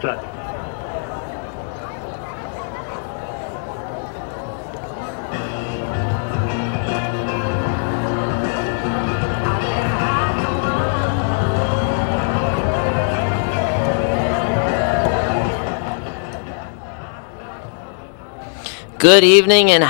Set. Good evening from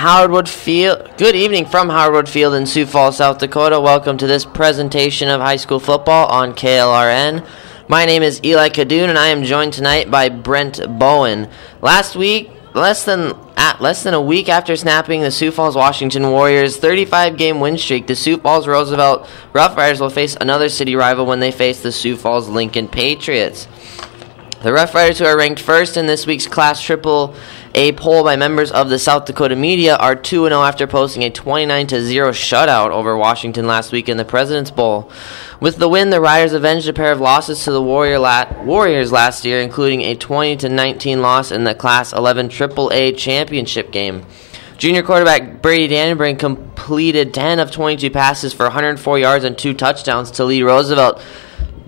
Howardwood Field in Sioux Falls, South Dakota. Welcome to this presentation of high school football on KLRN. My name is Eli Kadoon, and I am joined tonight by Brent Bowen. Last week, less than a week after snapping the Sioux Falls Washington Warriors' 35-game win streak, the Sioux Falls Roosevelt Rough Riders will face another city rival when they face the Sioux Falls Lincoln Patriots. The Rough Riders, who are ranked first in this week's Class AAA poll by members of the South Dakota media, are 2-0 after posting a 29-0 shutout over Washington last week in the President's Bowl. With the win, the Riders avenged a pair of losses to the Warriors last year, including a 20-19 loss in the Class 11 AAA championship game. Junior quarterback Brady Dannenbrink completed 10 of 22 passes for 104 yards and 2 touchdowns to lead Roosevelt.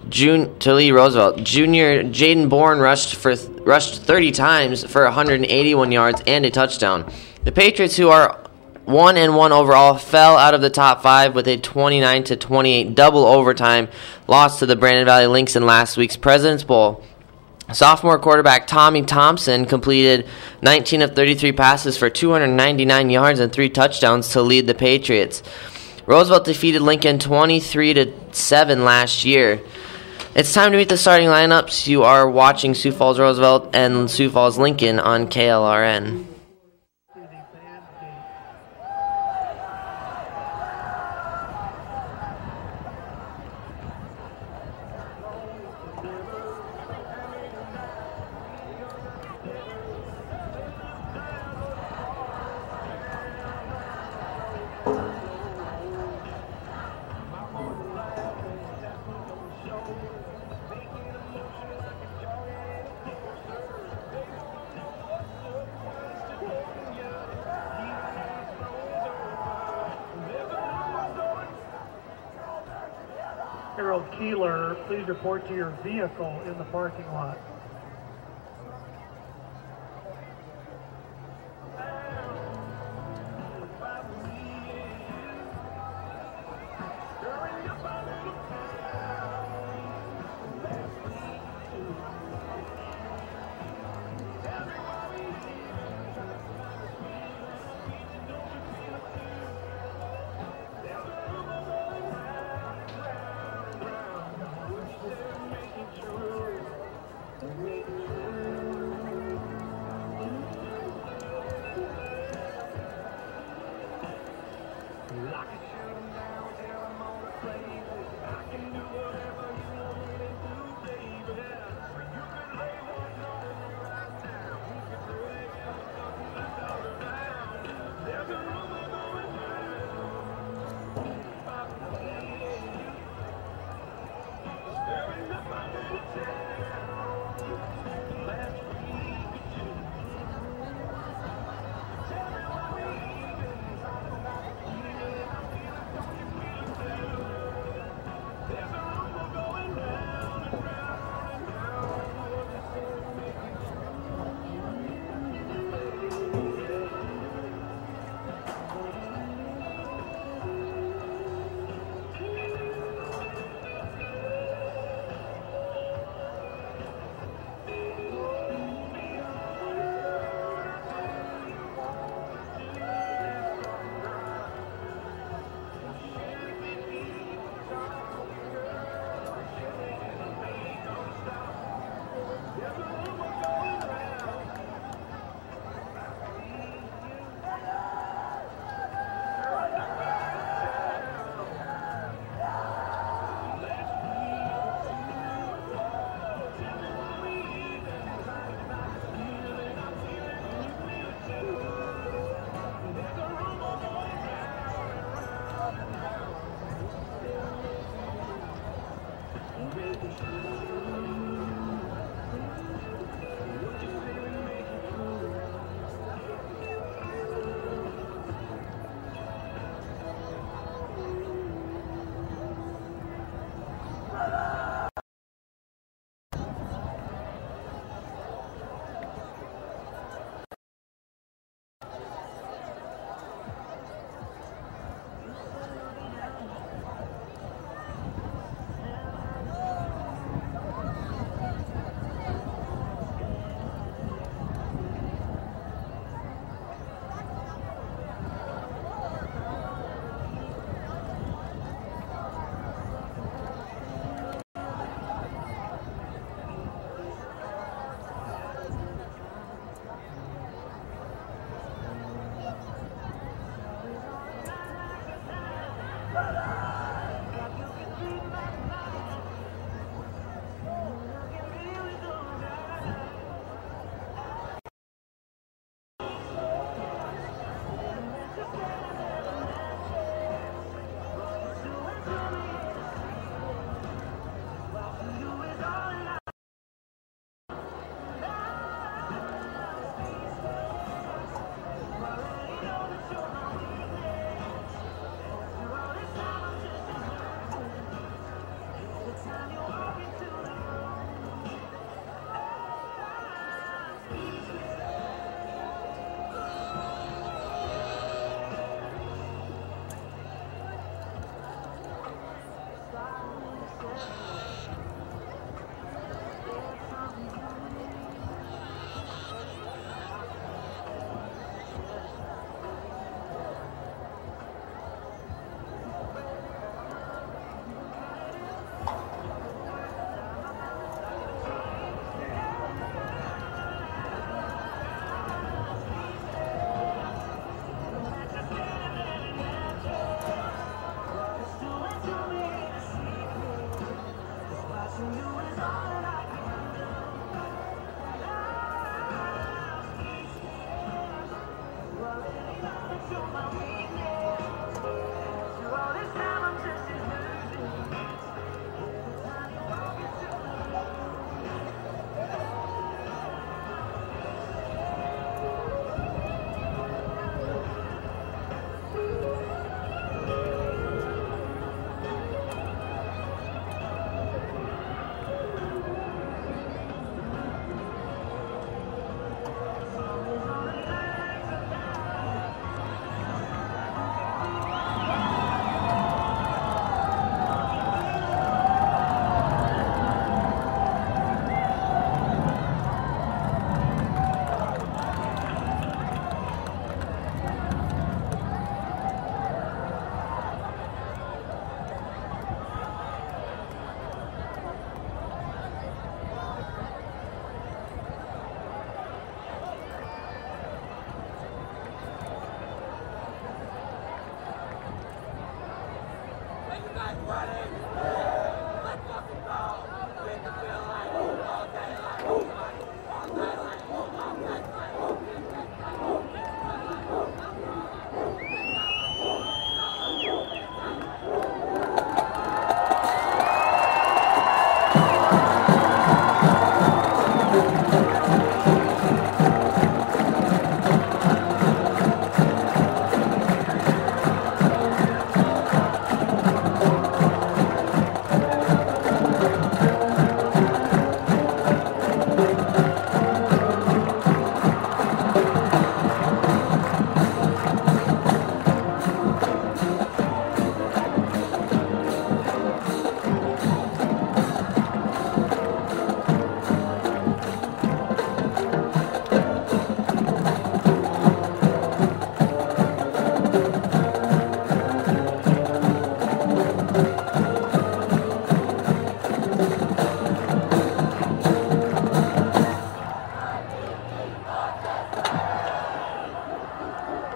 Junior Jaden Bourne rushed 30 times for 181 yards and a touchdown. The Patriots, who are 1-1 overall, fell out of the top 5 with a 29-28 double overtime loss to the Brandon Valley Lynx in last week's President's Bowl. Sophomore quarterback Tommy Thompson completed 19 of 33 passes for 299 yards and 3 touchdowns to lead the Patriots. Roosevelt defeated Lincoln 23-7 last year. It's time to meet the starting lineups. You are watching Sioux Falls Roosevelt and Sioux Falls Lincoln on KLRN. Harold Keeler, please report to your vehicle in the parking lot.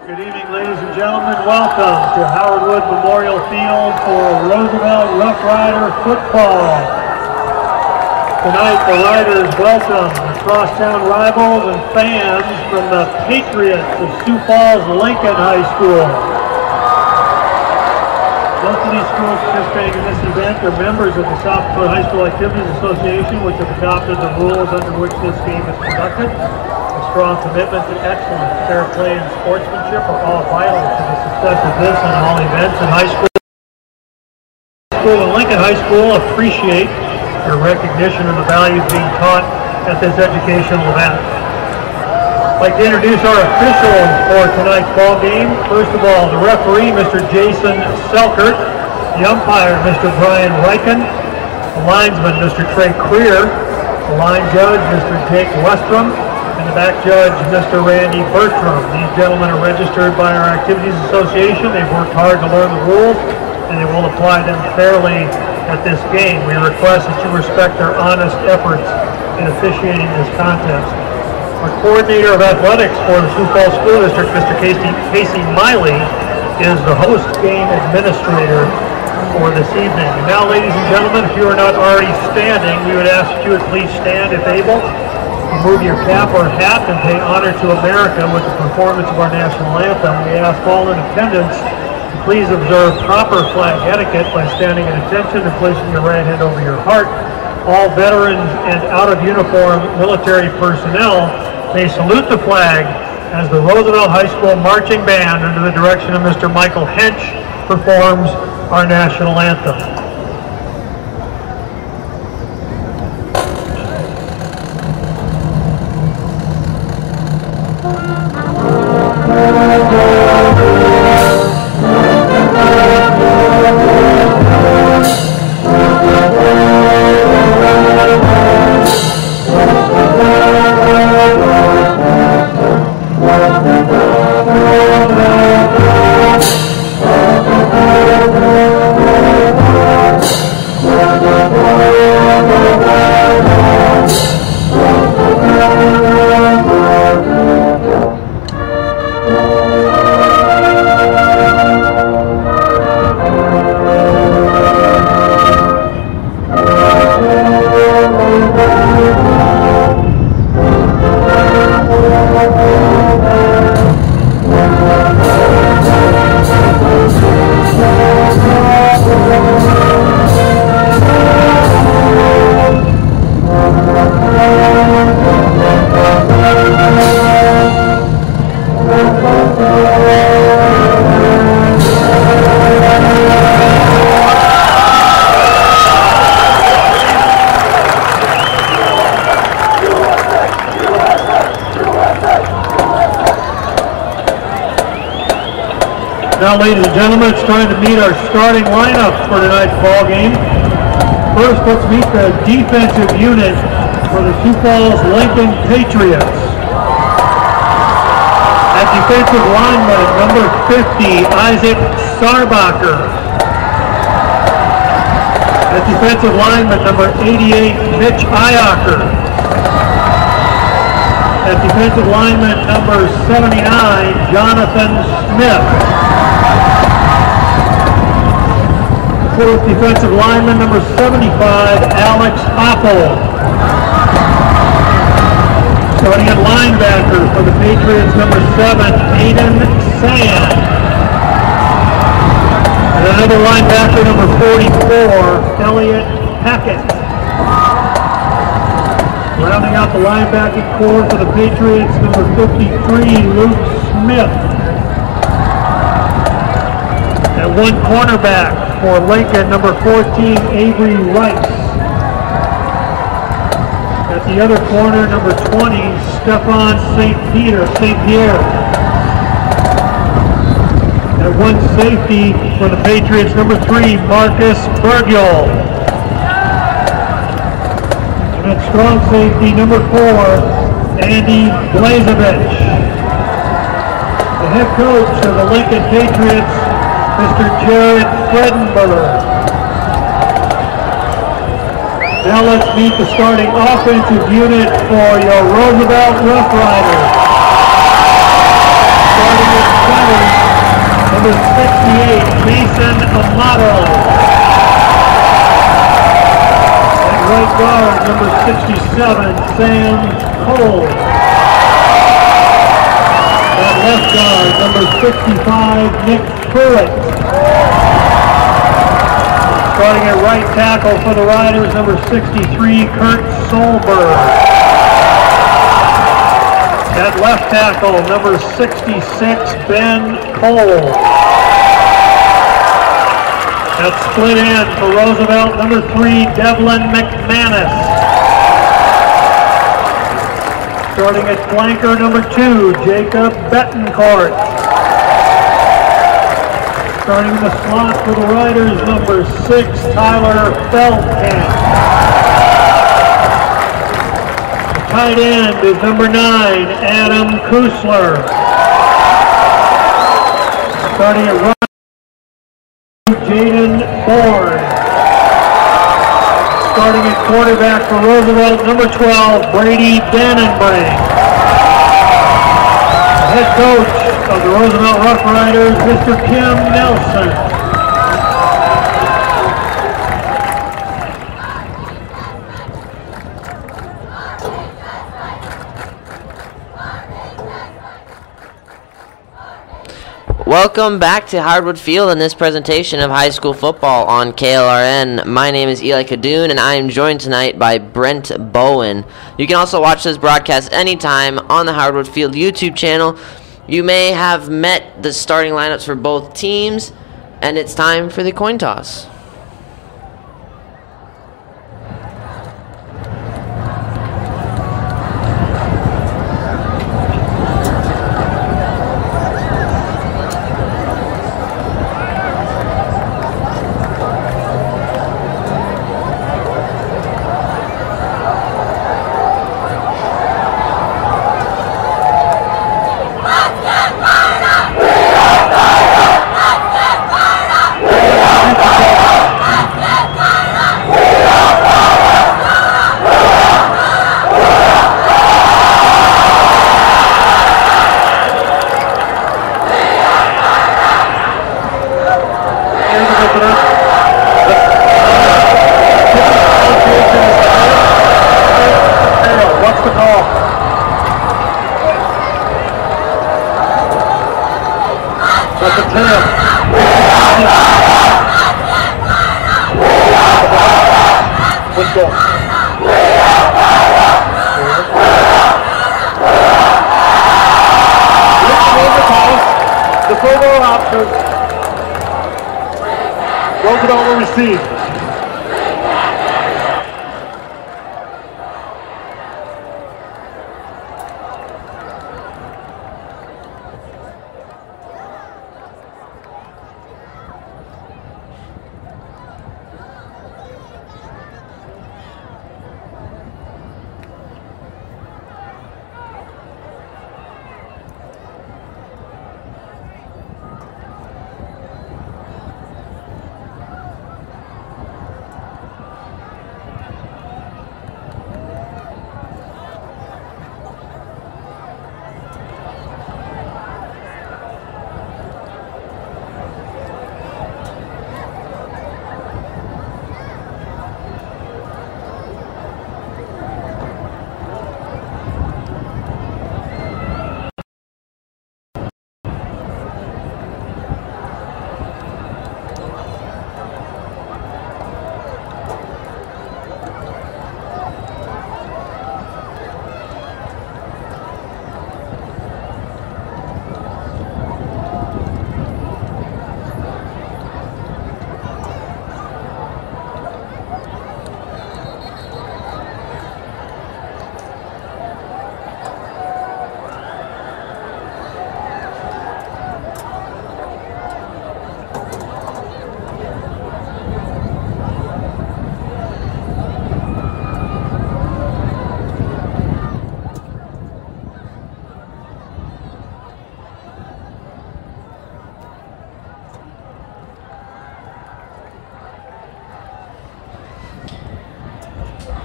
Good evening, ladies and gentlemen. Welcome to Howard Wood Memorial Field for Roosevelt Rough Rider football. Tonight, the Riders welcome the crosstown rivals and fans from the Patriots of Sioux Falls Lincoln High School. Both of these schools participating in this event are members of the South Dakota High School Activities Association, which have adopted the rules under which this game is conducted. Strong commitment to excellence, fair play, and sportsmanship are all vital to the success of this and all events in high school. And Lincoln High School appreciate your recognition of the values being taught at this educational event. I'd like to introduce our officials for tonight's ball game. First of all, the referee, Mr. Jason Selkert, the umpire, Mr. Brian Reichen, the linesman, Mr. Trey Creer, the line judge, Mr. Jake Westrom, and the back judge, Mr. Randy Bertram. These gentlemen are registered by our Activities Association. They've worked hard to learn the rules, and they will apply them fairly at this game. We request that you respect their honest efforts in officiating this contest. Our coordinator of athletics for the Sioux Falls School District, Mr. Casey Miley, is the host game administrator for this evening. And now, ladies and gentlemen, if you are not already standing, we would ask that you would please stand if able. Remove your cap or hat and pay honor to America with the performance of our national anthem. We ask all in attendance to please observe proper flag etiquette by standing at attention and placing your right hand over your heart. All veterans and out-of-uniform military personnel may salute the flag as the Roosevelt High School Marching Band, under the direction of Mr. Michael Hench, performs our national anthem. Now, ladies and gentlemen, it's time to meet our starting lineup for tonight's ball game. First, let's meet the defensive unit for the Sioux Falls Lincoln Patriots. At defensive lineman, number 50, Isaac Sarbacher. At defensive lineman, number 88, Mitch Iacker. At defensive lineman, number 79, Jonathan Smith. Fourth defensive lineman, number 75, Alex Apple. Starting at linebacker for the Patriots, number 7, Aiden Sand. And another linebacker, number 44, Elliot Hackett. Rounding out the linebacking core for the Patriots, number 53, Luke Smith. And one cornerback for Lincoln, number 14, Avery Rice. At the other corner, number 20, Stefan St. Pierre. And one safety for the Patriots, number 3, Marcus Bergiel. And at strong safety, number 4, Andy Blazevich. The head coach of the Lincoln Patriots, Mr. Jared Fredenberger. Now let's meet the starting offensive unit for your Roosevelt Rough Riders. Starting at center, number 68, Mason Amato. At right guard, number 67, Sam Cole. At left guard, number 65, Nick Pruitt. Starting at right tackle for the Riders, number 63, Kurt Solberg. At left tackle, number 66, Ben Cole. At split end for Roosevelt, number 3, Devlin McManus. Starting at flanker, number 2, Jacob Betancourt. Starting in the slot for the Riders, number 6, Tyler Feldkamp. The tight end is number 9, Adam Kusler. Starting at right, Jaden Bourne. Starting at quarterback for Roosevelt, number 12, Brady Dannenbrink. The head coach of the Roosevelt Rough Riders, Mr. Kim Nelson. Welcome back to Hardwood Field in this presentation of high school football on KLRN. My name is Eli Kadoon, and I am joined tonight by Brent Bowen. You can also watch this broadcast anytime on the Hardwood Field YouTube channel. You may have met the starting lineups for both teams, and it's time for the coin toss. Roosevelt will receive.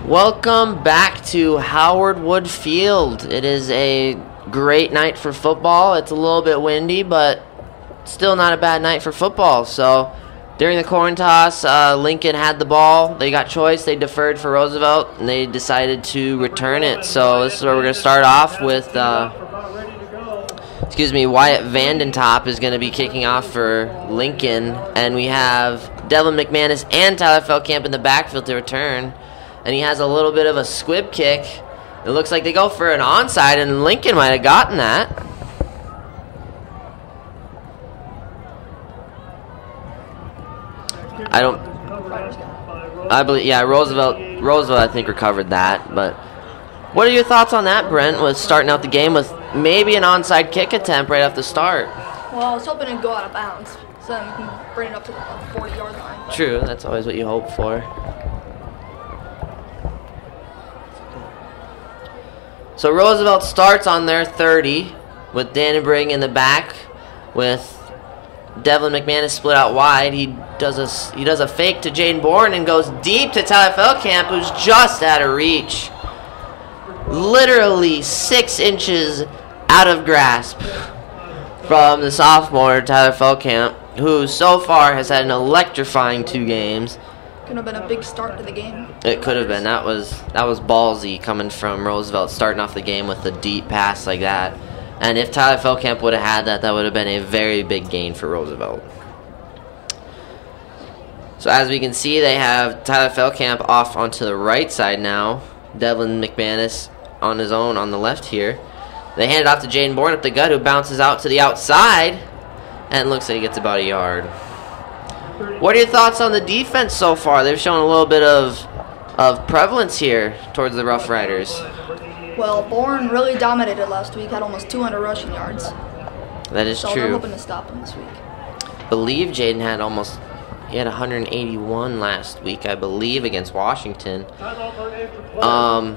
Welcome back to Howard Wood Field. It is a great night for football. It's a little bit windy, but still not a bad night for football. So during the coin toss, Lincoln had the ball. They got choice. They deferred for Roosevelt, and they decided to return it. So this is where we're going to start off with, Wyatt Vandentop is going to be kicking off for Lincoln. And we have Devlin McManus and Tyler Feldkamp in the backfield to return. And he has a little bit of a squib kick. It looks like they go for an onside, and Lincoln might have gotten that. Roosevelt I think recovered that. But what are your thoughts on that, Brent, with starting out the game with maybe an onside kick attempt right off the start? Well, I was hoping it'd go out of bounds, so then we can bring it up to the 40-yard line. True, that's always what you hope for. So Roosevelt starts on their 30 with Dannenberg in the back with Devlin McManus split out wide. He does a fake to Jaden Bourne and goes deep to Tyler Feldkamp, who's just out of reach. Literally 6 inches out of grasp from the sophomore Tyler Feldkamp, who so far has had an electrifying 2 games. Could have been a big start to the game. It could have been. That was ballsy coming from Roosevelt, starting off the game with a deep pass like that. And if Tyler Feldkamp would have had that, that would have been a very big gain for Roosevelt. So as we can see, they have Tyler Feldkamp off onto the right side now. Devlin McManus on his own on the left here. They hand it off to Jaden Bourne up the gut, who bounces out to the outside. And it looks like he gets about a yard. What are your thoughts on the defense so far? They've shown a little bit of prevalence here towards the Rough Riders. Well, Bourne really dominated last week, had almost 200 rushing yards. That is so true. They're hoping to stop him this week. I believe Jaden had 181 last week, I believe, against Washington. And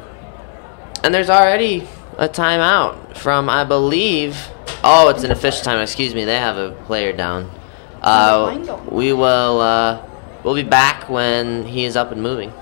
there's already a timeout from, I believe, it's an official timeout. Excuse me, they have a player down. We'll be back when he is up and moving.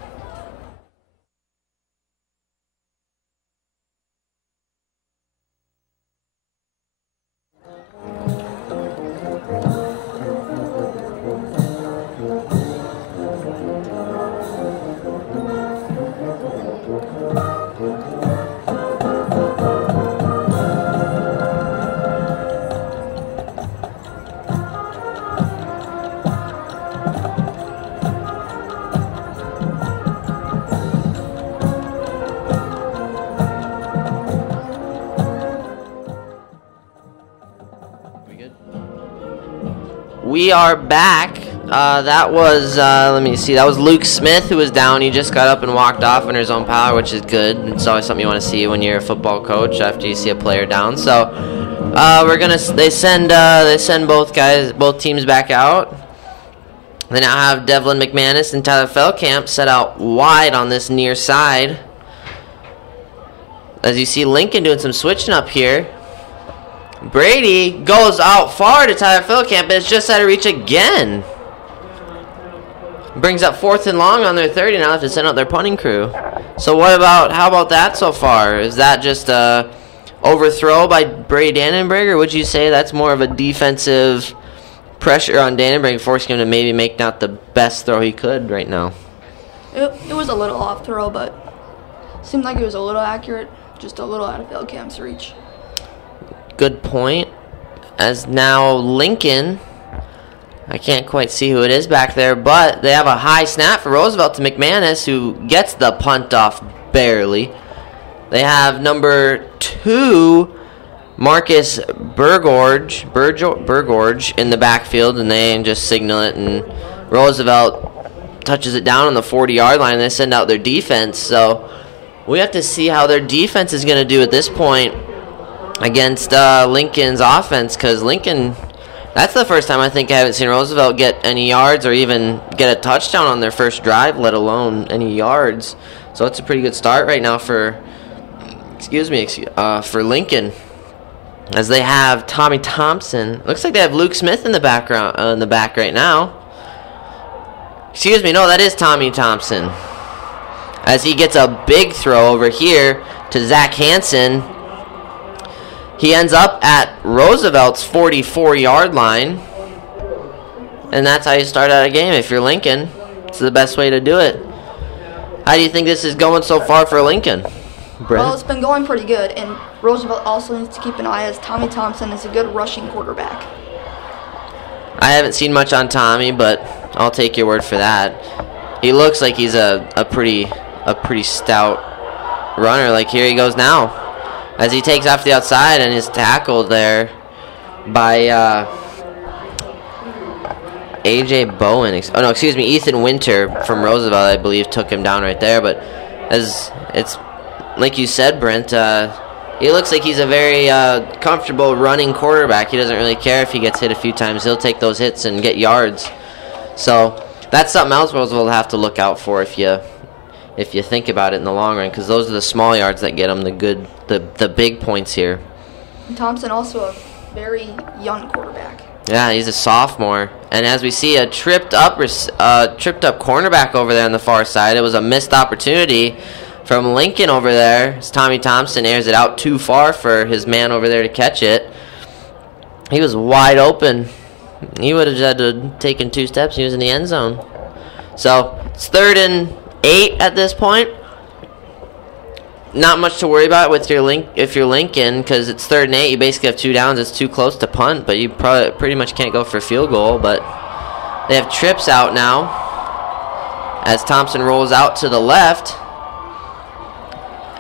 We are back. That was Luke Smith who was down. He just got up and walked off in his own power, which is good. It's always something you want to see when you're a football coach after you see a player down. So they send both teams back out. They now have Devlin McManus and Tyler Feldkamp set out wide on this near side. As you see Lincoln doing some switching up here. Brady goes out far to Tyler Feldkamp, but it's just out of reach again. Brings up 4th and long on their 30 now to send out their punting crew. So how about that so far? Is that just a overthrow by Brady Dannenberg, or would you say that's more of a defensive pressure on Dannenberg, forcing him to maybe make not the best throw he could right now? It was a little off throw, but seemed like it was a little accurate, just a little out of Feldkamp's reach. Good point. As now Lincoln, I can't quite see who it is back there, but they have a high snap for Roosevelt to McManus, who gets the punt off barely. They have number 2, Marcus Burgorge in the backfield, and they just signal it, and Roosevelt touches it down on the 40-yard line, and they send out their defense. So we have to see how their defense is going to do at this point against Lincoln's offense, because Lincoln, that's the first time I think I haven't seen Roosevelt get any yards or even get a touchdown on their first drive, let alone any yards. So it's a pretty good start right now for Lincoln, as they have Tommy Thompson. Looks like they have Luke Smith in the back right now. Excuse me, no, that is Tommy Thompson. as he gets a big throw over here to Zach Hansen. He ends up at Roosevelt's 44-yard line. And that's how you start out a game. If you're Lincoln, it's the best way to do it. How do you think this is going so far for Lincoln, Brent? Well, it's been going pretty good, and Roosevelt also needs to keep an eye as Tommy Thompson is a good rushing quarterback. I haven't seen much on Tommy, but I'll take your word for that. He looks like he's a pretty stout runner. Like, here he goes now, as he takes off the outside and is tackled there by AJ Bowen. Ethan Winter from Roosevelt, I believe, took him down right there. But as it's like you said, Brent, he looks like he's a very comfortable running quarterback. He doesn't really care if he gets hit a few times. He'll take those hits and get yards. So that's something else Roosevelt will have to look out for if you think about it in the long run, because those are the small yards that get them the big points here. Thompson also a very young quarterback. Yeah, he's a sophomore. And as we see a tripped up cornerback over there on the far side, it was a missed opportunity from Lincoln over there. As Tommy Thompson airs it out too far for his man over there to catch it. He was wide open. He would have had to taken 2 steps. He was in the end zone. So it's 3rd and 8 at this point. Not much to worry about with if you're Lincoln, because it's 3rd and 8. You basically have 2 downs. It's too close to punt, but you pretty much can't go for a field goal. But they have trips out now as Thompson rolls out to the left,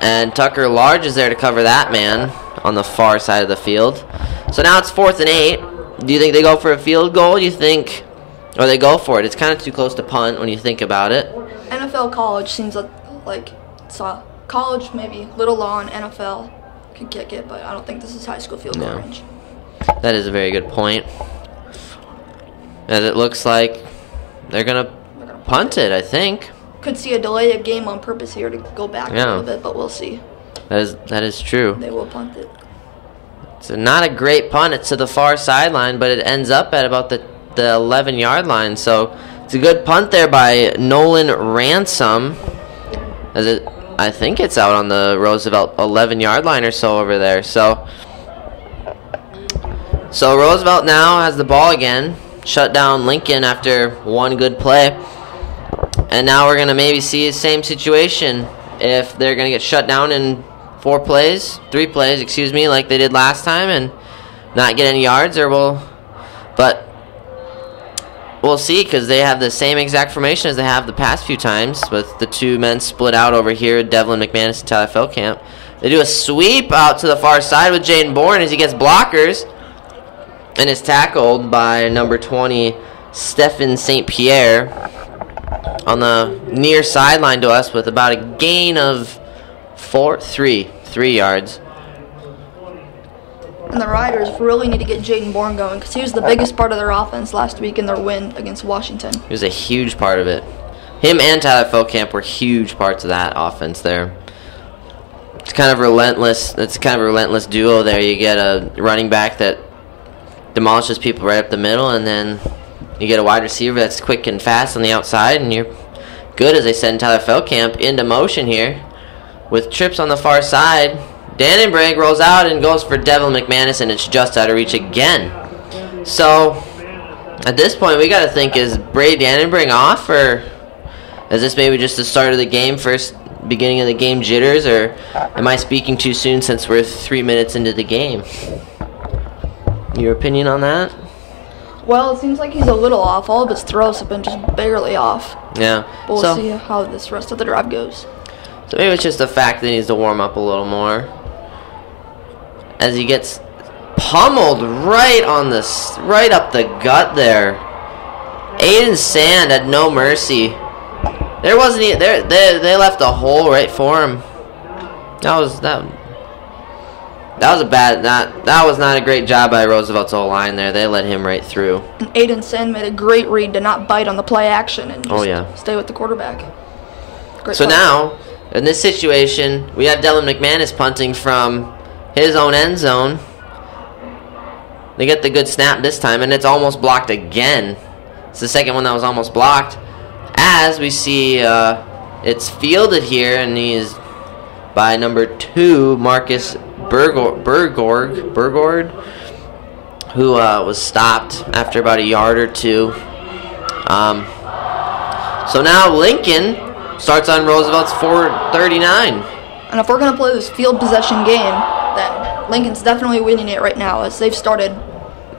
and Tucker Large is there to cover that man on the far side of the field. So now it's 4th and 8. Do you think they go for a field goal? Or they go for it? It's kind of too close to punt when you think about it. NFL college seems like it's college, maybe a little low on NFL. Could kick it, but I don't think this is high school field goal range. That is a very good point. As it looks like they're going to punt it, I think. Could see a delay of game on purpose here to go back a little bit, but we'll see. That is true. They will punt it. It's not a great punt. It's to the far sideline, but it ends up at about the 11-yard line. So it's a good punt there by Nolan Ransom. I think it's out on the Roosevelt 11-yard line or so over there. So Roosevelt now has the ball again. Shut down Lincoln after one good play. And now we're going to maybe see the same situation if they're going to get shut down in 3 plays, like they did last time, and not get any yards, but we'll see, because they have the same exact formation as they have the past few times, with the 2 men split out over here, Devlin McManus and Tyler Feldkamp. They do a sweep out to the far side with Jaden Bourne as he gets blockers and is tackled by number 20, Stephen St. Pierre, on the near sideline to us with about a gain of 3 yards. And the Riders really need to get Jaden Bourne going, because he was the biggest part of their offense last week in their win against Washington. He was a huge part of it. Him and Tyler Feldkamp were huge parts of that offense there. It's kind of relentless. It's kind of a relentless duo there. You get a running back that demolishes people right up the middle, and then you get a wide receiver that's quick and fast on the outside, and you're good, as they send Tyler Feldkamp into motion here with trips on the far side. Dannenbrink rolls out and goes for Devlin McManus, and it's just out of reach again. So at this point, we got to think, is Bray Dannenbrink off, or is this maybe just the start of the game, first beginning of the game jitters, or am I speaking too soon since we're 3 minutes into the game? Your opinion on that? Well, it seems like he's a little off. All of his throws have been just barely off. Yeah. But we'll see how this rest of the drive goes. So maybe it's just the fact that he needs to warm up a little more, as he gets pummeled right up the gut there. Aiden Sand had no mercy. There wasn't even they left a hole right for him. That was not a great job by Roosevelt's O-line there. They let him right through. And Aiden Sand made a great read to not bite on the play action and stay with the quarterback. Great so play. Now, in this situation, we have Devlin McManus punting from his own end zone. They get the good snap this time, and it's almost blocked again. It's the second one that was almost blocked. As we see It's fielded here, and he's by number 2, Marcus Burgord, who was stopped after about a yard or two. So now Lincoln starts on Roosevelt's 439. And if we're going to play this field possession game, then Lincoln's definitely winning it right now, as they've started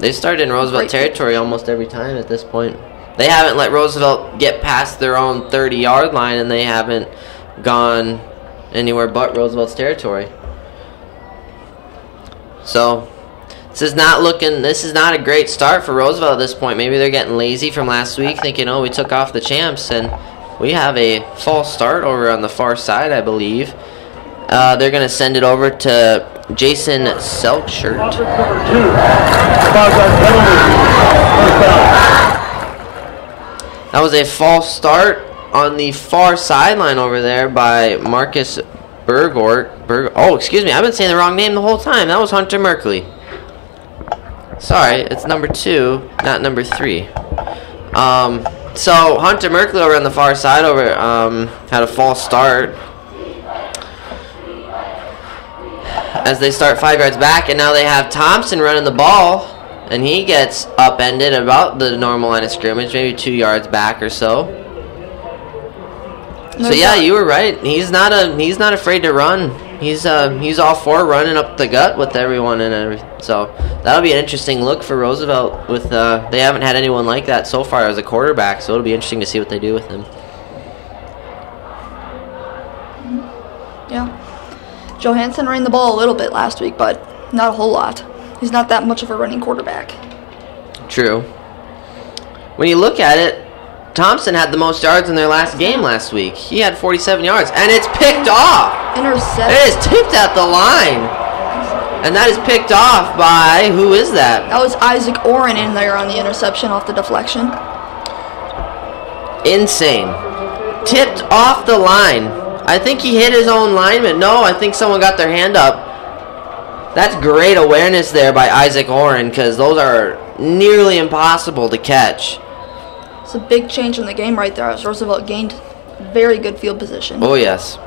in Roosevelt territory almost every time at this point. They haven't let Roosevelt get past their own 30-yard line, and they haven't gone anywhere but Roosevelt's territory. So this is not a great start for Roosevelt at this point. Maybe they're getting lazy from last week, thinking, oh, we took off the champs, and we have a false start over on the far side, I believe. They're going to send it over to Jason Selkshirt. That was a false start on the far sideline over there by Marcus Burgord. Oh, excuse me, I've been saying the wrong name the whole time. That was Hunter Merkley. Sorry, it's number 2, not number 3. So Hunter Merkley over on the far side had a false start as they start 5 yards back, and now they have Thompson running the ball, and he gets upended about the normal line of scrimmage, maybe 2 yards back or so. So yeah, you were right. He's not afraid to run. He's all for running up the gut with everyone and everything. So that'll be an interesting look for Roosevelt. With they haven't had anyone like that so far as a quarterback, so it'll be interesting to see what they do with him. Yeah, Johansson ran the ball a little bit last week, but not a whole lot. He's not that much of a running quarterback. True. When you look at it, Thompson had the most yards in their last game last week. He had 47 yards, and it's picked off. Intercepted. It is tipped at the line, and that is picked off by, who is that? That was Isaac Oren in there on the interception off the deflection. Insane. Tipped off the line. I think he hit his own lineman. No, I think someone got their hand up. That's great awareness there by Isaac Oren, because those are nearly impossible to catch. It's a big change in the game right there, as Roosevelt gained very good field position. Oh, yes.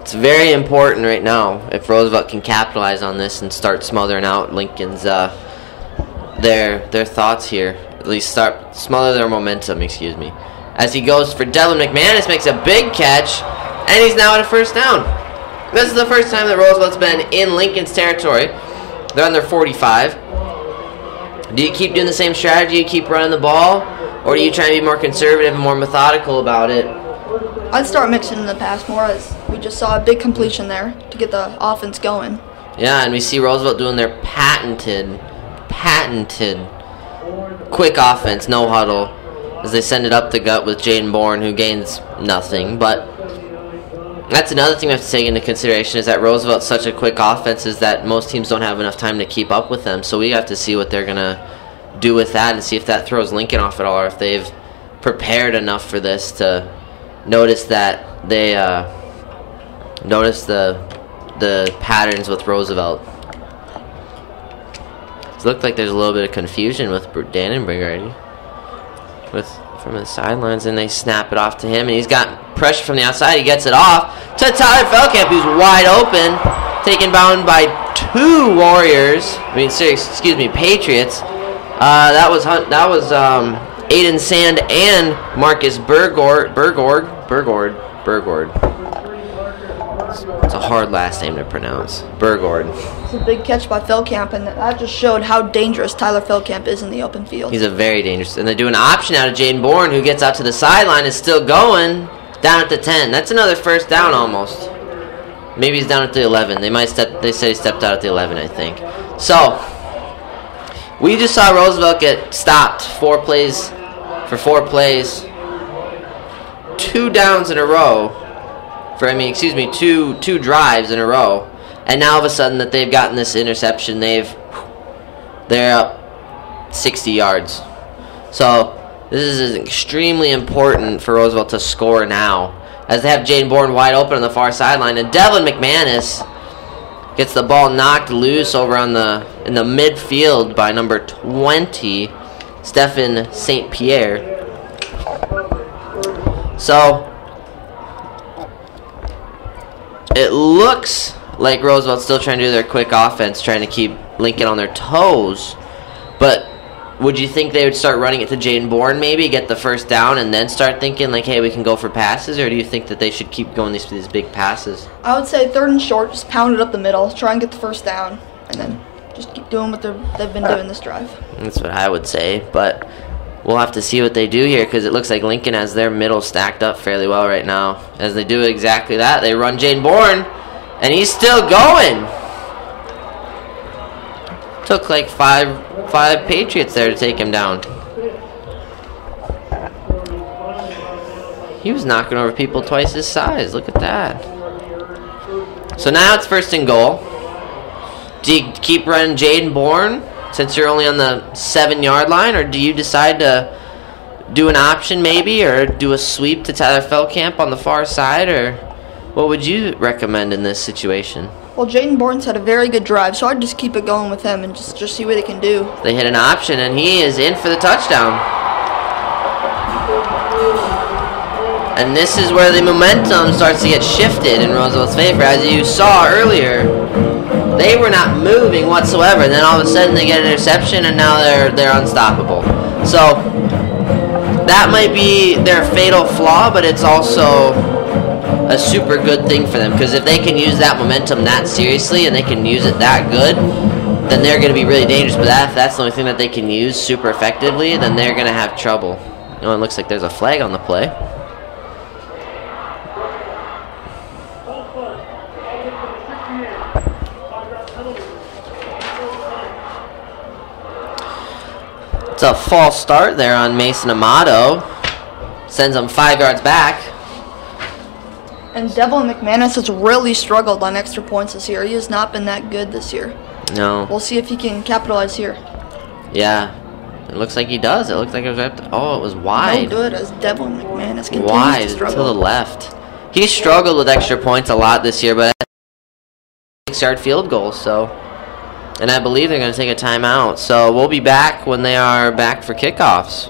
It's very important right now if Roosevelt can capitalize on this and start smothering out Lincoln's their thoughts here. At least smother their momentum, excuse me. As he goes for Devlin McManus, makes a big catch, and he's now at a first down. This is the first time that Roosevelt's been in Lincoln's territory. They're on their 45. Do you keep doing the same strategy? You keep running the ball? Or do you try to be more conservative and more methodical about it? I'd start mixing in the pass more, as we just saw a big completion there to get the offense going. Yeah, and we see Roosevelt doing their patented quick offense, no huddle, as they send it up the gut with Jaden Bourne, who gains nothing. But that's another thing we have to take into consideration, is that Roosevelt's such a quick offense is that most teams don't have enough time to keep up with them. So we have to see what they're going to do with that and see if that throws Lincoln off at all, or if they've prepared enough for this to notice that they notice the patterns with Roosevelt. It looked like there's a little bit of confusion with Dannenberg already from the sidelines, and they snap it off to him, and he's got pressure from the outside. He gets it off to Tyler Feldkamp, who's wide open, taken down by 2 Patriots. That was Aiden Sand and Marcus Burgord. It's a hard last name to pronounce. Burgord. It's a big catch by Feldkamp, and that just showed how dangerous Tyler Feldkamp is in the open field. He's a very dangerous. And they do an option out of Jaden Bourne, who gets out to the sideline, is still going down at the 10. That's another first down almost. Maybe he's down at the 11. They said he stepped out at the 11, I think. So we just saw Roosevelt get stopped 4 plays. 2 downs in a row. Two drives in a row. And now all of a sudden that they've gotten this interception, they're up 60 yards. So this is extremely important for Roosevelt to score now, as they have Jaden Bourne wide open on the far sideline, and Devlin McManus gets the ball knocked loose over in the midfield by number 20, Stephen St. Pierre. So it looks like Roosevelt's still trying to do their quick offense, trying to keep Lincoln on their toes. But would you think they would start running it to Jaden Bourne maybe, get the first down, and then start thinking like, hey, we can go for passes? Or do you think that they should keep going these big passes? I would say 3rd and short, just pound it up the middle, try and get the first down, and then just keep doing what they've been doing this drive. That's what I would say, but we'll have to see what they do here because it looks like Lincoln has their middle stacked up fairly well right now. As they do exactly that, they run Jaden Bourne, and he's still going. Took like five Patriots there to take him down. He was knocking over people twice his size. Look at that. So now it's 1st and goal. Do you keep running Jaden Bourne since you're only on the 7-yard line, or do you decide to do an option maybe, or do a sweep to Tyler Feldkamp on the far side, or what would you recommend in this situation? Well, Jaden Bourne's had a very good drive, so I'd just keep it going with him and just see what he can do. They hit an option, and he is in for the touchdown. And this is where the momentum starts to get shifted in Roosevelt's favor. As you saw earlier, they were not moving whatsoever. And then all of a sudden they get an interception, and now they're unstoppable. So that might be their fatal flaw, but it's also a super good thing for them, because if they can use that momentum that seriously and they can use it that good, then they're going to be really dangerous. But if that's the only thing that they can use super effectively, then they're going to have trouble. You know, it looks like there's a flag on the play. It's a false start there on Mason Amato. Sends them 5 yards back. And Devlin McManus has really struggled on extra points this year. He has not been that good this year. No. We'll see if he can capitalize here. Yeah. It looks like he does. It looks like it was right. Oh, it was wide. No good as Devlin McManus continues wide to struggle. to the left. He struggled with extra points a lot this year, but 6-yard field goal, so. And I believe they're going to take a timeout. So we'll be back when they are back for kickoffs.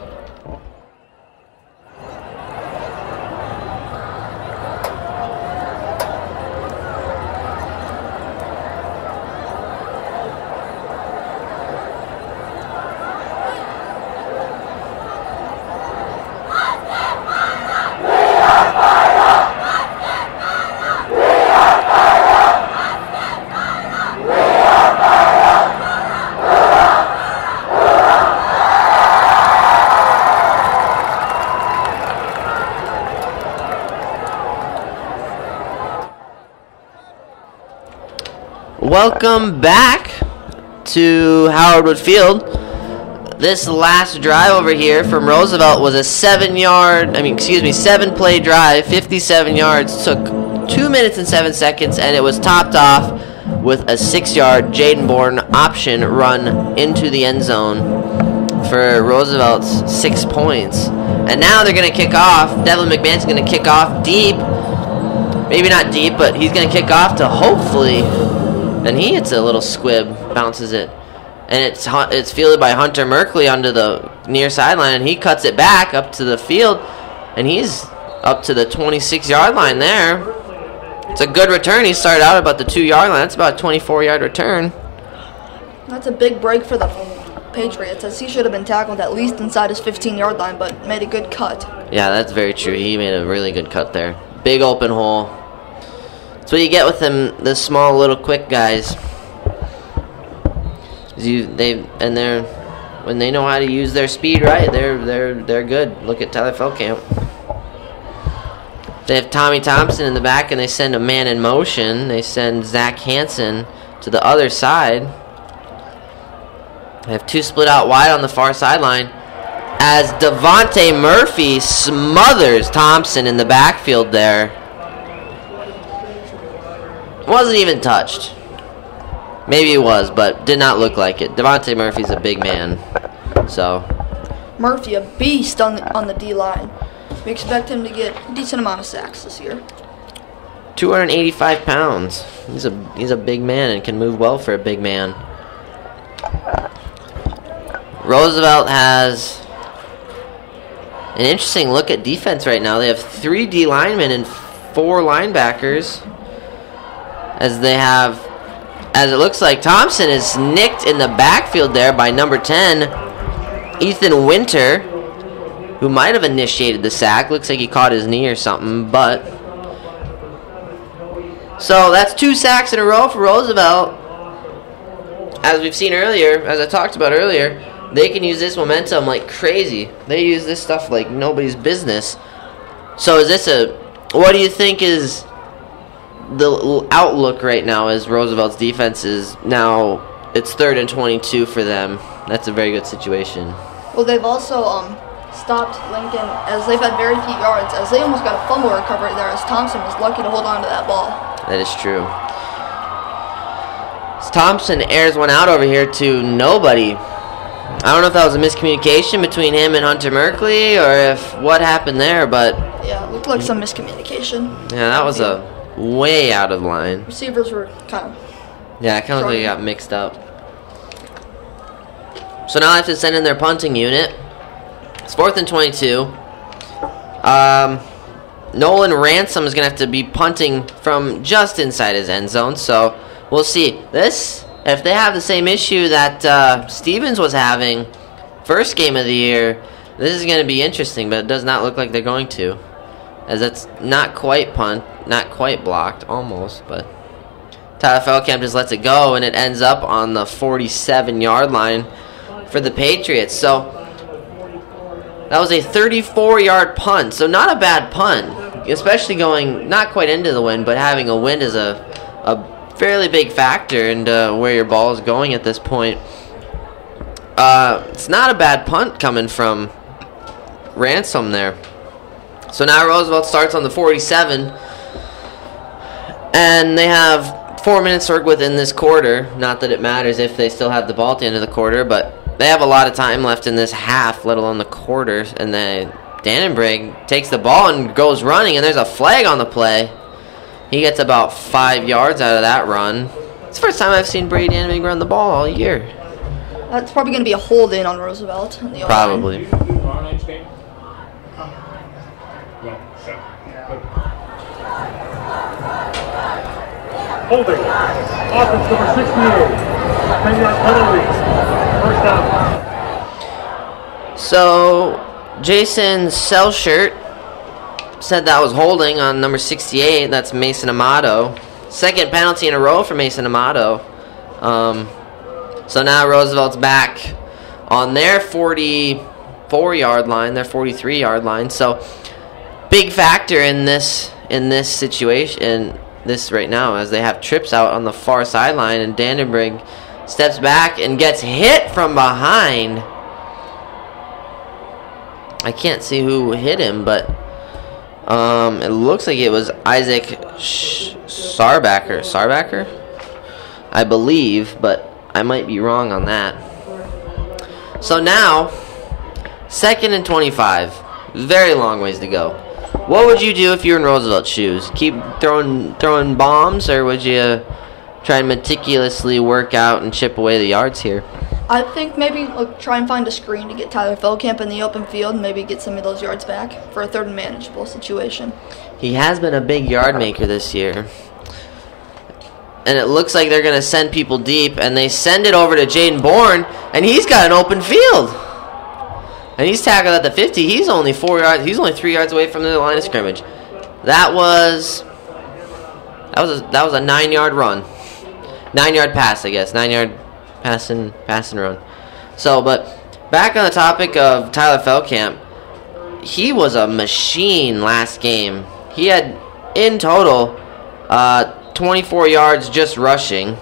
Welcome back to Howard Wood Field. This last drive over here from Roosevelt was a 7-play drive, 57 yards, took 2 minutes and 7 seconds, and it was topped off with a 6-yard Jaden Bourne option run into the end zone for Roosevelt's 6 points. And now they're going to kick off. Devlin McMahon's going to kick off deep. Maybe not deep, but he's going to kick off to hopefully. And he hits a little squib, bounces it. And it's fielded by Hunter Merkley onto the near sideline, and he cuts it back up to the field, and he's up to the 26-yard line there. It's a good return. He started out about the 2-yard line. That's about a 24-yard return. That's a big break for the Patriots, as he should have been tackled at least inside his 15-yard line, but made a good cut. Yeah, that's very true. He made a really good cut there. Big open hole. That's what you get with them, the small little quick guys. When they know how to use their speed right, they're good. Look at Tyler Feldkamp. They have Tommy Thompson in the back, and they send a man in motion. They send Zach Hansen to the other side. They have 2 split out wide on the far sideline as Devontae Murphy smothers Thompson in the backfield there. Wasn't even touched. Maybe it was, but did not look like it. Devontae Murphy's a big man. So Murphy, a beast on the D-line. We expect him to get a decent amount of sacks this year. 285 pounds. He's a big man and can move well for a big man. Roosevelt has an interesting look at defense right now. They have 3 D linemen and 4 linebackers. as it looks like Thompson is nicked in the backfield there by number 10, Ethan Winter, who might have initiated the sack. Looks like he caught his knee or something, but... So that's 2 sacks in a row for Roosevelt. As we've seen earlier, as I talked about earlier, they can use this momentum like crazy. They use this stuff like nobody's business. So what do you think is the outlook right now as Roosevelt's defense is now? It's 3rd and 22 for them. That's a very good situation. Well, they've also stopped Lincoln as they've had very few yards, as they almost got a fumble recovery there, as Thompson was lucky to hold on to that ball. That is true. Thompson airs one out over here to nobody. I don't know if that was a miscommunication between him and Hunter Merkley or if what happened there, but... Yeah, it looked like some miscommunication. Yeah, that was a way out of line. Receivers were kind of... Yeah, it kind of looked like it got mixed up. So now I have to send in their punting unit. It's 4th and 22. Nolan Ransom is going to have to be punting from just inside his end zone, so we'll see. If they have the same issue that Stevens was having first game of the year, this is going to be interesting, but it does not look like they're going to, as it's not quite not quite blocked, almost, but Tyler Feldkamp just lets it go, and it ends up on the 47-yard line for the Patriots. So that was a 34-yard punt, so not a bad punt, especially going not quite into the wind, but having a wind is a fairly big factor into where your ball is going at this point. It's not a bad punt coming from Ransom there. So now Roosevelt starts on the 47, and they have 4 minutes to work with in this quarter. Not that it matters if they still have the ball at the end of the quarter, but they have a lot of time left in this half, let alone the quarters. And then Dannenberg takes the ball and goes running, and there's a flag on the play. He gets about 5 yards out of that run. It's the first time I've seen Brady Dannenberg run the ball all year. That's probably going to be a hold-in on Roosevelt. In the probably. Holding. Offense number 68. 10-yard penalty. First down. So, Jason Selshert said that was holding on number 68. That's Mason Amato. Second penalty in a row for Mason Amato. So now Roosevelt's back on their 44-yard line, their 43-yard line. So big factor in this situation, this right now, as they have trips out on the far sideline, and Dannenberg steps back and gets hit from behind. I can't see who hit him, but it looks like it was Isaac Sarbacker, I believe, but I might be wrong on that. So now, 2nd and 25. Very long ways to go. What would you do if you were in Roosevelt's shoes? Keep throwing bombs, or would you try and meticulously work out and chip away the yards here? I think maybe try and find a screen to get Tyler Feldkamp in the open field and maybe get some of those yards back for a 3rd and manageable situation. He has been a big yard maker this year. And it looks like they're going to send people deep, and they send it over to Jaden Bourne, and he's got an open field. And he's tackled at the 50. He's only 4 yards. He's only 3 yards away from the line of scrimmage. That was a 9-yard run. 9-yard pass, I guess. 9-yard pass and run. So, but back on the topic of Tyler Feldkamp, he was a machine last game. He had, in total, 24 yards just rushing.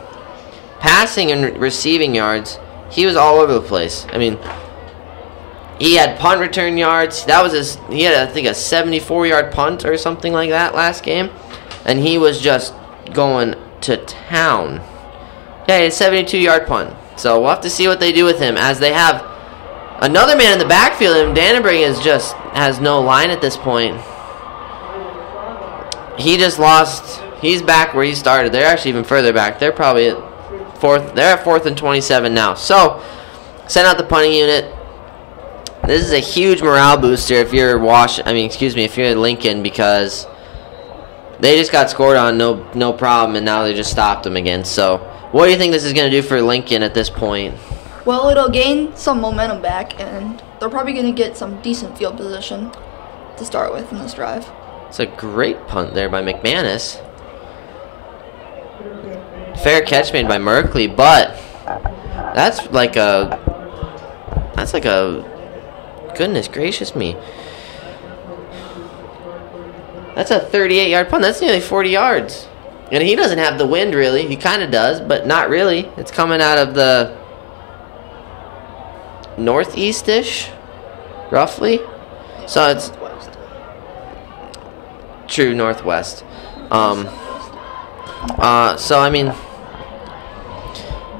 Passing and receiving yards, he was all over the place. I mean, he had punt return yards. He had, I think, a 74-yard punt or something like that last game. And he was just going to town. Yeah, he had a 72-yard punt. So we'll have to see what they do with him, as they have another man in the backfield, and Dannenberg has no line at this point. He just lost. He's back where he started. They're actually even further back. They're probably at 4th. They're at 4th and 27 now. So send out the punting unit. This is a huge morale booster if you're Lincoln, because they just got scored on, no problem, and now they just stopped them again. So what do you think this is going to do for Lincoln at this point? Well, it'll gain some momentum back, and they're probably going to get some decent field position to start with in this drive. It's a great punt there by McManus. Fair catch made by Merkley, but that's like a goodness gracious me. That's a 38-yard punt. That's nearly 40 yards. And he doesn't have the wind, really. He kind of does, but not really. It's coming out of the northeast-ish, roughly. So it's true, northwest. So, I mean,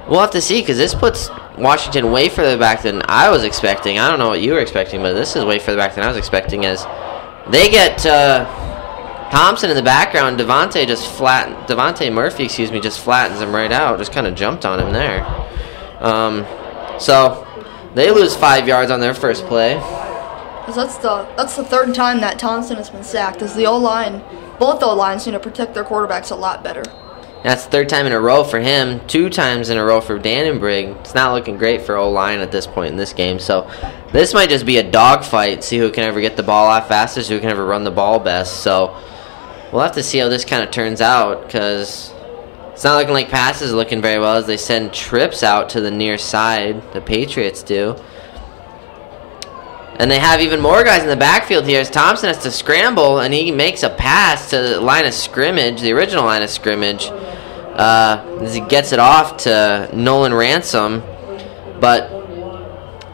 we'll have to see, because this puts Washington way further back than I was expecting. I don't know what you were expecting, but this is way further back than I was expecting, as they get Thompson in the background. Devontae Murphy, just flattens him right out. Just kind of jumped on him there. So they lose 5 yards on their first play. That's the third time that Thompson has been sacked. As the O-line, both O-lines, protect their quarterbacks a lot better. That's the third time in a row for him. 2 times in a row for Dannenbrigg. It's not looking great for O-line at this point in this game. So this might just be a dogfight. See who can ever get the ball off fastest, who can ever run the ball best. So we'll have to see how this kind of turns out, because it's not looking like passes are looking very well as they send trips out to the near side. The Patriots do. And they have even more guys in the backfield here as Thompson has to scramble, and he makes a pass to the line of scrimmage, the original line of scrimmage, as he gets it off to Nolan Ransom. But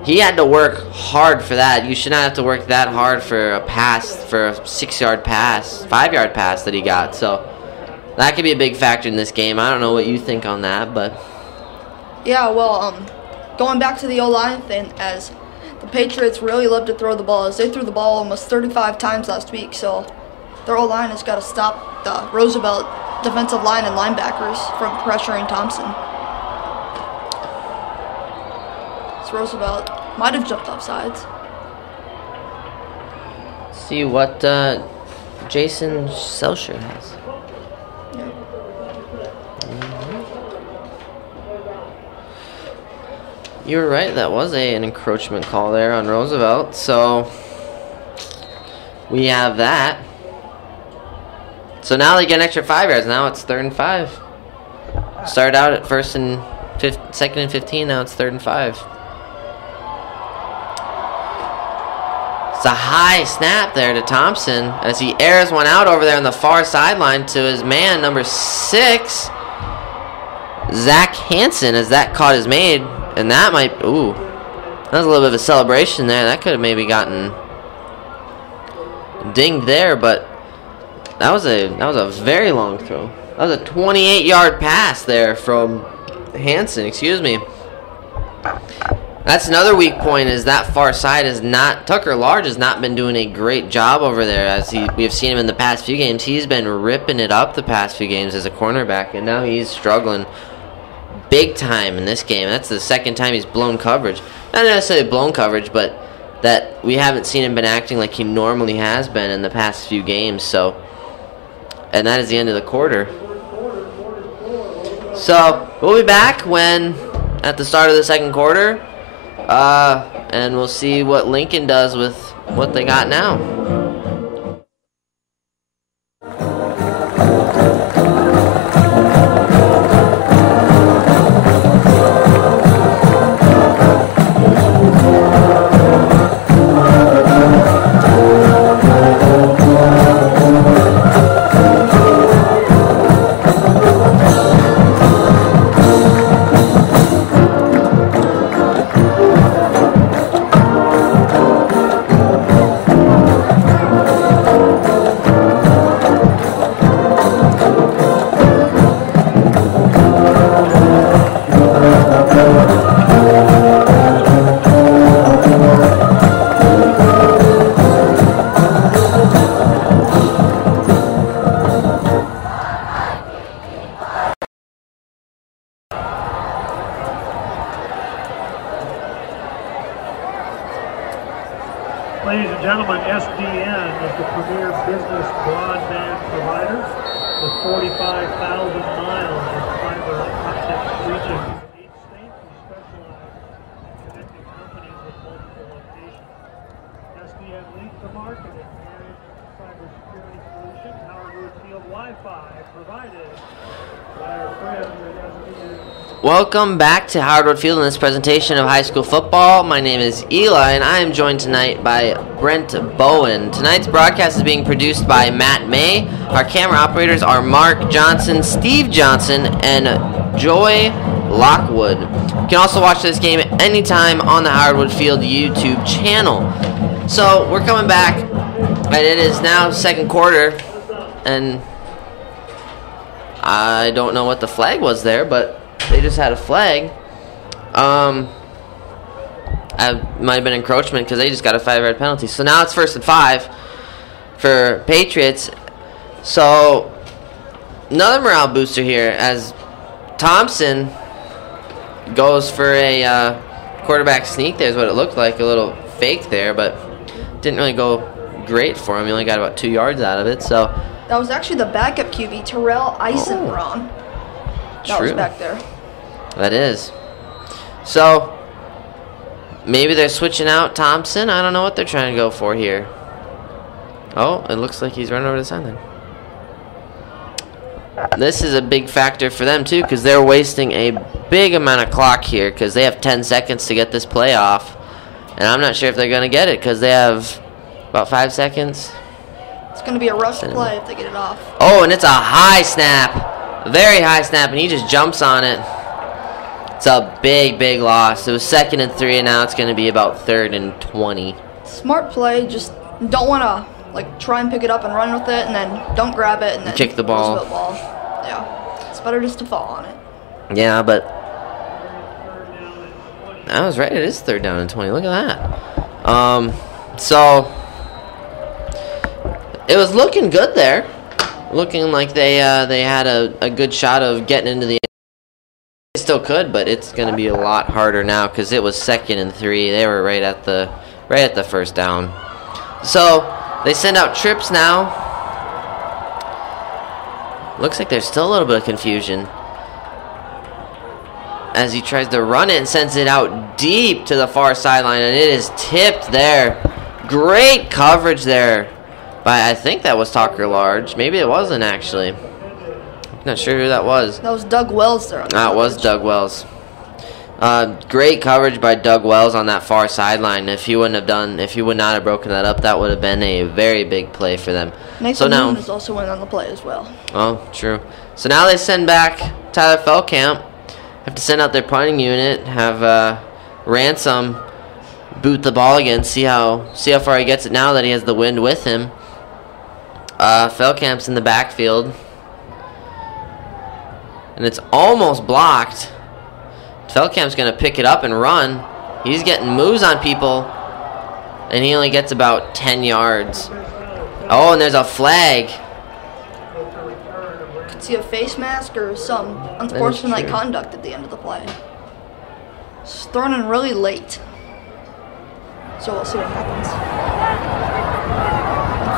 he had to work hard for that. You should not have to work that hard for a pass, for a 6-yard pass, 5-yard pass that he got. So that could be a big factor in this game. I don't know what you think on that, but yeah, well, going back to the O-line thing, as the Patriots really love to throw the ball, as they threw the ball almost 35 times last week. So their O-line has got to stop the Roosevelt defensive line and linebackers from pressuring Thompson. So Roosevelt might have jumped off sides. See what Jason Selcher has. Yeah. You were right. That was an encroachment call there on Roosevelt. So we have that. So now they get an extra 5 yards. Now it's 3rd and 5. Started out at 2nd and 15. Now it's 3rd and 5. It's a high snap there to Thompson as he airs one out over there on the far sideline to his man, number 6, Zach Hansen, as that caught his maid. And that might, that was a little bit of a celebration there. That could have maybe gotten dinged there, but that was a very long throw. That was a 28-yard pass there from Hansen, That's another weak point, is that far side is not, Tucker Large has not been doing a great job over there, as we have seen him in the past few games. He's been ripping it up the past few games as a cornerback, and now he's struggling big time in this game. That's the second time he's blown coverage. Not necessarily blown coverage, but that we haven't seen him been acting like he normally has been in the past few games. So, and that is the end of the quarter. So we'll be back at the start of the second quarter, and we'll see what Lincoln does with what they got now. Ladies and gentlemen, SDN is the premier business broadband provider with 45,000 miles of fiber optic reaching in each state. We specialize in connecting companies with multiple locations. SDN leads the market in managed cybersecurity solutions. Howard Field Wi-Fi provided by our friends at SDN. Welcome back to Howard Field in this presentation of high school football. My name is Eli, and I am joined tonight by Brent Bowen. Tonight's broadcast is being produced by Matt May. Our camera operators are Mark Johnson, Steve Johnson, and Joy Lockwood. You can also watch this game anytime on the Howard Field YouTube channel. So we're coming back, and it is now second quarter, and I don't know what the flag was there, but they just had a flag. It might have been encroachment because they just got a 5-yard penalty. So now it's 1st and 5 for Patriots. So another morale booster here as Thompson goes for a quarterback sneak. There's what it looked like, a little fake there, but didn't really go great for him. He only got about 2 yards out of it. So That was actually the backup QB, Terrell Eisenbraun. That was back there. That is. So maybe they're switching out Thompson. I don't know what they're trying to go for here. Oh, it looks like he's running over the sideline. This is a big factor for them, too, because they're wasting a big amount of clock here because they have 10 seconds to get this play off. And I'm not sure if they're going to get it because they have about 5 seconds. It's going to be a rush play if they get it off. Oh, and it's a high snap. Very high snap, and he just jumps on it. It's a big, big loss. It was 2nd and 3, and now it's going to be about 3rd and 20. Smart play. Just don't want to try and pick it up and run with it, and then don't grab it and then kick the ball. Roosevelt ball. Yeah, it's better just to fall on it. Yeah, but I was right. It is 3rd down and 20. Look at that. So it was looking good there. Looking like they had a good shot of getting into the end. They still could, but it's going to be a lot harder now because it was 2nd and 3. They were right at the 1st down. So they send out trips now. Looks like there's still a little bit of confusion as he tries to run it and sends it out deep to the far sideline, and it is tipped there. Great coverage there by, I think that was Tucker Large. Maybe it wasn't, actually. I'm not sure who that was. That was Doug Wells there. It was Doug Wells. Great coverage by Doug Wells on that far sideline. If he would not have broken that up, that would have been a very big play for them. Nathan Moon is also in on the play as well. Oh, true. So now they send back Tyler Feldkamp. Have to send out their punting unit. Have Ransom boot the ball again. See how far he gets it now that he has the wind with him. Feldkamp's in the backfield. And it's almost blocked. Feldkamp's going to pick it up and run. He's getting moves on people. And he only gets about 10 yards. Oh, and there's a flag. Could see a face mask or some unsportsmanlike conduct at the end of the play. It's thrown in really late. So we'll see what happens.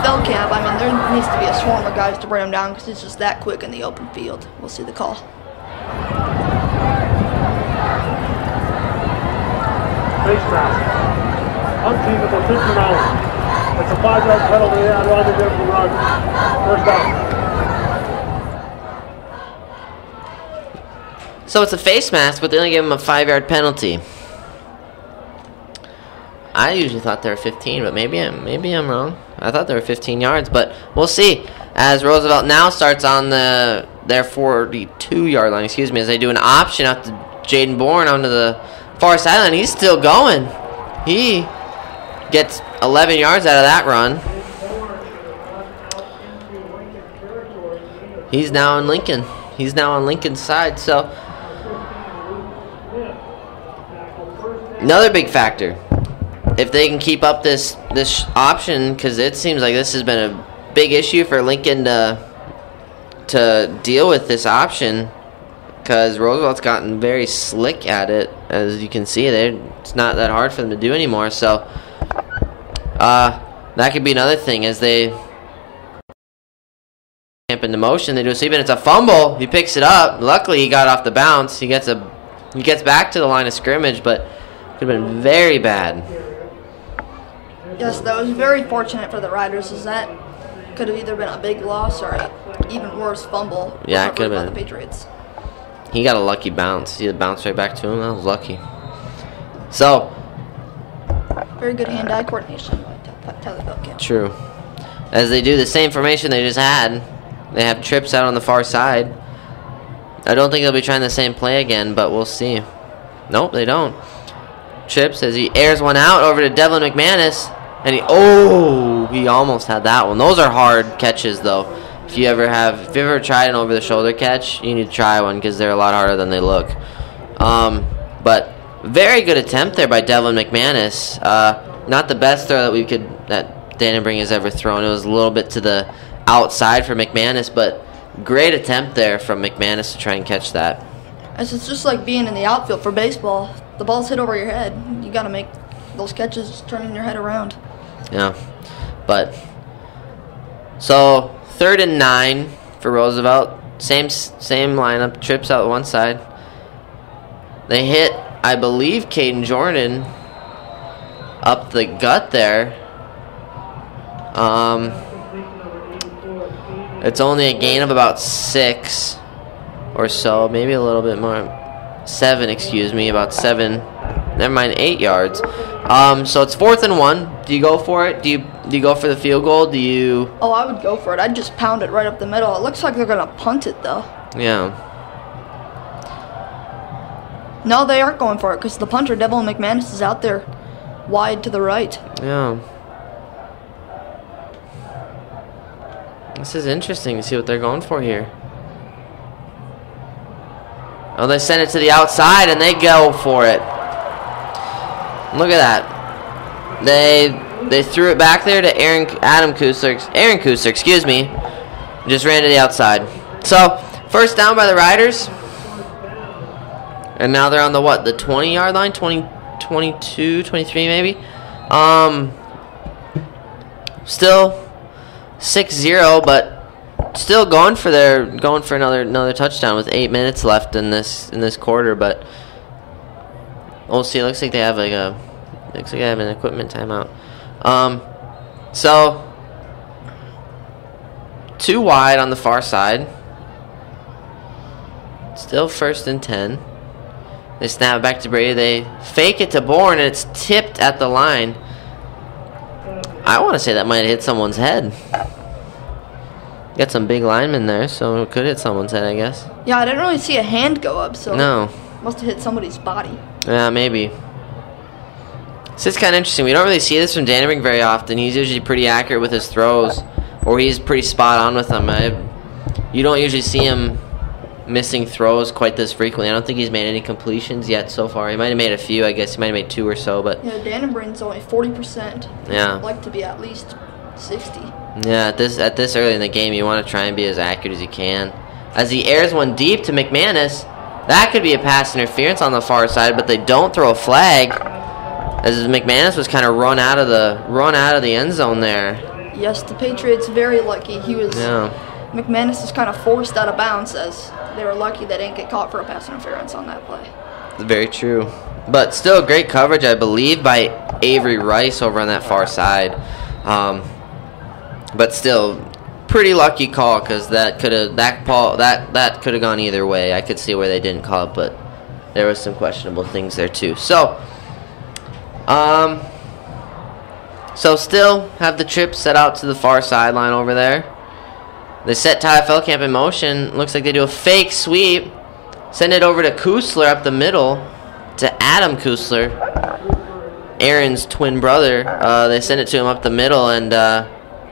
Feldkamp, there needs to be a swarm of guys to bring him down because it's just that quick in the open field. We'll see the call. Face mask. Unteamable 50 miles. It's a 5-yard penalty on Roger Jensen Rogers. 1st down. So it's a face mask, but they only gave him a 5-yard penalty. I usually thought they were 15, but maybe I'm wrong. I thought they were 15 yards, but we'll see. As Roosevelt now starts on their 42-yard line, as they do an option out to Jaden Bourne onto the far sideline. He's still going. He gets 11 yards out of that run. He's now on Lincoln. He's now on Lincoln's side, so another big factor. If they can keep up this option, because it seems like this has been a big issue for Lincoln to deal with this option, because Roosevelt's gotten very slick at it. As you can see, it's not that hard for them to do anymore. So That could be another thing as they camp into motion. They do a sweep, and it's a fumble. He picks it up. Luckily, he got off the bounce. He gets back to the line of scrimmage, but could have been very bad. Yes, that was very fortunate for the Riders, as that could have either been a big loss or an even worse fumble. Yeah, it could have been. The Patriots. He got a lucky bounce. See the bounce right back to him? That was lucky. So. Very good hand-eye coordination by Tyler Belkamp. True. As they do the same formation they just had, they have trips out on the far side. I don't think they'll be trying the same play again, but we'll see. Nope, they don't. Trips as he airs one out over to Devlin McManus. And he almost had that one. Those are hard catches, though. If you ever tried an over-the-shoulder catch, you need to try one because they're a lot harder than they look. But very good attempt there by Devlin McManus. Not the best throw that Dannenberg has ever thrown. It was a little bit to the outside for McManus, but great attempt there from McManus to try and catch that. It's just like being in the outfield for baseball. The ball's hit over your head. You got to make those catches turning your head around. Yeah, but so 3rd and 9 for Roosevelt. Same lineup. Trips out one side. They hit, I believe, Caden Jordan up the gut there. It's only a gain of about 6 or so, maybe a little bit more. 7, excuse me, about 7. Never mind, 8 yards. So it's 4th and 1. Do you go for it? Do you go for the field goal? Do you? Oh, I would go for it. I'd just pound it right up the middle. It looks like they're gonna punt it though. Yeah. No, they aren't going for it because the punter, Devlin McManus, is out there wide to the right. Yeah. This is interesting to see what they're going for here. Oh, they send it to the outside, and they go for it. Look at that. They threw it back there to Aaron Kusler, excuse me. Just ran to the outside. So, first down by the Riders. And now they're on the, the 20-yard line? 22, 23 maybe? Still 6-0, but still going for another touchdown with 8 minutes left in this quarter, but we'll see. It looks like they have an equipment timeout. So 2 wide on the far side. Still 1st and 10. They snap it back to Brady. They fake it to Bourne, and it's tipped at the line. I want to say that might have hit someone's head. Got some big linemen there, so it could hit someone's head, I guess. Yeah, I didn't really see a hand go up, so no. Must have hit somebody's body. Yeah, maybe. This is kind of interesting. We don't really see this from Dannenberg very often. He's usually pretty accurate with his throws, or he's pretty spot on with them. You don't usually see him missing throws quite this frequently. I don't think he's made any completions yet so far. He might have made a few, I guess. He might have made 2 or so, but yeah, Dannenberg's only 40%. Yeah. I'd like to be at least 60. Yeah, at this early in the game, you want to try and be as accurate as you can. As he airs one deep to McManus, that could be a pass interference on the far side, but they don't throw a flag, as McManus was kind of run out of the end zone there. Yes, the Patriots very lucky. McManus was kind of forced out of bounds, as they were lucky they didn't get caught for a pass interference on that play. Very true. But still great coverage, I believe, by Avery Rice over on that far side. But still, pretty lucky call, because that could have gone either way. I could see where they didn't call it, but there was some questionable things there too. So still have the trip set out to the far sideline over there. They set Tyler Feldkamp in motion. Looks like they do a fake sweep. Send it over to Kusler up the middle to Adam Kusler, Aaron's twin brother. They send it to him up the middle, and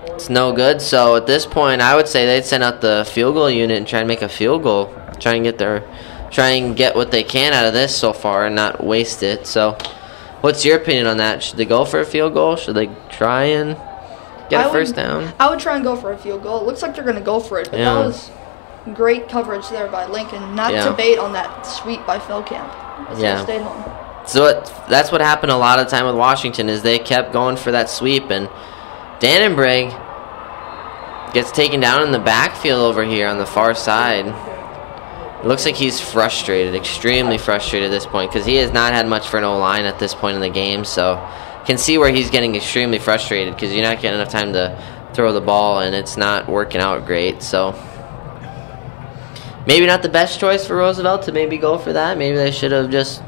it's no good. So at this point, I would say they'd send out the field goal unit and try and make a field goal. Try and get what they can out of this so far and not waste it. So what's your opinion on that? Should they go for a field goal? Should they try and get a first down? I would try and go for a field goal. It looks like they're going to go for it, but that was great coverage there by Lincoln. Not to bait on that sweep by Feldkamp. Stay home. So that's what happened a lot of the time with Washington, is they kept going for that sweep, and Dannenberg gets taken down in the backfield over here on the far side. It looks like he's frustrated, extremely frustrated at this point, because he has not had much for an O-line at this point in the game, so can see where he's getting extremely frustrated because you're not getting enough time to throw the ball, and it's not working out great. So maybe not the best choice for Roosevelt to maybe go for that. Maybe they should have just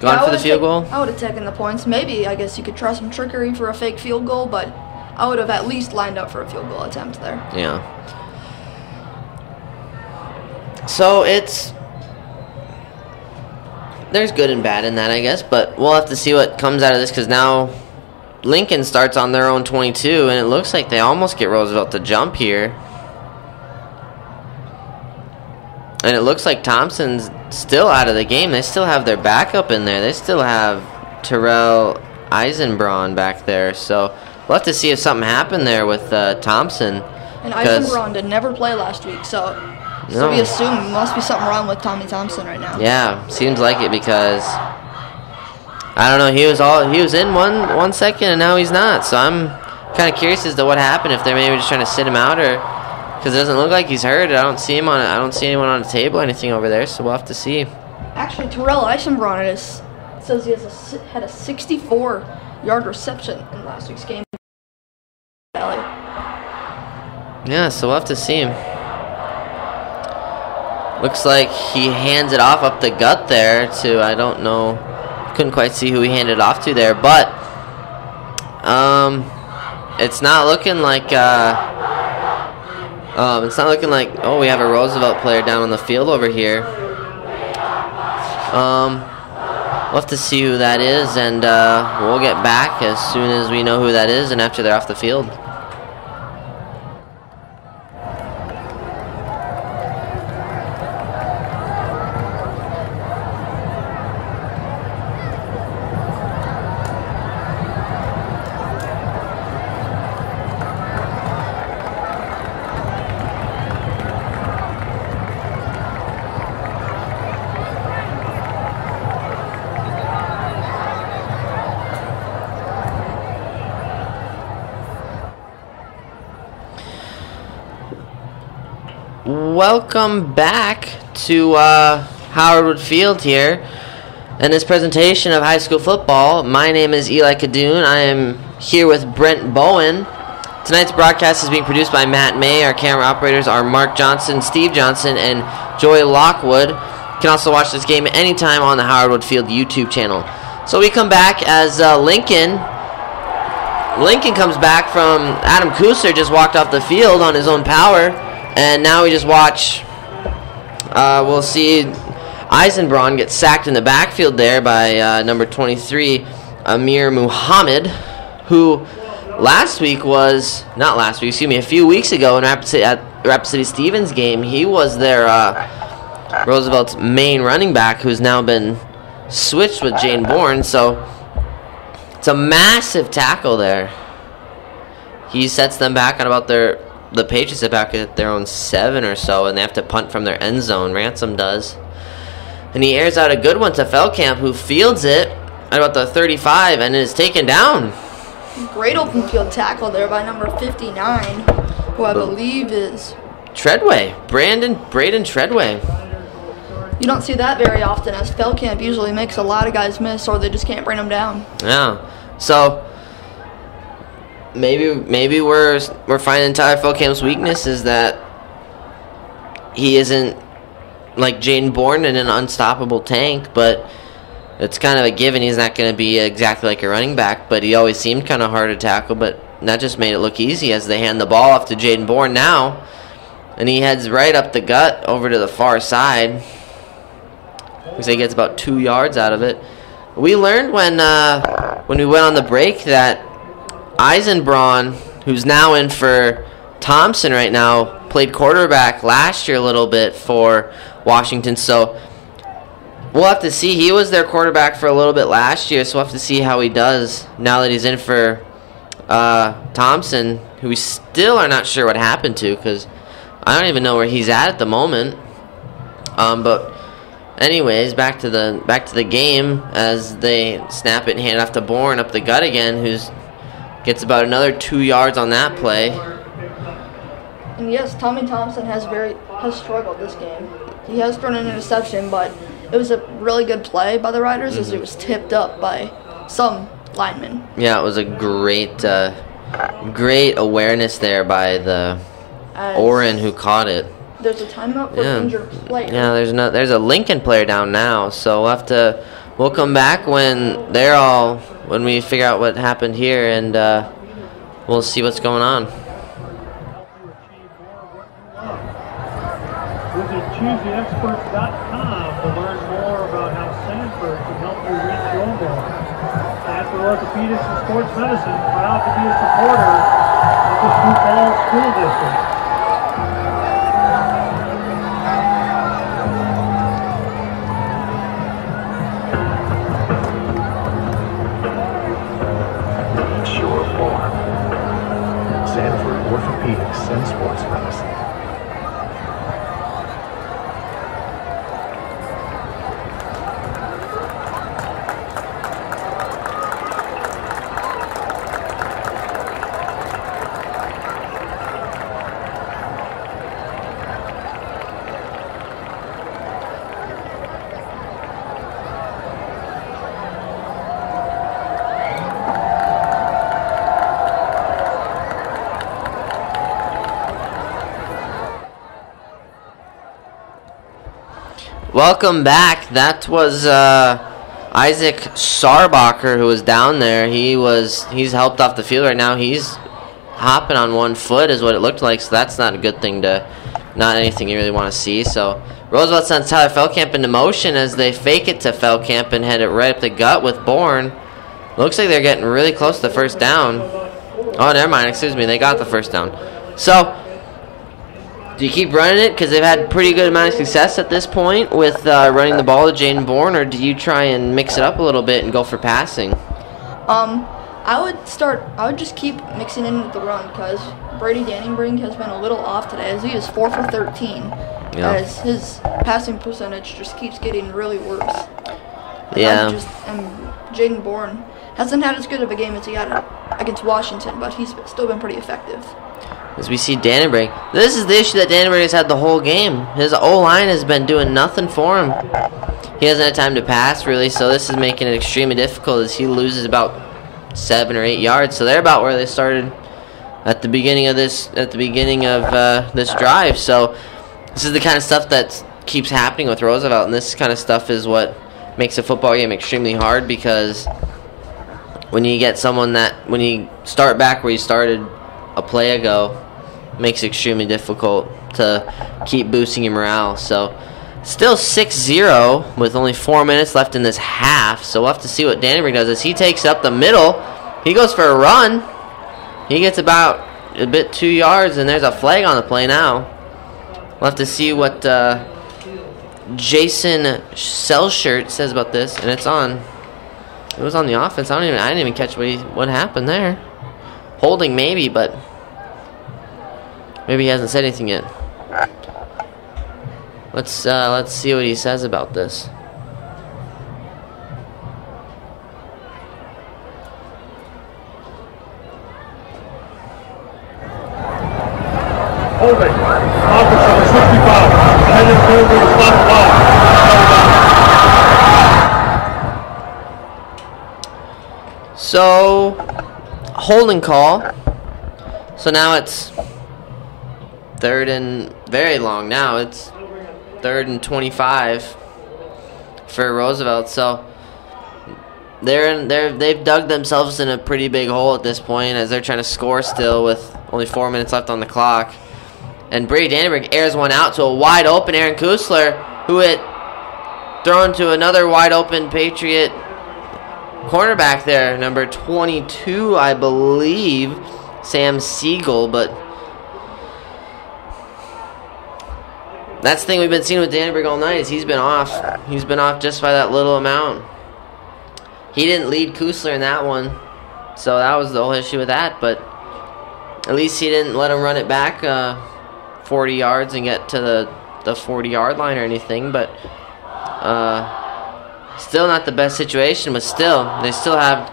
gone for the field goal. I would have taken the points. Maybe, I guess you could try some trickery for a fake field goal, but I would have at least lined up for a field goal attempt there. Yeah. So there's good and bad in that, I guess, but we'll have to see what comes out of this, because now Lincoln starts on their own 22, and it looks like they almost get Roosevelt to jump here. And it looks like Thompson's still out of the game. They still have their backup in there. They still have Terrell Eisenbraun back there, so we'll have to see if something happened there with Thompson. And Eisenbraun did never play last week, so we assume there must be something wrong with Tommy Thompson right now. Yeah, seems like it, because I don't know, he was in one second and now he's not. So I'm kind of curious as to what happened, if they're maybe just trying to sit him out, or because it doesn't look like he's hurt. I don't see anyone on the table or anything over there, so we'll have to see. Actually, Terrell Eisenbraun says he had a 64-yard reception in last week's game. Yeah, so we'll have to see him. Looks like he hands it off up the gut there to, I don't know, couldn't quite see who he handed it off to there, but it's not looking like we have a Roosevelt player down on the field over here. We'll have to see who that is, and we'll get back as soon as we know who that is and after they're off the field. Welcome back to Howard Wood Field here in this presentation of high school football. My name is Eli Cadoon. I am here with Brent Bowen. Tonight's broadcast is being produced by Matt May. Our camera operators are Mark Johnson, Steve Johnson, and Joy Lockwood. You can also watch this game anytime on the Howard Wood Field YouTube channel. So we come back as Lincoln comes back from Adam Kuser, just walked off the field on his own power. And now we just watch, we'll see Eisenbraun get sacked in the backfield there by number 23, Amir Muhammad, who a few weeks ago in Rapid City Stevens game, he was their Roosevelt's main running back, who's now been switched with Jane Bourne. So it's a massive tackle there. He sets them back on about the Patriots are back at their own 7 or so, and they have to punt from their end zone. Ransom does. And he airs out a good one to Feldkamp, who fields it at about the 35 and is taken down. Great open field tackle there by number 59, who I believe is Treadway. Braden Treadway. You don't see that very often, as Feldkamp usually makes a lot of guys miss, or they just can't bring them down. Yeah. So Maybe we're finding Tyler Feldkamp's weakness is that he isn't like Jaden Bourne in an unstoppable tank, but it's kind of a given he's not going to be exactly like a running back, but he always seemed kind of hard to tackle, but that just made it look easy as they hand the ball off to Jaden Bourne now, and he heads right up the gut over to the far side because he gets about 2 yards out of it. We learned when we went on the break that Eisenbraun, who's now in for Thompson right now, played quarterback last year a little bit for Washington. So we'll have to see. He was their quarterback for a little bit last year, so we'll have to see how he does now that he's in for Thompson, who we still are not sure what happened to, because I don't even know where he's at the moment. But anyways, back to the game as they snap it and hand it off to Bourne up the gut again, who's gets about another 2 yards on that play. And yes, Tommy Thompson has struggled this game. He has thrown an interception, but it was a really good play by the Riders as it was tipped up by some linemen. Yeah, it was a great awareness there by the Oren who caught it. There's a timeout for injured player. Yeah, there's a Lincoln player down now, so we'll come back when we figure out what happened here, and we'll see what's going on. Visit ChooseTheExperts.com to learn more about how Sanford can help you reach your goal. Sanford Orthopedics and Sports Medicine, proud to be a supporter of the Sioux Falls School District. Reach your form. Sanford Orthopedics and Sports Medicine. Welcome back. That was Isaac Sarbacher who was down there. He's helped off the field right now. He's hopping on one foot is what it looked like, so that's not a good thing not anything you really want to see. So Roosevelt sends Tyler Feldkamp into motion as they fake it to Feldkamp and head it right up the gut with Bourne. Looks like they're getting really close to the first down. Oh, never mind. Excuse me. They got the first down. So do you keep running it because they've had pretty good amount of success at this point with running the ball to Jaden Bourne, or do you try and mix it up a little bit and go for passing? I would just keep mixing in with the run because Brady Danningbrink has been a little off today as he is 4 for 13 as his passing percentage just keeps getting really worse. Yeah. And Jaden Bourne hasn't had as good of a game as he had against Washington, but he's still been pretty effective. As we see Dannenberg. This is the issue that Dannenberg has had the whole game. His O-line has been doing nothing for him. He hasn't had time to pass, really, so this is making it extremely difficult as he loses about 7 or 8 yards. So they're about where they started at the beginning of this drive. So this is the kind of stuff that keeps happening with Roosevelt, and this kind of stuff is what makes a football game extremely hard, because when you get someone when you start back where you started a play ago, makes it extremely difficult to keep boosting your morale. So still 6-0 with only 4 minutes left in this half, so we'll have to see what Dannenberg does as he takes up the middle. He goes for a run. He gets about a bit 2 yards, and there's a flag on the play now. We'll have to see what Jason Selshert says about this, and it was on the offense. I didn't even catch what happened there. Holding maybe, but maybe he hasn't said anything yet. Let's see what he says about this. Holding. Offense on the 65. Headed over the left ball. So, holding call. So now it's 3rd and very long now. It's 3rd and 25 for Roosevelt. So they've dug themselves in a pretty big hole at this point as they're trying to score still with only 4 minutes left on the clock. And Brady Dannenberg airs one out to a wide open Aaron Kusler, who had thrown to another wide open Patriot cornerback there, number 22, I believe, Sam Siegel. But that's the thing we've been seeing with Dannenberg all night is he's been off. He's been off just by that little amount. He didn't lead Kusler in that one, so that was the whole issue with that. But at least he didn't let him run it back 40 yards and get to the 40-yard line or anything. But Still not the best situation, but still, they still have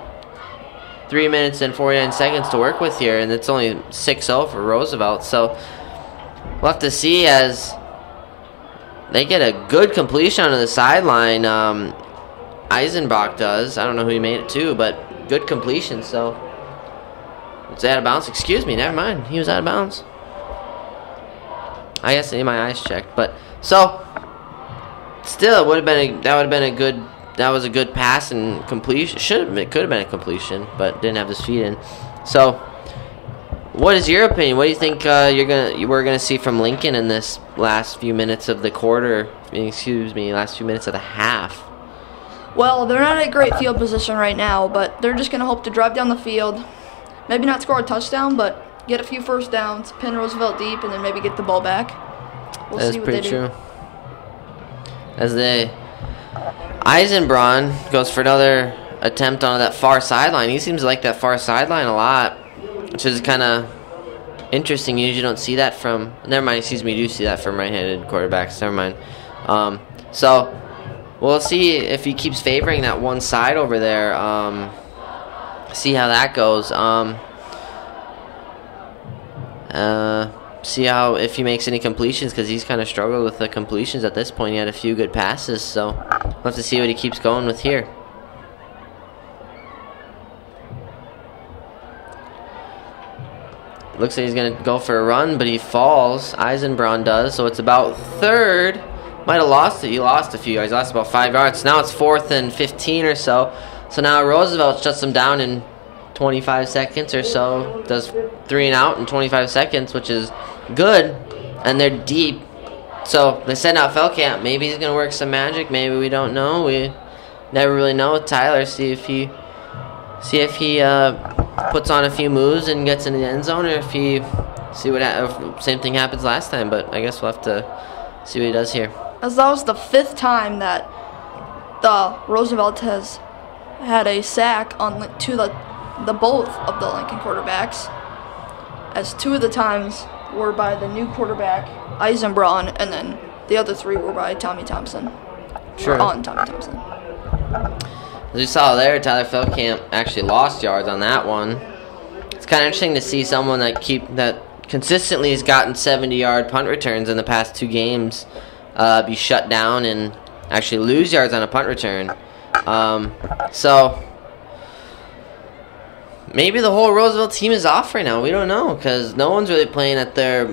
3 minutes and 49 seconds to work with here, and it's only 6-0 for Roosevelt. So we'll have to see as they get a good completion onto the sideline. Eisenbach does. I don't know who he made it to, but good completion. So it's out of bounds. Excuse me, never mind. He was out of bounds. I guess I need my eyes checked, but so still, it would have been that was a good pass and completion. Could have been a completion, but didn't have his feet in. So, what is your opinion? What do you think we're gonna see from Lincoln in this last few minutes of the quarter? Last few minutes of the half. Well, they're not in a great field position right now, but they're just gonna hope to drive down the field, maybe not score a touchdown, but get a few first downs, pin Roosevelt deep, and then maybe get the ball back. We'll see what they do. That's pretty true. As Eisenbron goes for another attempt on that far sideline. He seems to like that far sideline a lot, which is kind of interesting. You usually don't see that from. Never mind. Excuse me. You do see that from right-handed quarterbacks. Never mind. So we'll see if he keeps favoring that one side over there. See how that goes. See how if he makes any completions, because he's kind of struggled with the completions at this point. He had a few good passes, so we'll have to see what he keeps going with here. Looks like he's going to go for a run, but he falls. Eisenbron does, so it's about third. Might have lost it. He lost a few yards. He lost about 5 yards. Now it's 4th and 15 or so. So now Roosevelt shuts him down in 25 seconds or so, does 3 and out in 25 seconds, which is good, and they're deep. So they send out Feldkamp. Maybe he's going to work some magic. Maybe we don't know. We never really know with Tyler. See if he puts on a few moves and gets in the end zone, or if he same thing happens last time. But I guess we'll have to see what he does here. As that was the 5th time that the Roosevelt has had a sack on the both of the Lincoln quarterbacks, as 2 of the times were by the new quarterback Eisenbron, and then the other 3 were by Tommy Thompson. Sure. On Tommy Thompson. As we saw there, Tyler Feldkamp actually lost yards on that one. It's kind of interesting to see someone that consistently has gotten 70-yard punt returns in the past 2 games be shut down and actually lose yards on a punt return. So maybe the whole Roosevelt team is off right now. We don't know, because no one's really playing at their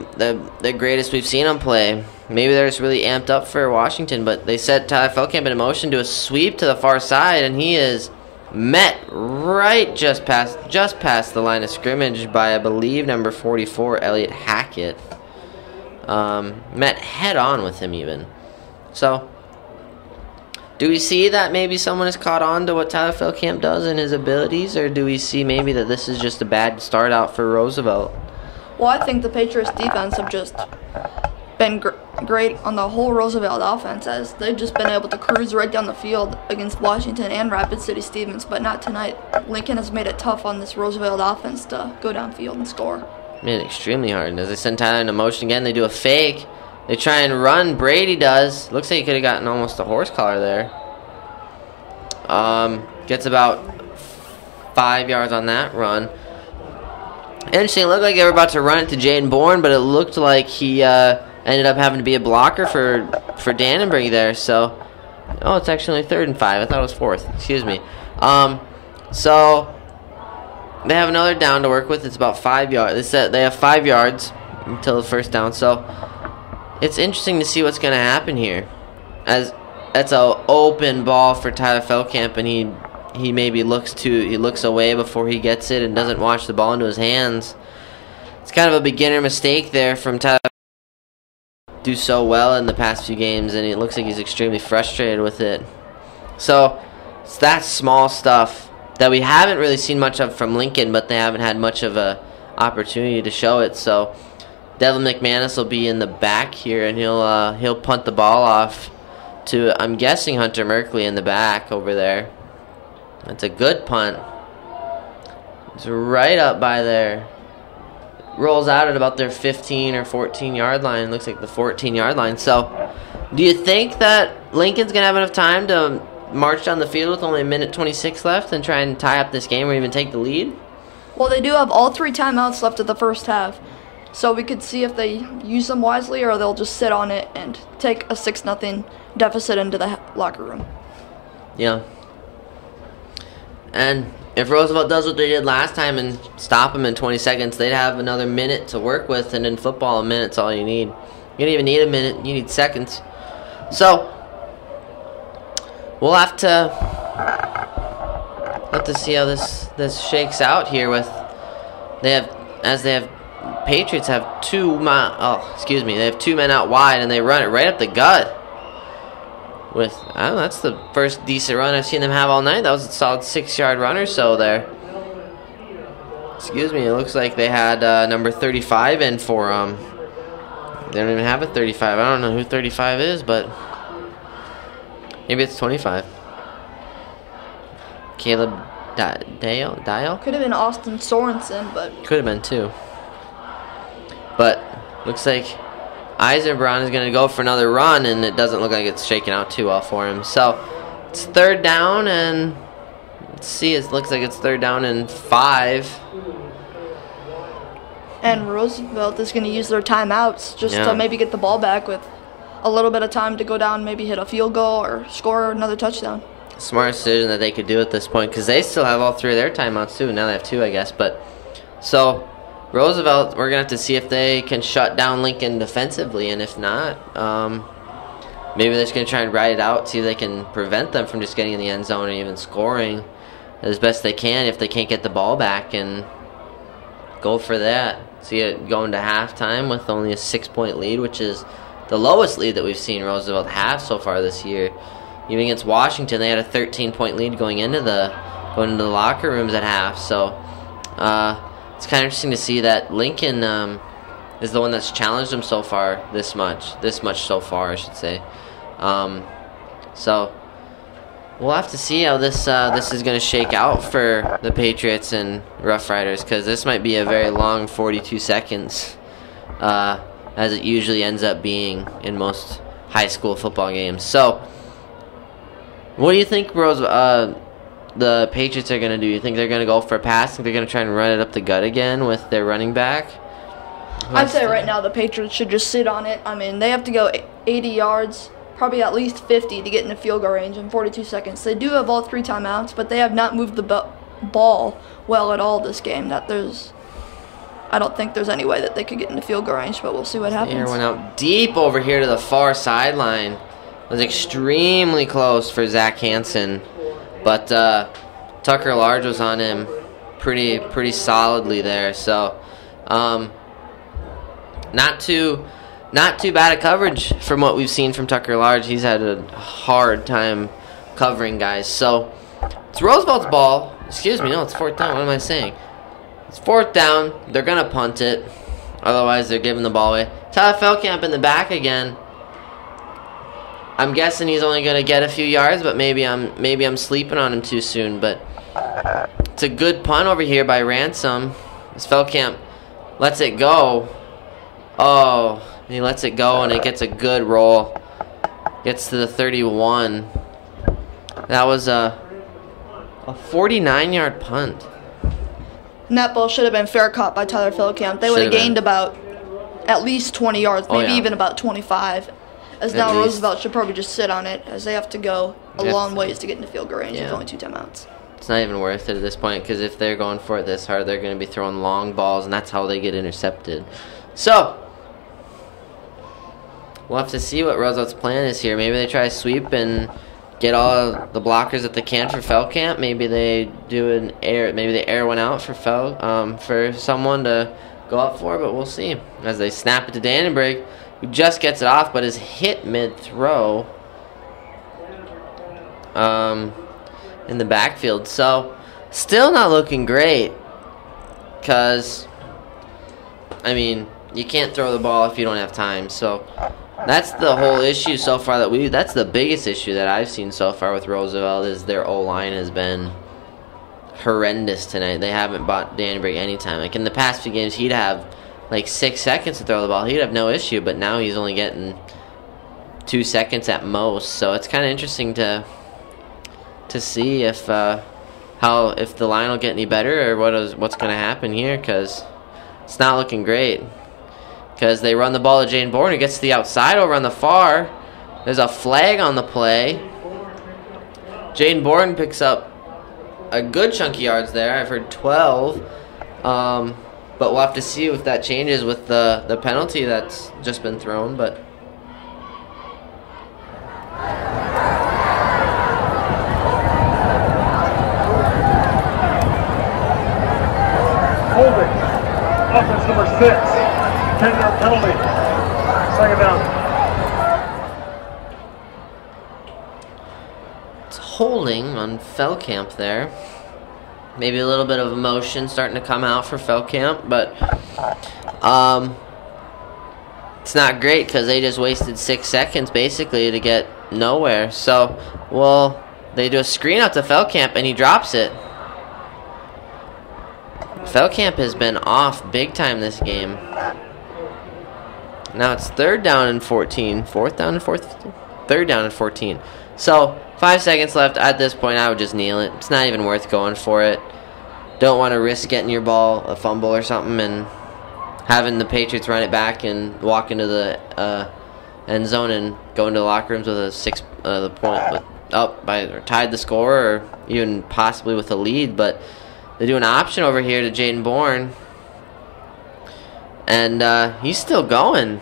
greatest we've seen them play. Maybe they're just really amped up for Washington, but they set Tyler Feldkamp in motion to a sweep to the far side, and he is met right just past the line of scrimmage by, I believe, number 44, Elliott Hackett. Met head on with him even. So do we see that maybe someone has caught on to what Tyler Feldkamp does and his abilities, or do we see maybe that this is just a bad start out for Roosevelt? Well, I think the Patriots defense have just been great on the whole Roosevelt offense, as they've just been able to cruise right down the field against Washington and Rapid City Stevens, but not tonight. Lincoln has made it tough on this Roosevelt offense to go downfield and score. Made it extremely hard. And as they send Tyler into motion again, they do a fake. They try and run. Brady does. Looks like he could have gotten almost a horse collar there. Gets about 5 yards on that run. Interesting. It looked like they were about to run it to Jaden Bourne, but it looked like he ended up having to be a blocker for Dannenberg there. So, it's actually only 3rd and 5. I thought it was 4th. Excuse me. So they have another down to work with. It's about 5 yards. They have 5 yards until the first down. So it's interesting to see what's going to happen here, as that's an open ball for Tyler Feldkamp, and he maybe looks away before he gets it and doesn't watch the ball into his hands. It's kind of a beginner mistake there from Tyler. Do so well in the past few games, and it looks like he's extremely frustrated with it. So it's that small stuff that we haven't really seen much of from Lincoln, but they haven't had much of a opportunity to show it. So Devin McManus will be in the back here, and he'll punt the ball off to, I'm guessing, Hunter Merkley in the back over there. It's a good punt. It's right up by there. Rolls out at about their 15 or 14 yard line. Looks like the 14 yard line. So Do you think that Lincoln's going to have enough time to march down the field with only a minute 26 left and try and tie up this game or even take the lead? Well, they do have all 3 timeouts left of the first half. So we could see if they use them wisely or they'll just sit on it and take a 6-0 deficit into the locker room. Yeah. And if Roosevelt does what they did last time and stop them in 20 seconds, they'd have another minute to work with. And in football, a minute's all you need. You don't even need a minute. You need seconds. So we'll have to see how this shakes out here. Patriots have 2 men out wide, and they run it right up the gut. That's the first decent run I've seen them have all night. That was a solid 6-yard run or so there. It looks like they had number 35 in for them. They don't even have a 35. I don't know who 35 is, but maybe it's 25. Caleb Dial? Could have been Austin Sorensen, but... Could have been, too. But looks like Eisenbraun is going to go for another run, and it doesn't look like it's shaking out too well for him. So it's 3rd down, and let's see, it looks like it's 3rd down and 5. And Roosevelt is going to use their timeouts just to maybe get the ball back with a little bit of time to go down, maybe hit a field goal or score another touchdown. Smart decision that they could do at this point because they still have all 3 of their timeouts too. Now they have 2, I guess. But so Roosevelt, we're going to have to see if they can shut down Lincoln defensively, and if not, maybe they're just going to try and ride it out, see if they can prevent them from just getting in the end zone or even scoring as best they can if they can't get the ball back, and go for that. See it going to halftime with only a 6-point lead, which is the lowest lead that we've seen Roosevelt have so far this year. Even against Washington, they had a 13-point lead going into the locker rooms at half. So it's kind of interesting to see that Lincoln is the one that's challenged them so far this much so far, I should say. So we'll have to see how this is going to shake out for the Patriots and Rough Riders, because this might be a very long 42 seconds, as it usually ends up being in most high school football games. So what do you think, the Patriots are going to do? You think they're going to go for a pass? Think they're going to try and run it up the gut again with their running back? I'd say right now the Patriots should just sit on it. I mean, they have to go 80 yards, probably at least 50 to get in the field goal range in 42 seconds. They do have all 3 timeouts, but they have not moved the ball well at all this game. I don't think there's any way that they could get in the field goal range, but we'll see what happens. Air went out deep over here to the far sideline. It was extremely close for Zach Hansen, but Tucker Large was on him pretty solidly there. So not too bad a coverage from what we've seen from Tucker Large. He's had a hard time covering guys. So it's Roosevelt's ball. Excuse me, no, it's 4th down. What am I saying? It's 4th down. They're going to punt it. Otherwise, they're giving the ball away. Tyler Feldkamp in the back again. I'm guessing he's only going to get a few yards, but maybe I'm sleeping on him too soon. But it's a good punt over here by Ransom. As Feldkamp lets it go. Oh, he lets it go, and it gets a good roll. Gets to the 31. That was a 49-yard punt. And that ball should have been fair caught by Tyler Feldkamp. They would have gained about at least 20 yards, maybe even about 25. As now Roosevelt should probably just sit on it, as they have to go a long ways to get into field goal range with only 2 timeouts. It's not even worth it at this point, because if they're going for it this hard, they're going to be throwing long balls, and that's how they get intercepted. So we'll have to see what Roosevelt's plan is here. Maybe they try to sweep and get all the blockers that they can for Feldkamp. Maybe they do an air. Maybe they air one out for someone to go up for, but we'll see. As they snap it to Dannenberg, who just gets it off, but is hit mid-throw in the backfield. So still not looking great, because, I mean, you can't throw the ball if you don't have time. So that's the whole issue so far that's the biggest issue that I've seen so far with Roosevelt, is their O-line has been horrendous tonight. They haven't bought Dannenberg any time. Like in the past few games, he'd have like 6 seconds to throw the ball. He'd have no issue, but now he's only getting 2 seconds at most. So it's kind of interesting to see if the line will get any better or what's going to happen here, because it's not looking great. Because they run the ball to Jaden Bourne, who gets to the outside over on the far. There's a flag on the play. Jaden Bourne picks up a good chunk of yards there. I've heard 12. But we'll have to see if that changes with the penalty that's just been thrown. But holding. Offense number 6. 10-yard penalty. Second down. it's holding on Feldkamp there. Maybe a little bit of emotion starting to come out for Feldkamp, but it's not great because they just wasted 6 seconds basically to get nowhere. So, they do a screen out to Feldkamp and he drops it. Feldkamp has been off big time this game. Now it's 3rd down and 14. 4th down and 3rd down and 14. So 5 seconds left. At this point, I would just kneel it. It's not even worth going for it. Don't want to risk getting your ball a fumble or something and having the Patriots run it back and walk into the end zone and go into the locker rooms with the point up by or tied the score or even possibly with a lead. But they do an option over here to Jaden Bourne, and he's still going.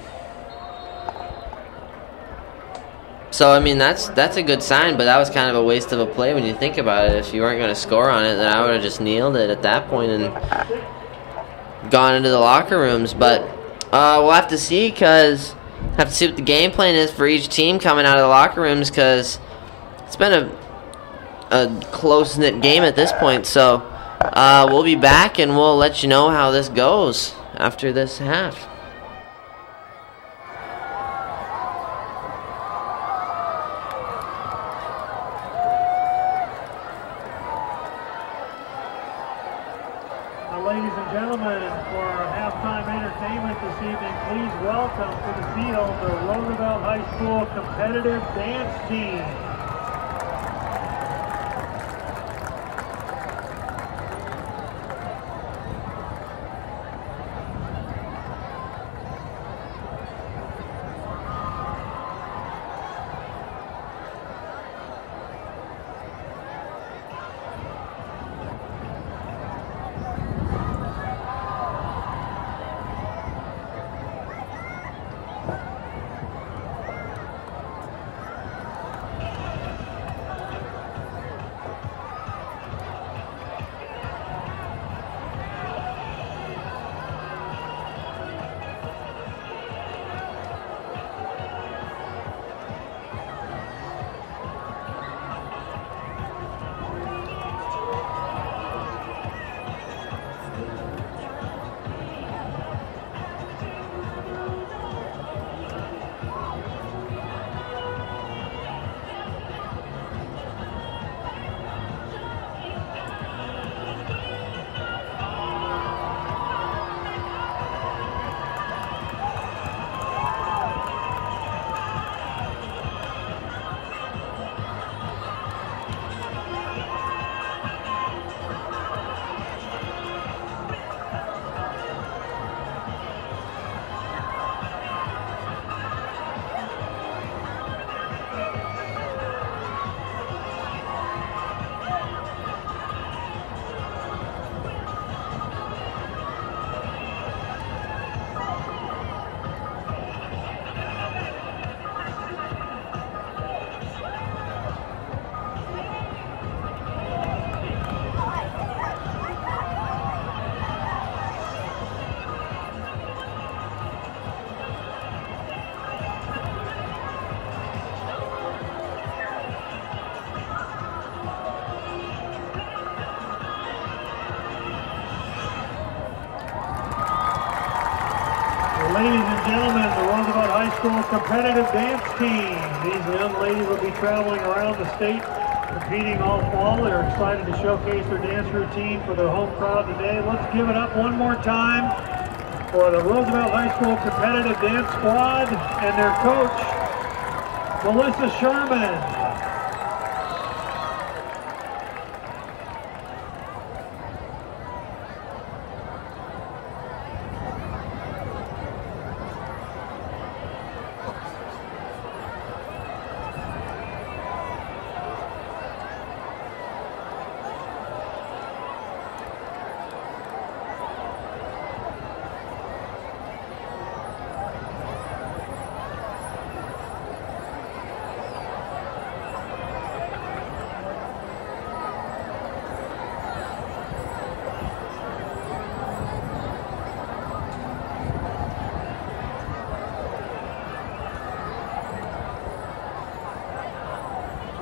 So, I mean, that's a good sign, but that was kind of a waste of a play when you think about it. If you weren't going to score on it, then I would have just kneeled it at that point and gone into the locker rooms. But we'll have to see what the game plan is for each team coming out of the locker rooms, because it's been a close-knit game at this point. So we'll be back, and we'll let you know how this goes after this half. Ladies and gentlemen, for halftime entertainment this evening, please welcome to the field the Roosevelt High School competitive dance team. Ladies and gentlemen, the Roosevelt High School competitive dance team. These young ladies will be traveling around the state, competing all fall. They're excited to showcase their dance routine for their home crowd today. Let's give it up one more time for the Roosevelt High School competitive dance squad and their coach, Melissa Sherman.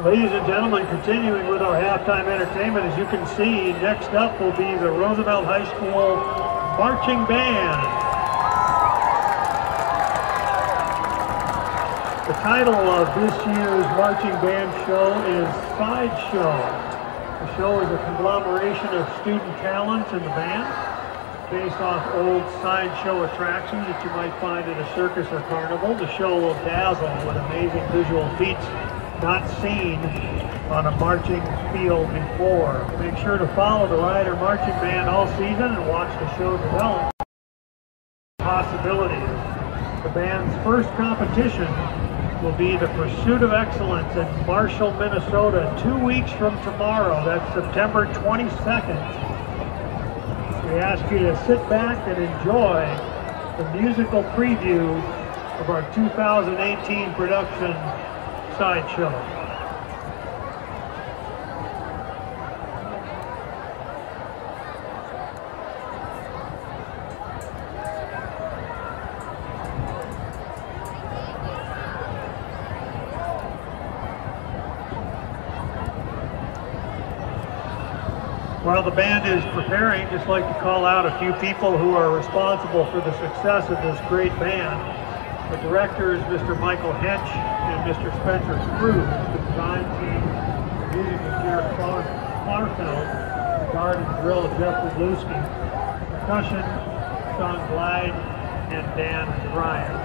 Ladies and gentlemen, continuing with our halftime entertainment, as you can see, next up will be the Roosevelt High School Marching Band. The title of this year's Marching Band show is Sideshow. The show is a conglomeration of student talents in the band, based off old sideshow attractions that you might find at a circus or carnival. The show will dazzle with amazing visual feats not seen on a marching field before. Make sure to follow the Rider Marching Band all season and watch the show develop possibilities. The band's first competition will be the Pursuit of Excellence in Marshall, Minnesota, 2 weeks from tomorrow. That's September 22nd. We ask you to sit back and enjoy the musical preview of our 2018 production, Sideshow. While the band is preparing, just like to call out a few people who are responsible for the success of this great band. The directors, Mr. Michael Hench and Mr. Spencer Cruz. The design team, the music is Jared Clarfeld. The guard and drill, Jeff Wodlewski. Percussion, Sean Glide and Dan Ryan.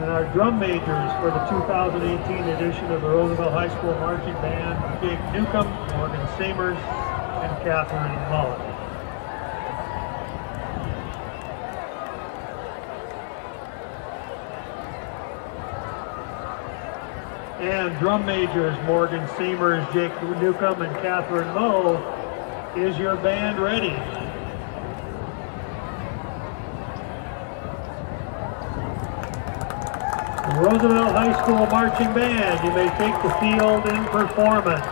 And our drum majors for the 2018 edition of the Roosevelt High School Marching Band, Jake Newcomb, Morgan Seamers, and Catherine Mullen. And drum majors, Morgan Seamers, Jake Newcomb, and Catherine Moe. Is your band ready? The Roosevelt High School Marching Band, you may take the field in performance.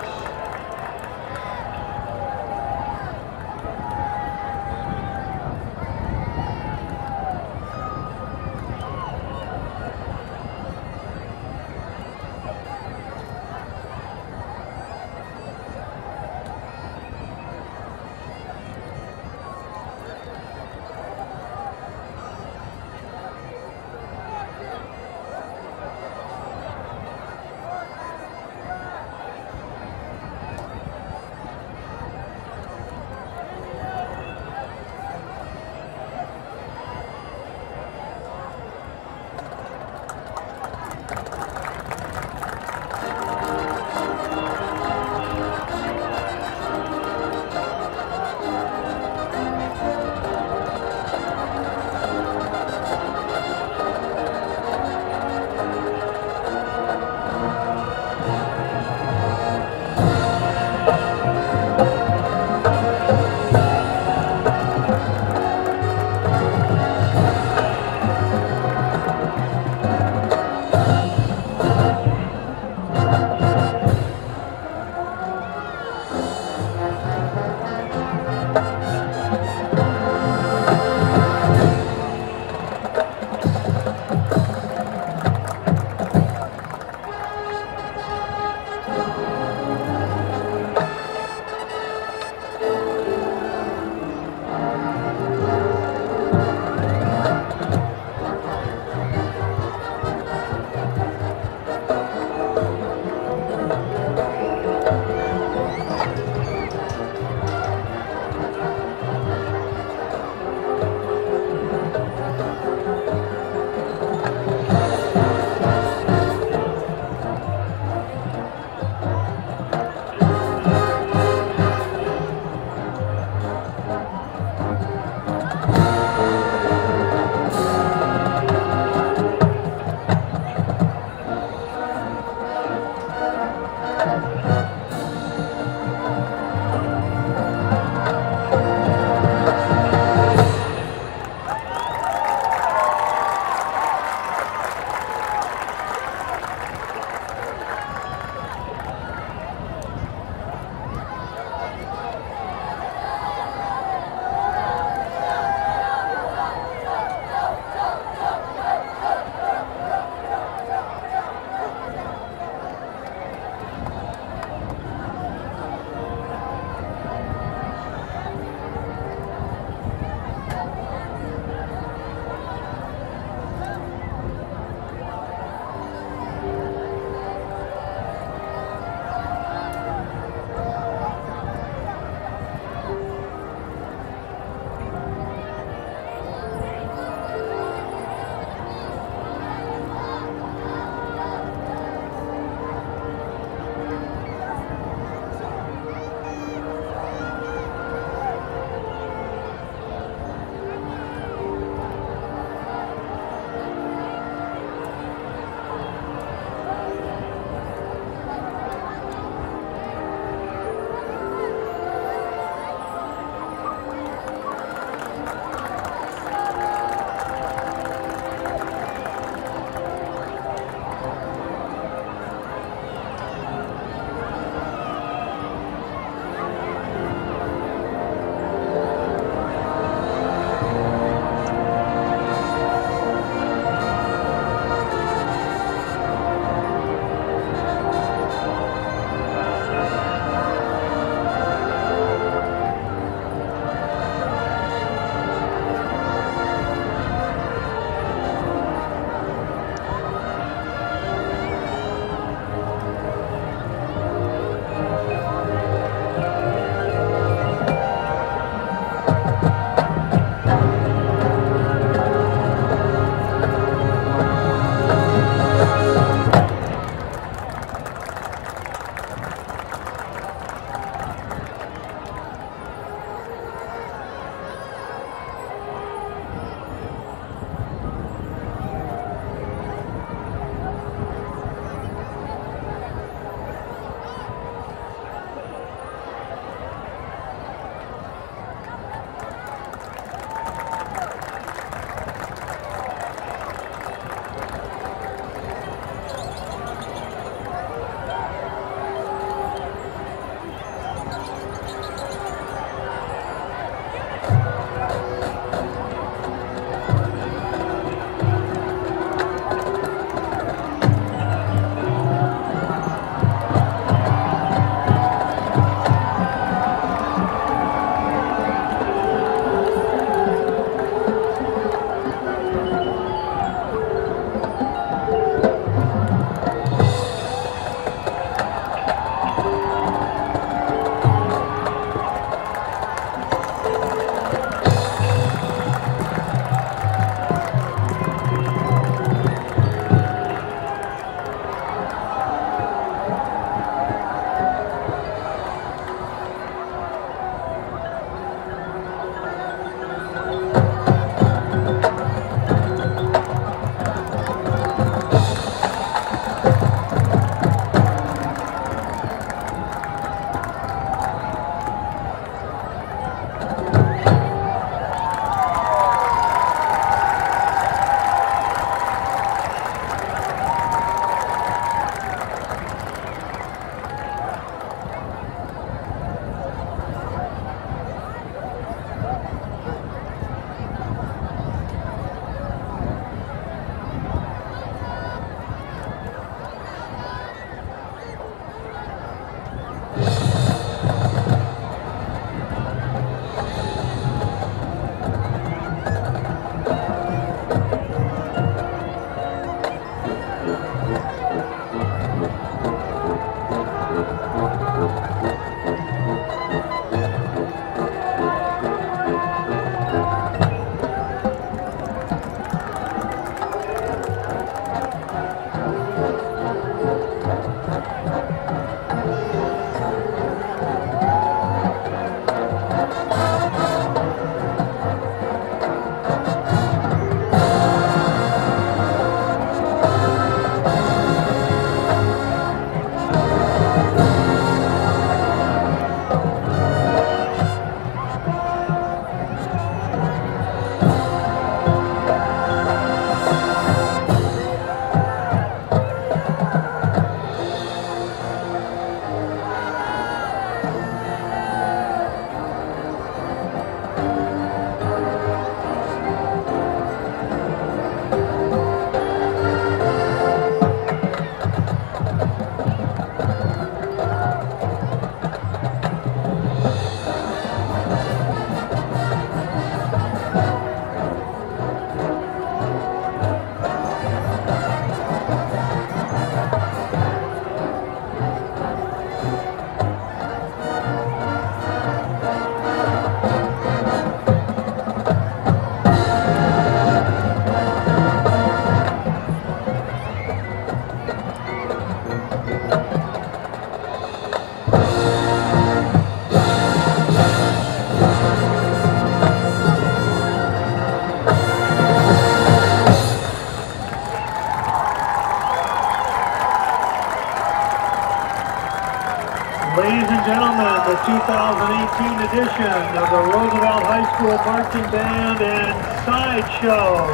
2018 edition of the Roosevelt High School Marching Band and Sideshow.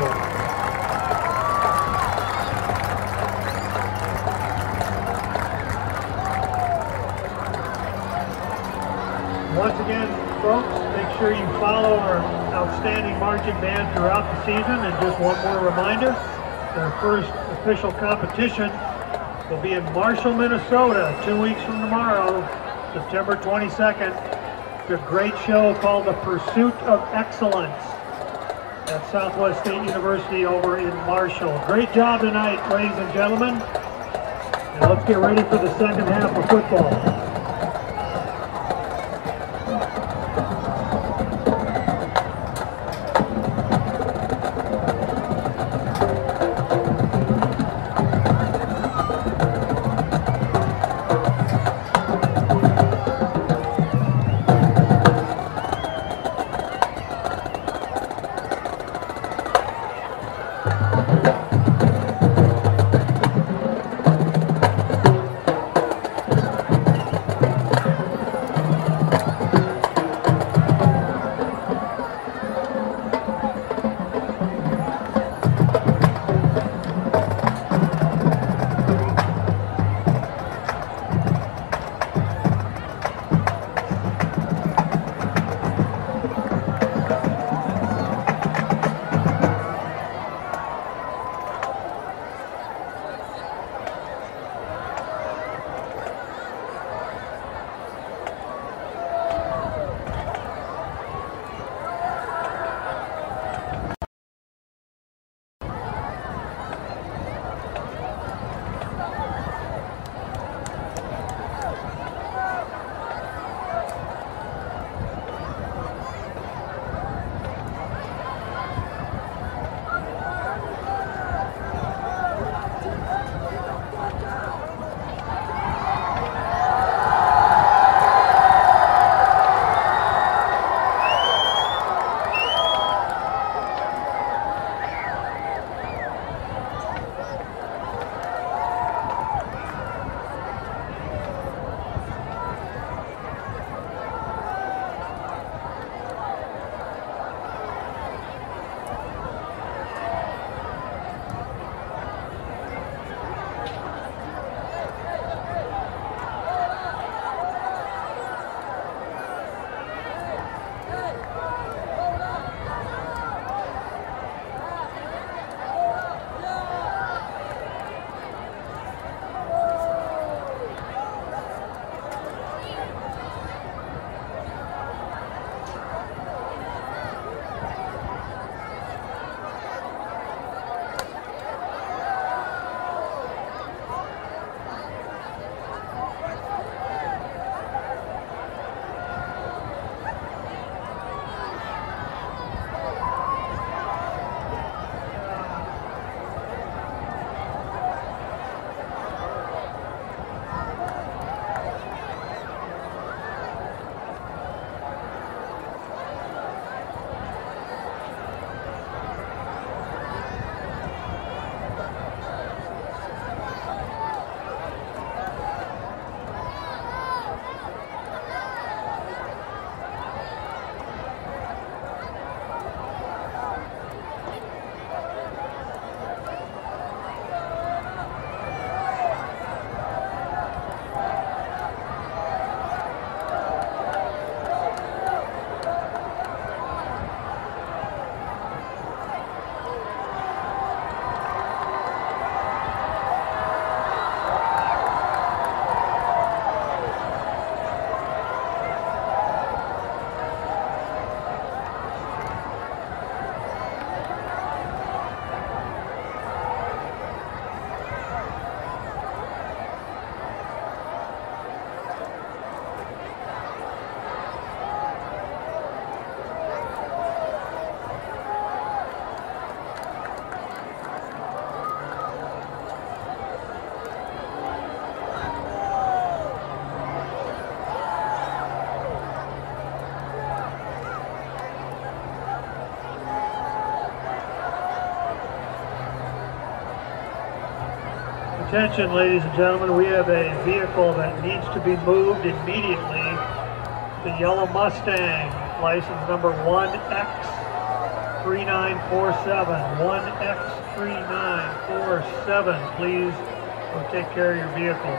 Once again, folks, make sure you follow our outstanding marching band throughout the season. And just one more reminder, their first official competition will be in Marshall, Minnesota, 2 weeks from tomorrow, September 22nd. It's a great show called The Pursuit of Excellence at Southwest State University over in Marshall. Great job tonight, ladies and gentlemen. And let's get ready for the second half of football. Attention, ladies and gentlemen, we have a vehicle that needs to be moved immediately the yellow Mustang, license number 1X3947. 1X3947. Please go take care of your vehicle.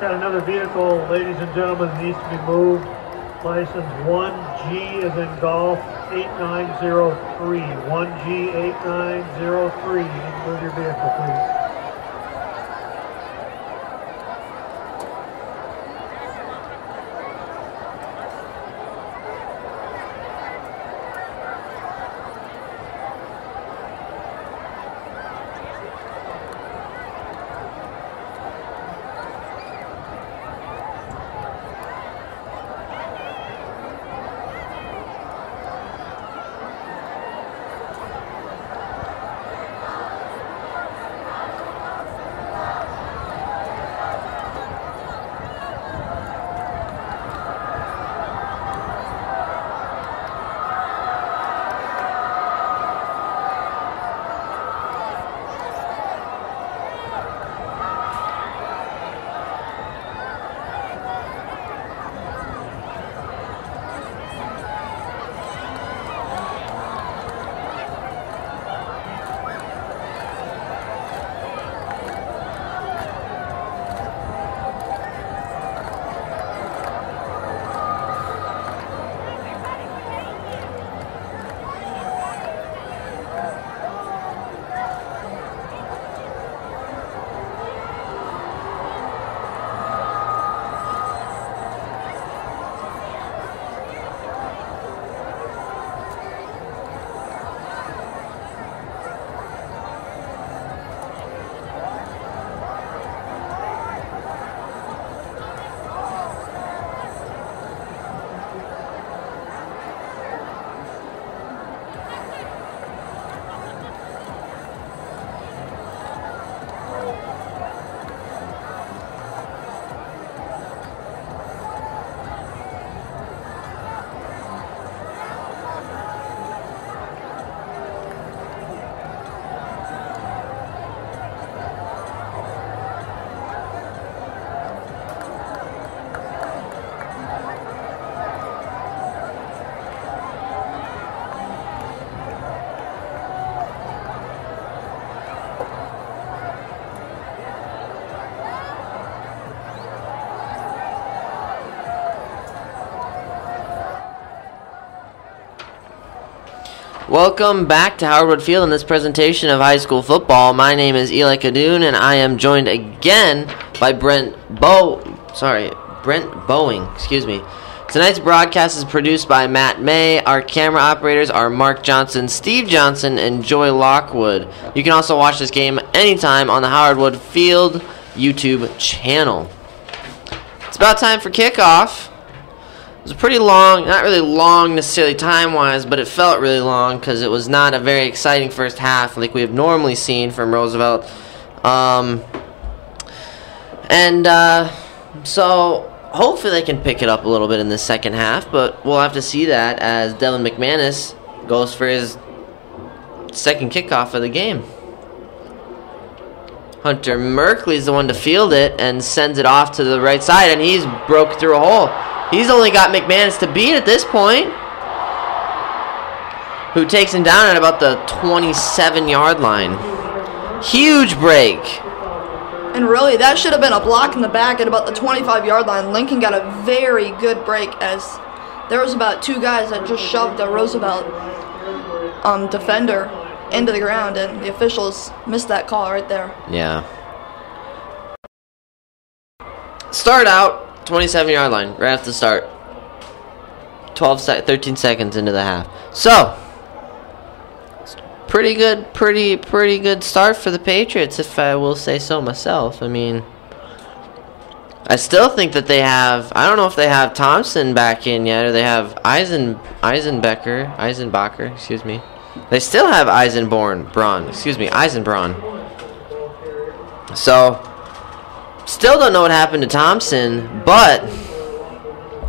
Got another vehicle, ladies and gentlemen, needs to be moved. License 1G as in golf 8903. 1G 8903. You need to move your vehicle, please. Welcome back to Howard Wood Field in this presentation of high school football. My name is Eli Kadoon, and I am joined again by Brent Boeing. Tonight's broadcast is produced by Matt May. Our camera operators are Mark Johnson, Steve Johnson, and Joy Lockwood. You can also watch this game anytime on the Howard Wood Field YouTube channel. It's about time for kickoff. It was a pretty long, not really long necessarily time-wise, but it felt really long because it was not a very exciting first half like we have normally seen from Roosevelt. So hopefully they can pick it up a little bit in the second half, but we'll have to see that as Devin McManus goes for his second kickoff of the game. Hunter Merkley's the one to field it and sends it off to the right side, and he's broke through a hole. He's only got McManus to beat at this point, who takes him down at about the 27-yard line. Huge break. And really, that should have been a block in the back at about the 25-yard line. Lincoln got a very good break as there was about 2 guys that just shoved the Roosevelt defender into the ground, and the officials missed that call right there. Yeah. Start out 27-yard line right after the start. 13 seconds into the half. So, pretty good start for the Patriots, if I will say so myself. I mean, I still think that they have, I don't know if they have Thompson back in yet, or they have Eisenbacher, excuse me. They still have Eisenbraun. So, still don't know what happened to Thompson, but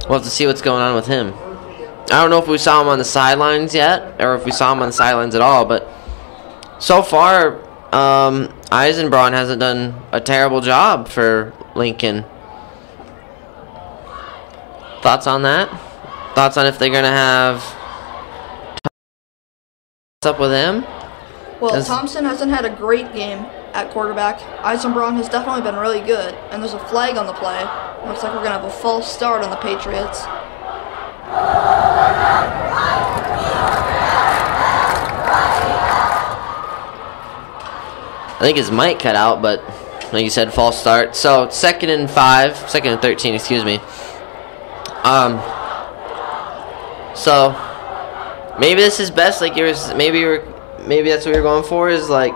we'll have to see what's going on with him. I don't know if we saw him on the sidelines yet, or if we saw him on the sidelines at all, but so far, Eisenbraun hasn't done a terrible job for Lincoln. Thoughts on that? Thoughts on if they're going to have up with him? Well, Thompson hasn't had a great game at quarterback. Eisenbraun has definitely been really good, and there's a flag on the play. Looks like we're going to have a false start on the Patriots. I think his mic cut out, but like you said, false start. So second and 13, excuse me. So maybe this is best. Like maybe that's what you're going for. Is like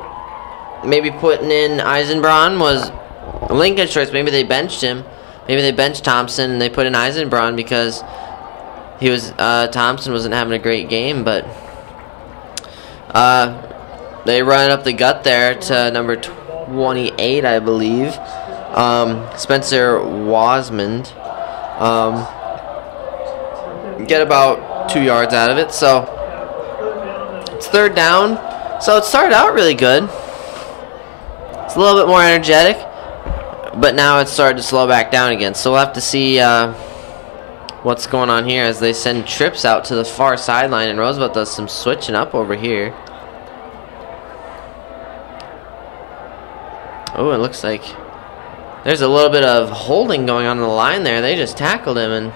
maybe putting in Eisenbraun was Lincoln's choice. Maybe they benched him. Maybe they benched Thompson and they put in Eisenbraun because he was Thompson wasn't having a great game, but they run it up the gut there to number 28, I believe. Spencer Wasmond. Get about 2 yards out of it. So it's third down. So it started out really good. It's a little bit more energetic, but now it's started to slow back down again. So we'll have to see what's going on here as they send trips out to the far sideline, and Roosevelt does some switching up over here. Oh, it looks like there's a little bit of holding going on in the line there. They just tackled him and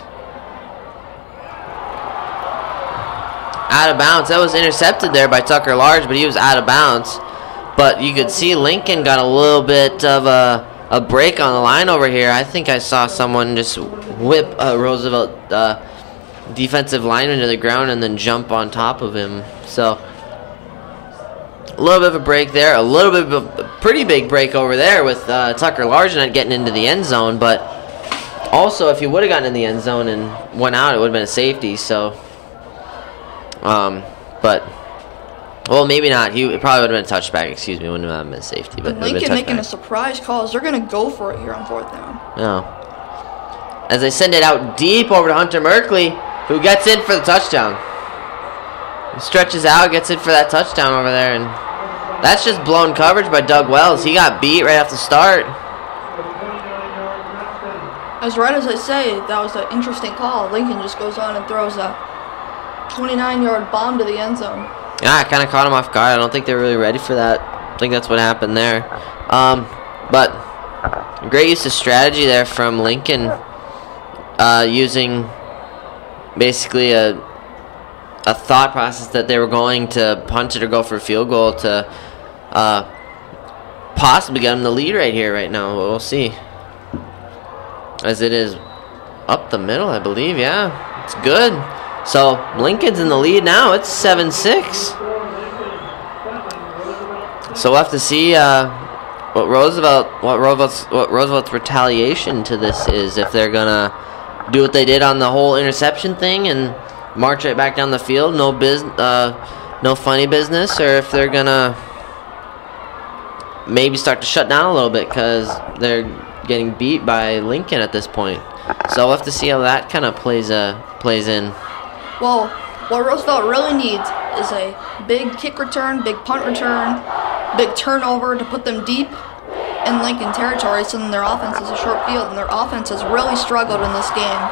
out of bounds. That was intercepted there by Tucker Large, but he was out of bounds. But you could see Lincoln got a little bit of a break on the line over here. I think I saw someone just whip a Roosevelt defensive lineman to the ground and then jump on top of him. So a little bit of a break there. A little bit of a pretty big break over there with Tucker Large not getting into the end zone. But also, if he would have gotten in the end zone and went out, it would have been a safety. So, but, well, maybe not. It probably would have been a touchback. Excuse me, wouldn't have been a safety. But Lincoln making a surprise call. They're going to go for it here on fourth down. No. As they send it out deep over to Hunter Merkley, who gets in for the touchdown. He stretches out, gets in for that touchdown over there, and that's just blown coverage by Doug Wells. He got beat right off the start. As right as I say, that was an interesting call. Lincoln just goes on and throws a 29-yard bomb to the end zone. Yeah, I kind of caught him off guard. I don't think they were really ready for that. I think that's what happened there. But great use of strategy there from Lincoln, using basically a thought process that they were going to punt it or go for a field goal to possibly get them the lead right now. We'll see. As it is up the middle, I believe. Yeah, it's good. So Lincoln's in the lead now. It's 7-6. So we'll have to see what Roosevelt's retaliation to this is, if they're gonna do what they did on the whole interception thing and march right back down the field, no funny business, or if they're gonna maybe start to shut down a little bit because they're getting beat by Lincoln at this point. So we'll have to see how that kind of plays in. Well, what Roosevelt really needs is a big kick return, big punt return, big turnover to put them deep in Lincoln territory, so then their offense is a short field, and their offense has really struggled in this game.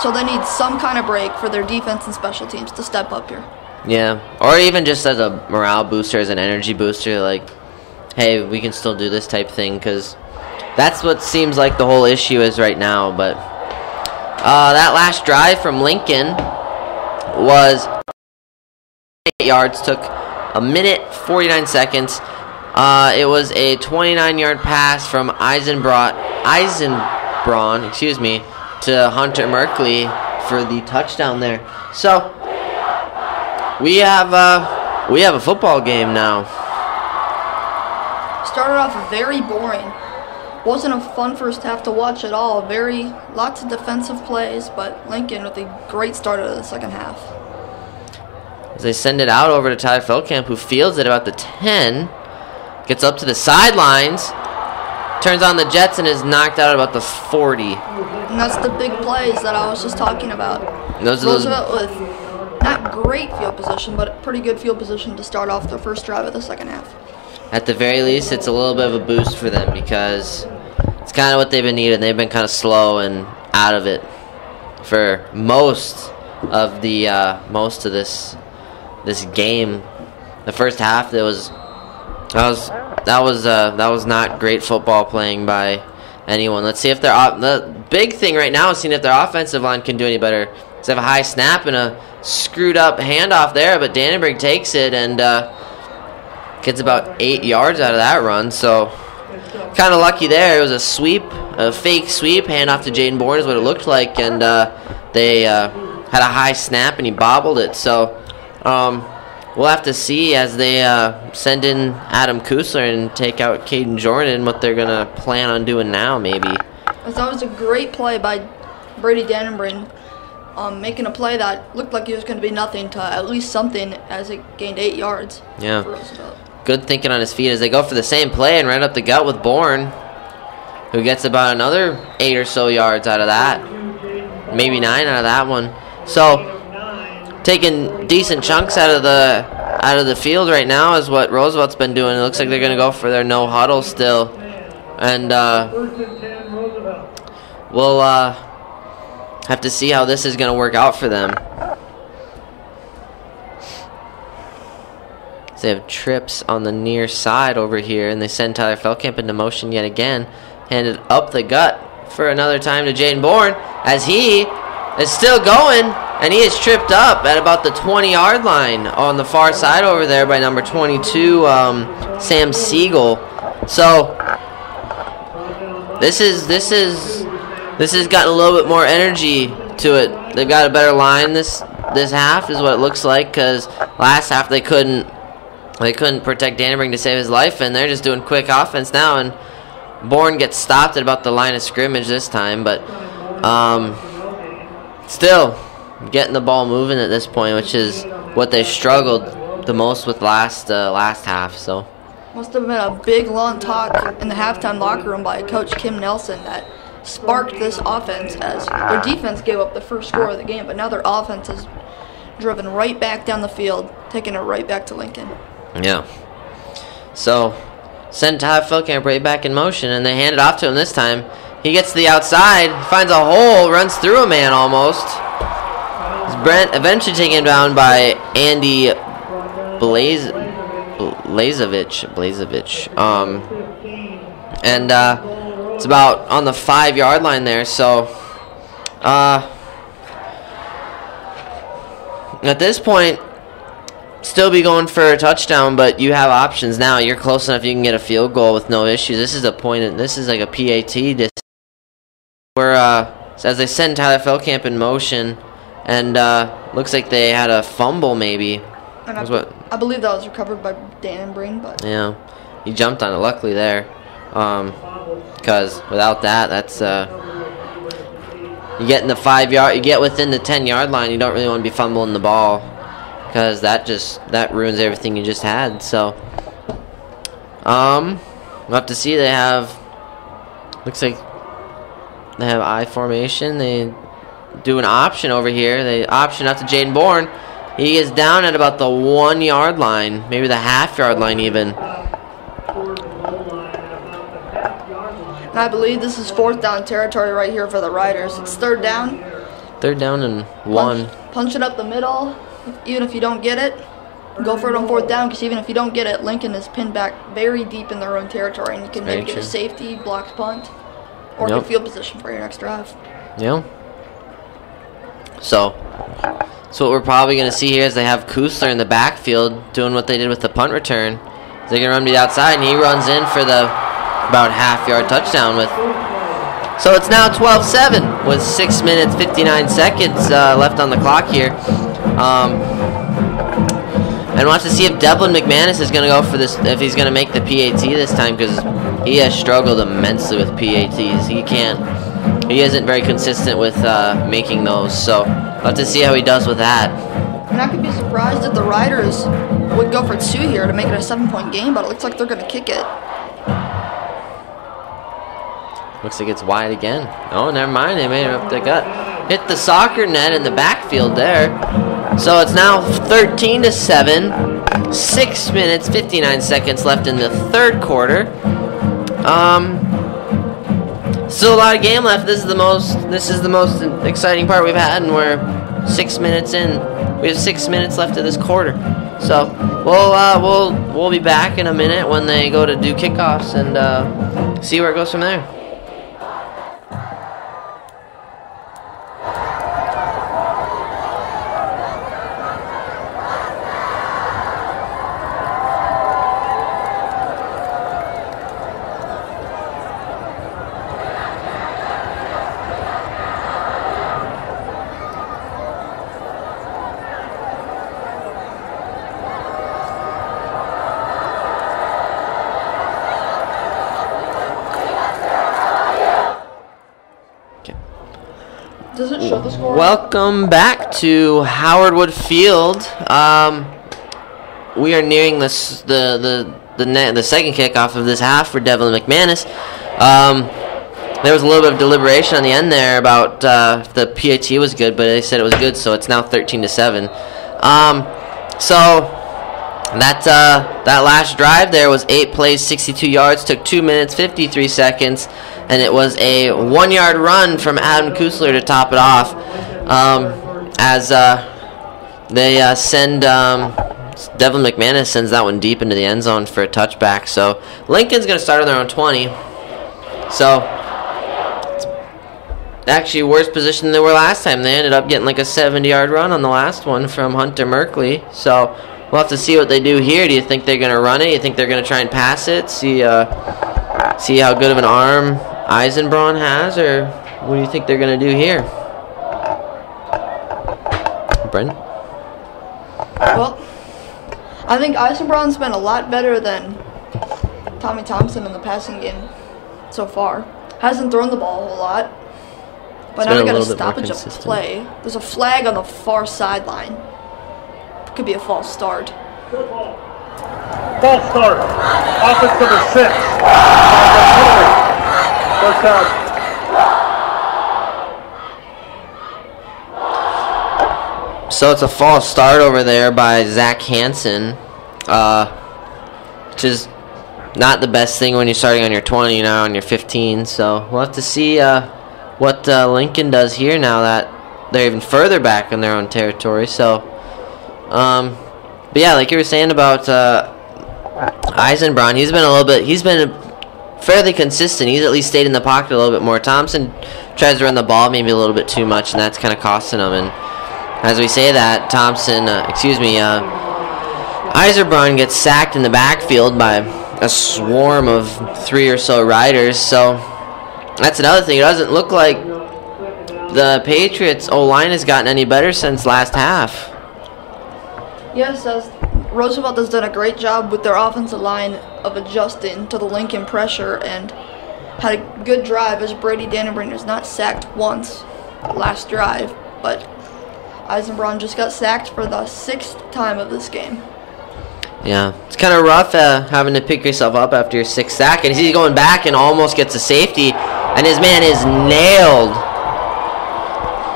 So they need some kind of break for their defense and special teams to step up here. Yeah, or even just as a morale booster, as an energy booster, like, hey, we can still do this type thing, because that's what seems like the whole issue is right now. But that last drive from Lincoln was 8 yards, took a minute 49 seconds. It was a 29-yard pass from Eisenbraun, to Hunter Merkley for the touchdown there. So we have a football game now. Started off very boring. Wasn't a fun first half to watch at all. Lots of defensive plays, but Lincoln with a great start of the second half. As they send it out over to Tyler Feldkamp, who fields it about the 10, gets up to the sidelines, turns on the jets, and is knocked out at about the 40. And that's the big plays that I was just talking about. Roosevelt with not great field position, but pretty good field position to start off the first drive of the second half. At the very least, it's a little bit of a boost for them, because it's kind of what they've been needing. They've been kind of slow and out of it for most of this game. The first half, that was not great football playing by anyone. Let's see if the big thing right now is seeing if their offensive line can do any better. They have a high snap and a screwed up handoff there, but Dannenberg takes it and gets about 8 yards out of that run. So kind of lucky there. It was a fake sweep, handoff to Jaden Bourne is what it looked like, and they had a high snap and he bobbled it. So we'll have to see as they send in Adam Kusler and take out Caden Jordan what they're going to plan on doing now, maybe. I thought it was a great play by Brady Dannenberg, making a play that looked like it was going to be nothing to at least something as it gained 8 yards. Yeah. For Roosevelt. Good thinking on his feet as they go for the same play and right up the gut with Bourne, who gets about another 8 or so yards out of that. Maybe 9 out of that one. So taking decent chunks out of the field right now is what Roosevelt's been doing. It looks like they're going to go for their no huddle still, and we'll have to see how this is going to work out for them. They have trips on the near side over here, and they send Tyler Feldkamp into motion yet again, handed up the gut for another time to Jaden Bourne as he is still going. And he is tripped up at about the 20-yard line on the far side over there by number 22, Sam Siegel. So this has gotten a little bit more energy to it. They've got a better line this half, is what it looks like, because last half they couldn't protect Dannenberg to save his life, and they're just doing quick offense now. And Bourne gets stopped at about the line of scrimmage this time, but still getting the ball moving at this point, which is what they struggled the most with last half. So must have been a big long talk in the halftime locker room by Coach Kim Nelson that sparked this offense, as their defense gave up the first score of the game, but now their offense is driven right back down the field, taking it right back to Lincoln. Yeah. So send Tyler Feldkamp right back in motion, and they hand it off to him this time. He gets to the outside, finds a hole, runs through a man almost. Brent eventually taken down by Andy Blazevich. And it's about on the 5-yard line there. So at this point, still be going for a touchdown, but you have options now. You're close enough you can get a field goal with no issues. This is a point. This is like a PAT distance. Where as they send Tyler Feldkamp in motion, and looks like they had a fumble maybe. And I believe that was recovered by Dannenberg, but yeah, he jumped on it luckily there. because without that, that's you get in the 5 yard, you get within the 10-yard line. You don't really want to be fumbling the ball because that ruins everything you just had. So, we'll have to see. They have, looks like they have I formation. They do an option over here. They option out to Jaden Bourne. He is down at about the 1 yard line, maybe the half-yard line even. And I believe this is 4th down territory right here for the Riders. It's 3rd down. 3rd down and 1. Punch it up the middle. Even if you don't get it, go for it on 4th down, because even if you don't get it, Lincoln is pinned back very deep in their own territory, and you can maybe get a safety, blocked punt, or good field position for your next drive. Yeah. So what we're probably going to see here is they have Kusler in the backfield doing what they did with the punt return. They're going to run to the outside, and he runs in for the about half-yard touchdown with. So it's now 12-7 with 6 minutes 59 seconds left on the clock here. And we'll have to see if Devlin McManus is going to go for this, if he's going to make the PAT this time, because he has struggled immensely with PATs. He isn't very consistent with making those. So we'll have to see how he does with that. And I could be surprised if the Riders would go for 2 here to make it a 7-point game, but it looks like they're going to kick it. Looks like it's wide again. Oh, never mind. They made it up the gut. Hit the soccer net in the backfield there. So it's now 13-7. 6 minutes, 59 seconds left in the 3rd quarter. Still a lot of game left. This is the most exciting part we've had, and we're 6 minutes in. We have 6 minutes left of this quarter. So we'll be back in a minute when they go to do kickoffs and see where it goes from there. Does it show the score? Welcome back to Howard Wood Field. We are nearing the second kickoff of this half for Devlin McManus. There was a little bit of deliberation on the end there about if the PAT was good, but they said it was good, so it's now 13-7. So that last drive there was 8 plays, 62 yards, took 2 minutes, 53 seconds. And it was a 1 yard run from Adam Kusler to top it off, as they send Devlin McManus sends that one deep into the end zone for a touchback. So Lincoln's going to start on their own 20. So it's actually worse position than they were last time. They ended up getting like a 70-yard run on the last one from Hunter Merkley. So we'll have to see what they do here. Do you think they're going to run it? Do you think they're going to try and pass it? See how good of an arm Eisenbraun has, or what do you think they're going to do here? Brendan? Well, I think Eisenbraun's been a lot better than Tommy Thompson in the passing game so far. Hasn't thrown the ball a whole lot. But now they got a stoppage of play. There's a flag on the far sideline. Could be a false start. False start. Offense number 6. First down. So it's a false start over there by Zach Hansen, which is not the best thing when you're starting on your 20, now on your 15. So we'll have to see what Lincoln does here now that they're even further back in their own territory. So, but yeah, like you were saying about Eisenbraun, he's been fairly consistent. He's at least stayed in the pocket a little bit more. Thompson tries to run the ball maybe a little bit too much, and that's kind of costing him. And as we say that, Eisenbraun gets sacked in the backfield by a swarm of 3 or so riders. So that's another thing. It doesn't look like the Patriots' O-line has gotten any better since last half. Yes, as Roosevelt has done a great job with their offensive line of adjusting to the Lincoln pressure and had a good drive as Brady Dannenbrink is not sacked once last drive, but Eisenbraun just got sacked for the 6th time of this game. Yeah, it's kind of rough having to pick yourself up after your 6th sack, and he's going back and almost gets a safety, and his man is nailed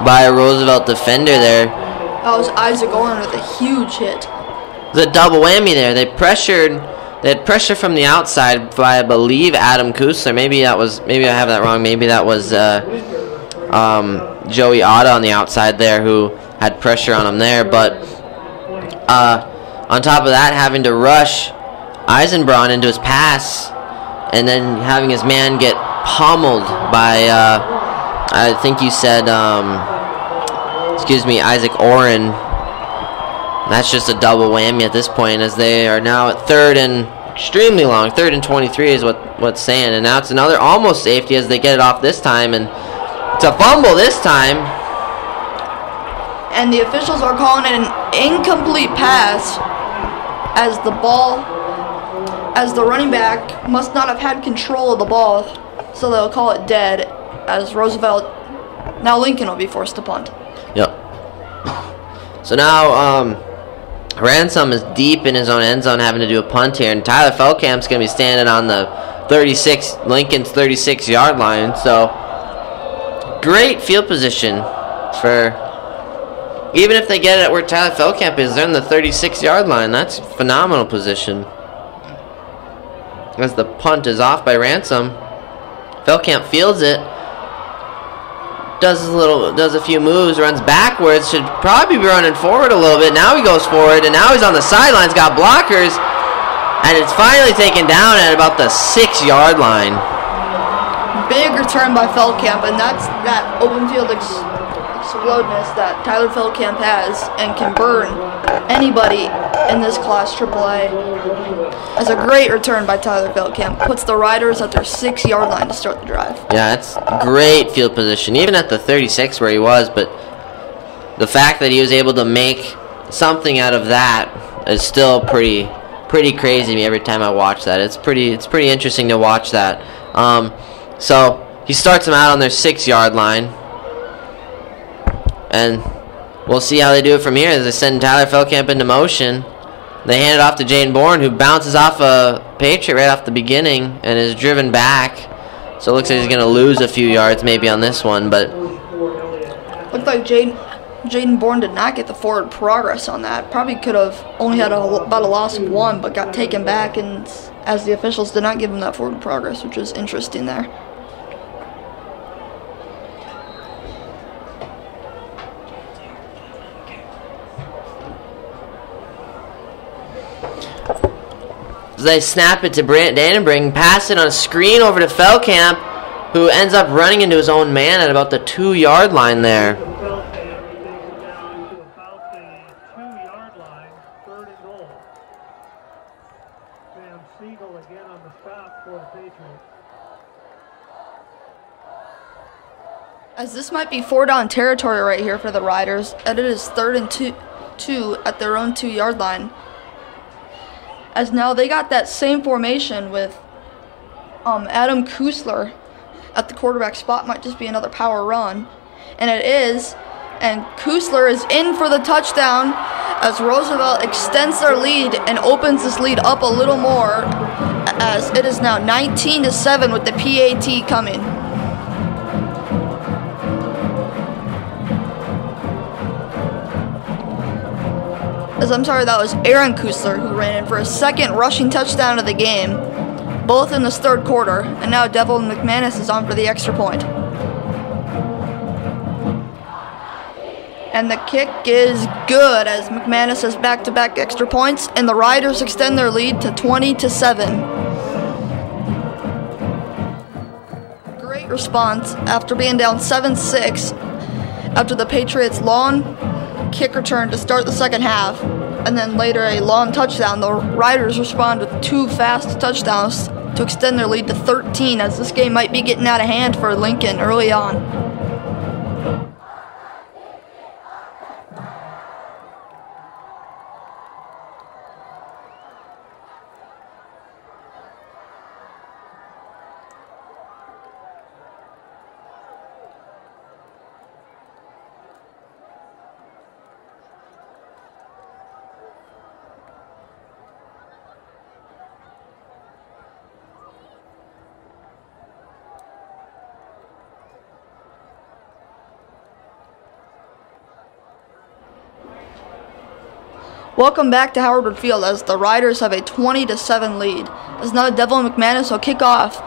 by a Roosevelt defender there. That was Isaac Oren with a huge hit. The double whammy there. They had pressure from the outside by, I believe, Adam Kusler. Maybe I have that wrong. Maybe that was Joey Otta on the outside there who had pressure on him there. But on top of that, having to rush Eisenbraun into his pass and then having his man get pummeled by, I think you said, Isaac Oren. That's just a double whammy at this point, as they are now at 3rd and extremely long. 3rd and 23 is what's saying. And now it's another almost safety as they get it off this time. And it's a fumble this time. And the officials are calling it an incomplete pass as the running back must not have had control of the ball. So they'll call it dead as now Lincoln will be forced to punt. Yep. So now, Ransom is deep in his own end zone having to do a punt here, and Tyler Feldkamp's going to be standing on the Lincoln's 36-yard line. So great field position for, even if they get it at where Tyler Feldkamp is, they're in the 36-yard line. That's phenomenal position. As the punt is off by Ransom, Feldkamp fields it, does a few moves, runs backwards, should probably be running forward a little bit. Now he goes forward, and now he's on the sidelines, got blockers, and it's finally taken down at about the 6-yard line. Big return by Feldkamp, and that's that open field explosiveness that Tyler Feldkamp has and can burn anybody in this class AAA. That's a great return by Tyler Feldkamp. Puts the Riders at their 6-yard line to start the drive. Yeah, it's great field position, even at the 36 where he was, but the fact that he was able to make something out of that is still pretty crazy to me every time I watch that. It's pretty interesting to watch that. So he starts them out on their 6-yard line, and we'll see how they do it from here as they send Tyler Feldkamp into motion. They hand it off to Jaden Bourne, who bounces off a Patriot right off the beginning and is driven back. So it looks like he's going to lose a few yards maybe on this one, but looked like Jaden Bourne did not get the forward progress on that. Probably could have only had about a loss of 1, but got taken back, and as the officials did not give him that forward progress, which was interesting there. They snap it to Brant Dannenbrink, pass it on a screen over to Feldkamp, who ends up running into his own man at about the 2-yard line there. As this might be 4-down territory right here for the Riders, and it is 3rd and 2 at their own 2-yard line. As now they got that same formation with Adam Kusler at the quarterback spot. Might just be another power run, and it is. And Kusler is in for the touchdown as Roosevelt extends their lead and opens this lead up a little more, as it is now 19-7 with the PAT coming. That was Aaron Kusler who ran in for his 2nd rushing touchdown of the game, both in this 3rd quarter, and now Devlin McManus is on for the extra point. And the kick is good as McManus has back-to-back extra points, and the Riders extend their lead to 20-7. Great response after being down 7-6 after the Patriots' long kick return to start the second half, and then later a long touchdown. The Riders respond with 2 fast touchdowns to extend their lead to 13, as this game might be getting out of hand for Lincoln early on. Welcome back to Howard Wood Field as the Riders have a 20-7 lead. As now Devlin McManus will kick off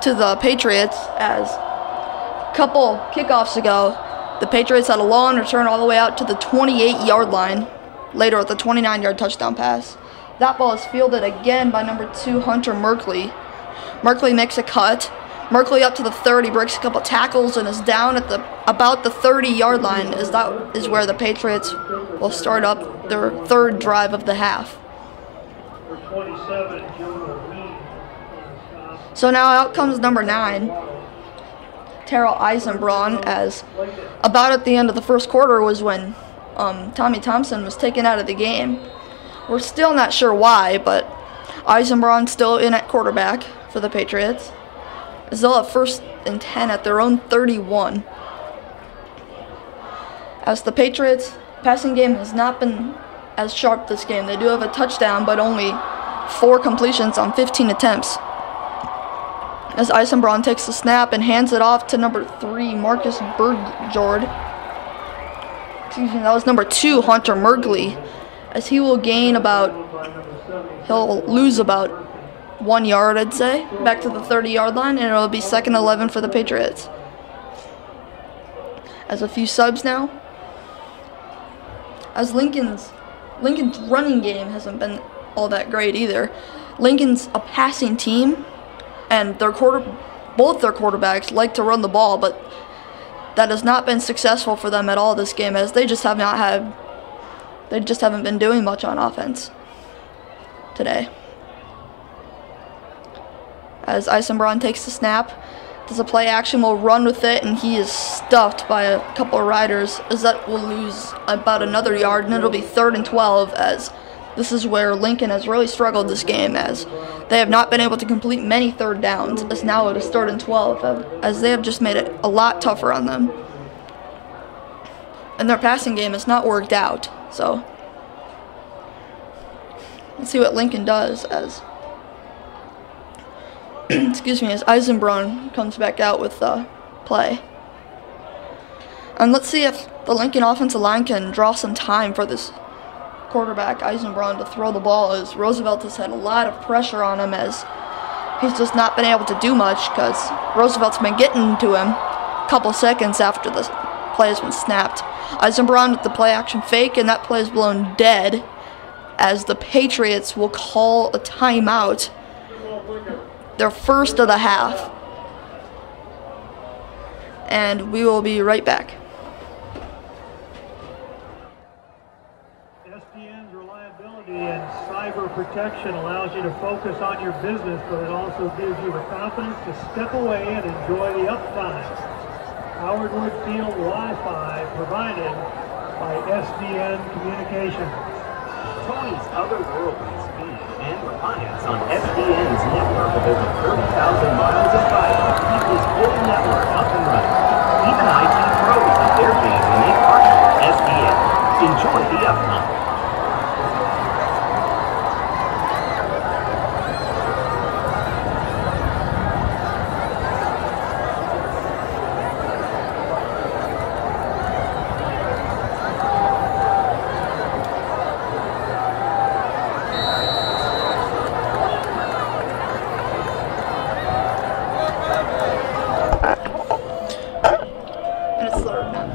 to the Patriots. As a couple kickoffs ago, the Patriots had a long return all the way out to the 28-yard line. Later with a 29-yard touchdown pass. That ball is fielded again by number 2, Hunter Merkley. Merkley makes a cut. Merkley up to the 30, breaks a couple tackles, and is down at about the 30-yard line, as that is where the Patriots will start up their third drive of the half. So now out comes number 9, Terrell Eisenbraun, as about at the end of the first quarter was when Tommy Thompson was taken out of the game. We're still not sure why, but Eisenbraun's still in at quarterback for the Patriots. As they'll have 1st and 10 at their own 31. As the Patriots' passing game has not been as sharp this game. They do have a touchdown, but only 4 completions on 15 attempts. As Eisenbraun takes the snap and hands it off to number 3, Marcus Bergjord. Excuse me, that was number 2, Hunter Merkley. As he will he'll lose about 1 yard, I'd say, back to the 30-yard line, and it'll be 2nd and 11 for the Patriots. As a few subs now. As Lincoln's running game hasn't been all that great either. Lincoln's a passing team, and both their quarterbacks like to run the ball, but that has not been successful for them at all this game, as they just haven't been doing much on offense today. As Eisenbraun takes the snap, does a play action, will run with it, and he is stuffed by a couple of riders, as that will lose about another yard, and it'll be 3rd and 12, as this is where Lincoln has really struggled this game, as they have not been able to complete many 3rd downs, as now it is 3rd and 12, as they have just made it a lot tougher on them. And their passing game has not worked out, so let's see what Lincoln does as excuse me, as Eisenbraun comes back out with the play. And let's see if the Lincoln offensive line can draw some time for this quarterback, Eisenbraun, to throw the ball, as Roosevelt has had a lot of pressure on him, as he's just not been able to do much because Roosevelt's been getting to him a couple seconds after the play has been snapped. Eisenbraun with the play action fake, and that play is blown dead, as the Patriots will call a timeout. Their first of the half. And we will be right back. SDN's reliability and cyber protection allows you to focus on your business, but it also gives you the confidence to step away and enjoy the uptime. Howard Wood Field Wi-Fi provided by SDN Communications. Tony's otherworldly speed and reliance on SDN's network of over 30,000 miles of fiber keep his whole network up and running. Even IT pros have their being when they partner with SDN. Enjoy the uptime.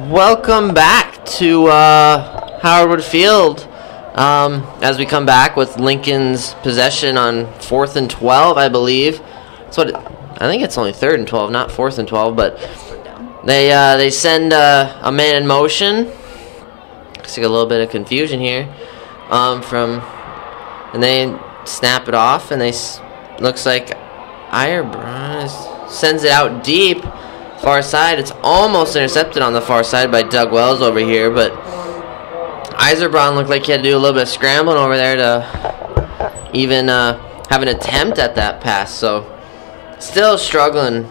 Welcome back to Howard Wood Field. As we come back with Lincoln's possession on 4th and 12, I believe. I think it's only 3rd and 12, not 4th and 12. But they send a man in motion. Looks like a little bit of confusion here. And they snap it off, and looks like Eisenbraun sends it out deep. Far side, it's almost intercepted on the far side by Doug Wells over here, but Eisenbraun looked like he had to do a little bit of scrambling over there to even have an attempt at that pass. So still struggling,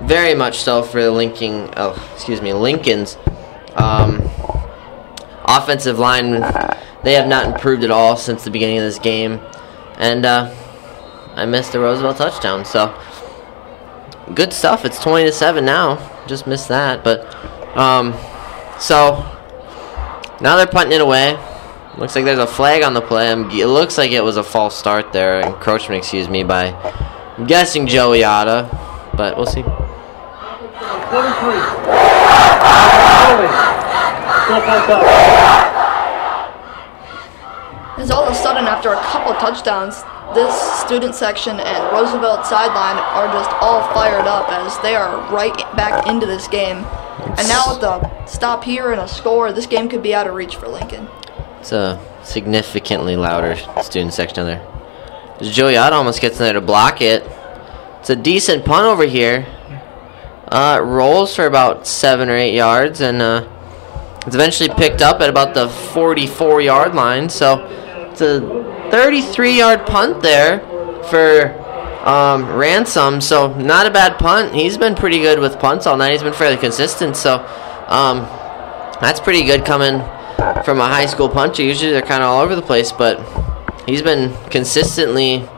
very much so for the Lincoln's offensive line. They have not improved at all since the beginning of this game, and I missed the Roosevelt touchdown. So. Good stuff. It's 20-7 now. Just missed that, but so now they're punting it away. Looks like there's a flag on the play. It looks like it was a false start there. Encroachment, excuse me, by, I'm guessing, Joey Otta. But we'll see. 23. Still pumped up. As all of a sudden, after a couple of touchdowns, this student section and Roosevelt sideline are just all fired up as they are right back into this game. And now with the stop here and a score, this game could be out of reach for Lincoln. It's a significantly louder student section down there. Joey Otta almost gets in there to block it. It's a decent punt over here. It rolls for about 7 or 8 yards, and it's eventually picked up at about the 44-yard line. So it's a 33-yard punt there for Ransom. So not a bad punt. He's been pretty good with punts all night. He's been fairly consistent. So that's pretty good coming from a high school punter. Usually they're kind of all over the place, but he's been consistently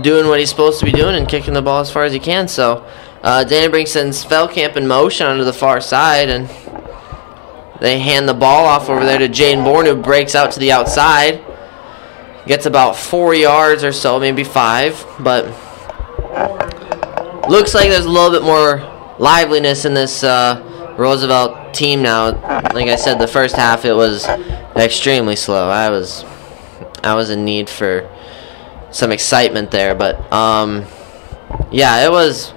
doing what he's supposed to be doing and kicking the ball as far as he can. So Dannenbrink sends Feldkamp in motion onto the far side, and they hand the ball off over there to Jaden Bourne, who breaks out to the outside. Gets about 4 yards or so, maybe 5, but looks like there's a little bit more liveliness in this Roosevelt team now. Like I said, the first half it was extremely slow. I was in need for some excitement there, but yeah, it was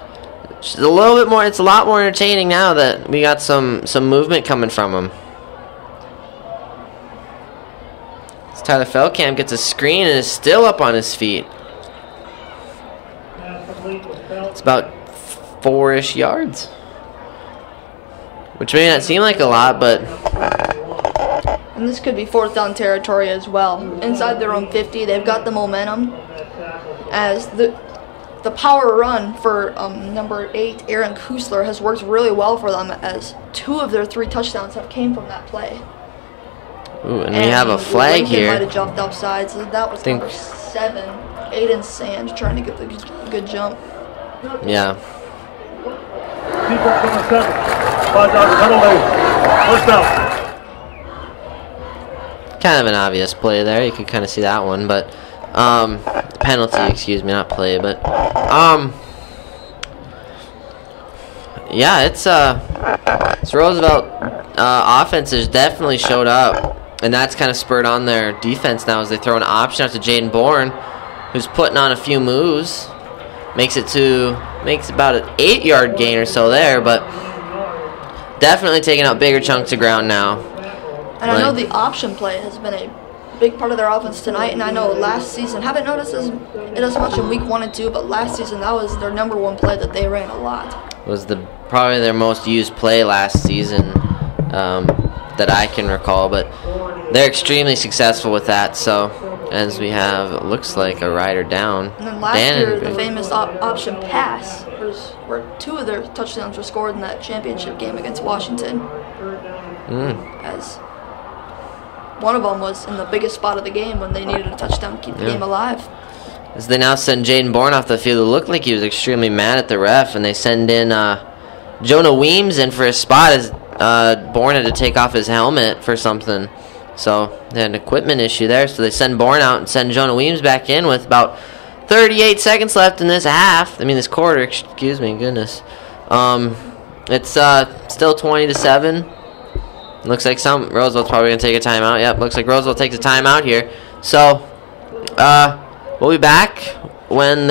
just a little bit more. It's a lot more entertaining now that we got some movement coming from them. As Tyler Feldkamp gets a screen and is still up on his feet. It's about 4-ish yards, which may not seem like a lot, but And this could be 4th down territory as well. Inside their own 50, they've got the momentum. As the power run for number 8, Aaron Kusler, has worked really well for them, as 2 of their 3 touchdowns have came from that play. Ooh, and we have a flag Lincoln here. might have jumped offside, so that was number 7, Aiden Sands, trying to get the good jump. Yeah. Defense number 7. 5-yard penalty. First out. Kind of an obvious play there. You could kind of see that one, but penalty, excuse me, not play, but yeah, it's Roosevelt offense has definitely showed up, and that's kind of spurred on their defense now as they throw an option out to Jaden Bourne, who's putting on a few moves, makes about an 8-yard gain or so there, but definitely taking out bigger chunks of ground now. And I know the option play has been a big part of their offense tonight, and I know last season, haven't noticed it as much in week 1 and 2, but last season that was their number 1 play that they ran a lot. Was probably their most used play last season that I can recall, but they're extremely successful with that. So as we have, it looks like a rider down. And then last year, the famous option pass, where 2 of their touchdowns were scored in that championship game against Washington. As one of them was in the biggest spot of the game when they needed a touchdown to keep the game alive. As they now send Jaden Bourne off the field, it looked like he was extremely mad at the ref, and they send in Jonah Weems in for a spot as Bourne had to take off his helmet for something. So they had an equipment issue there, so they send Bourne out and send Jonah Weems back in with about 38 seconds left in this this quarter, excuse me, goodness. It's still 20-7. Looks like Roosevelt's probably going to take a timeout. Yep, looks like Roosevelt takes a timeout here. So, we'll be back when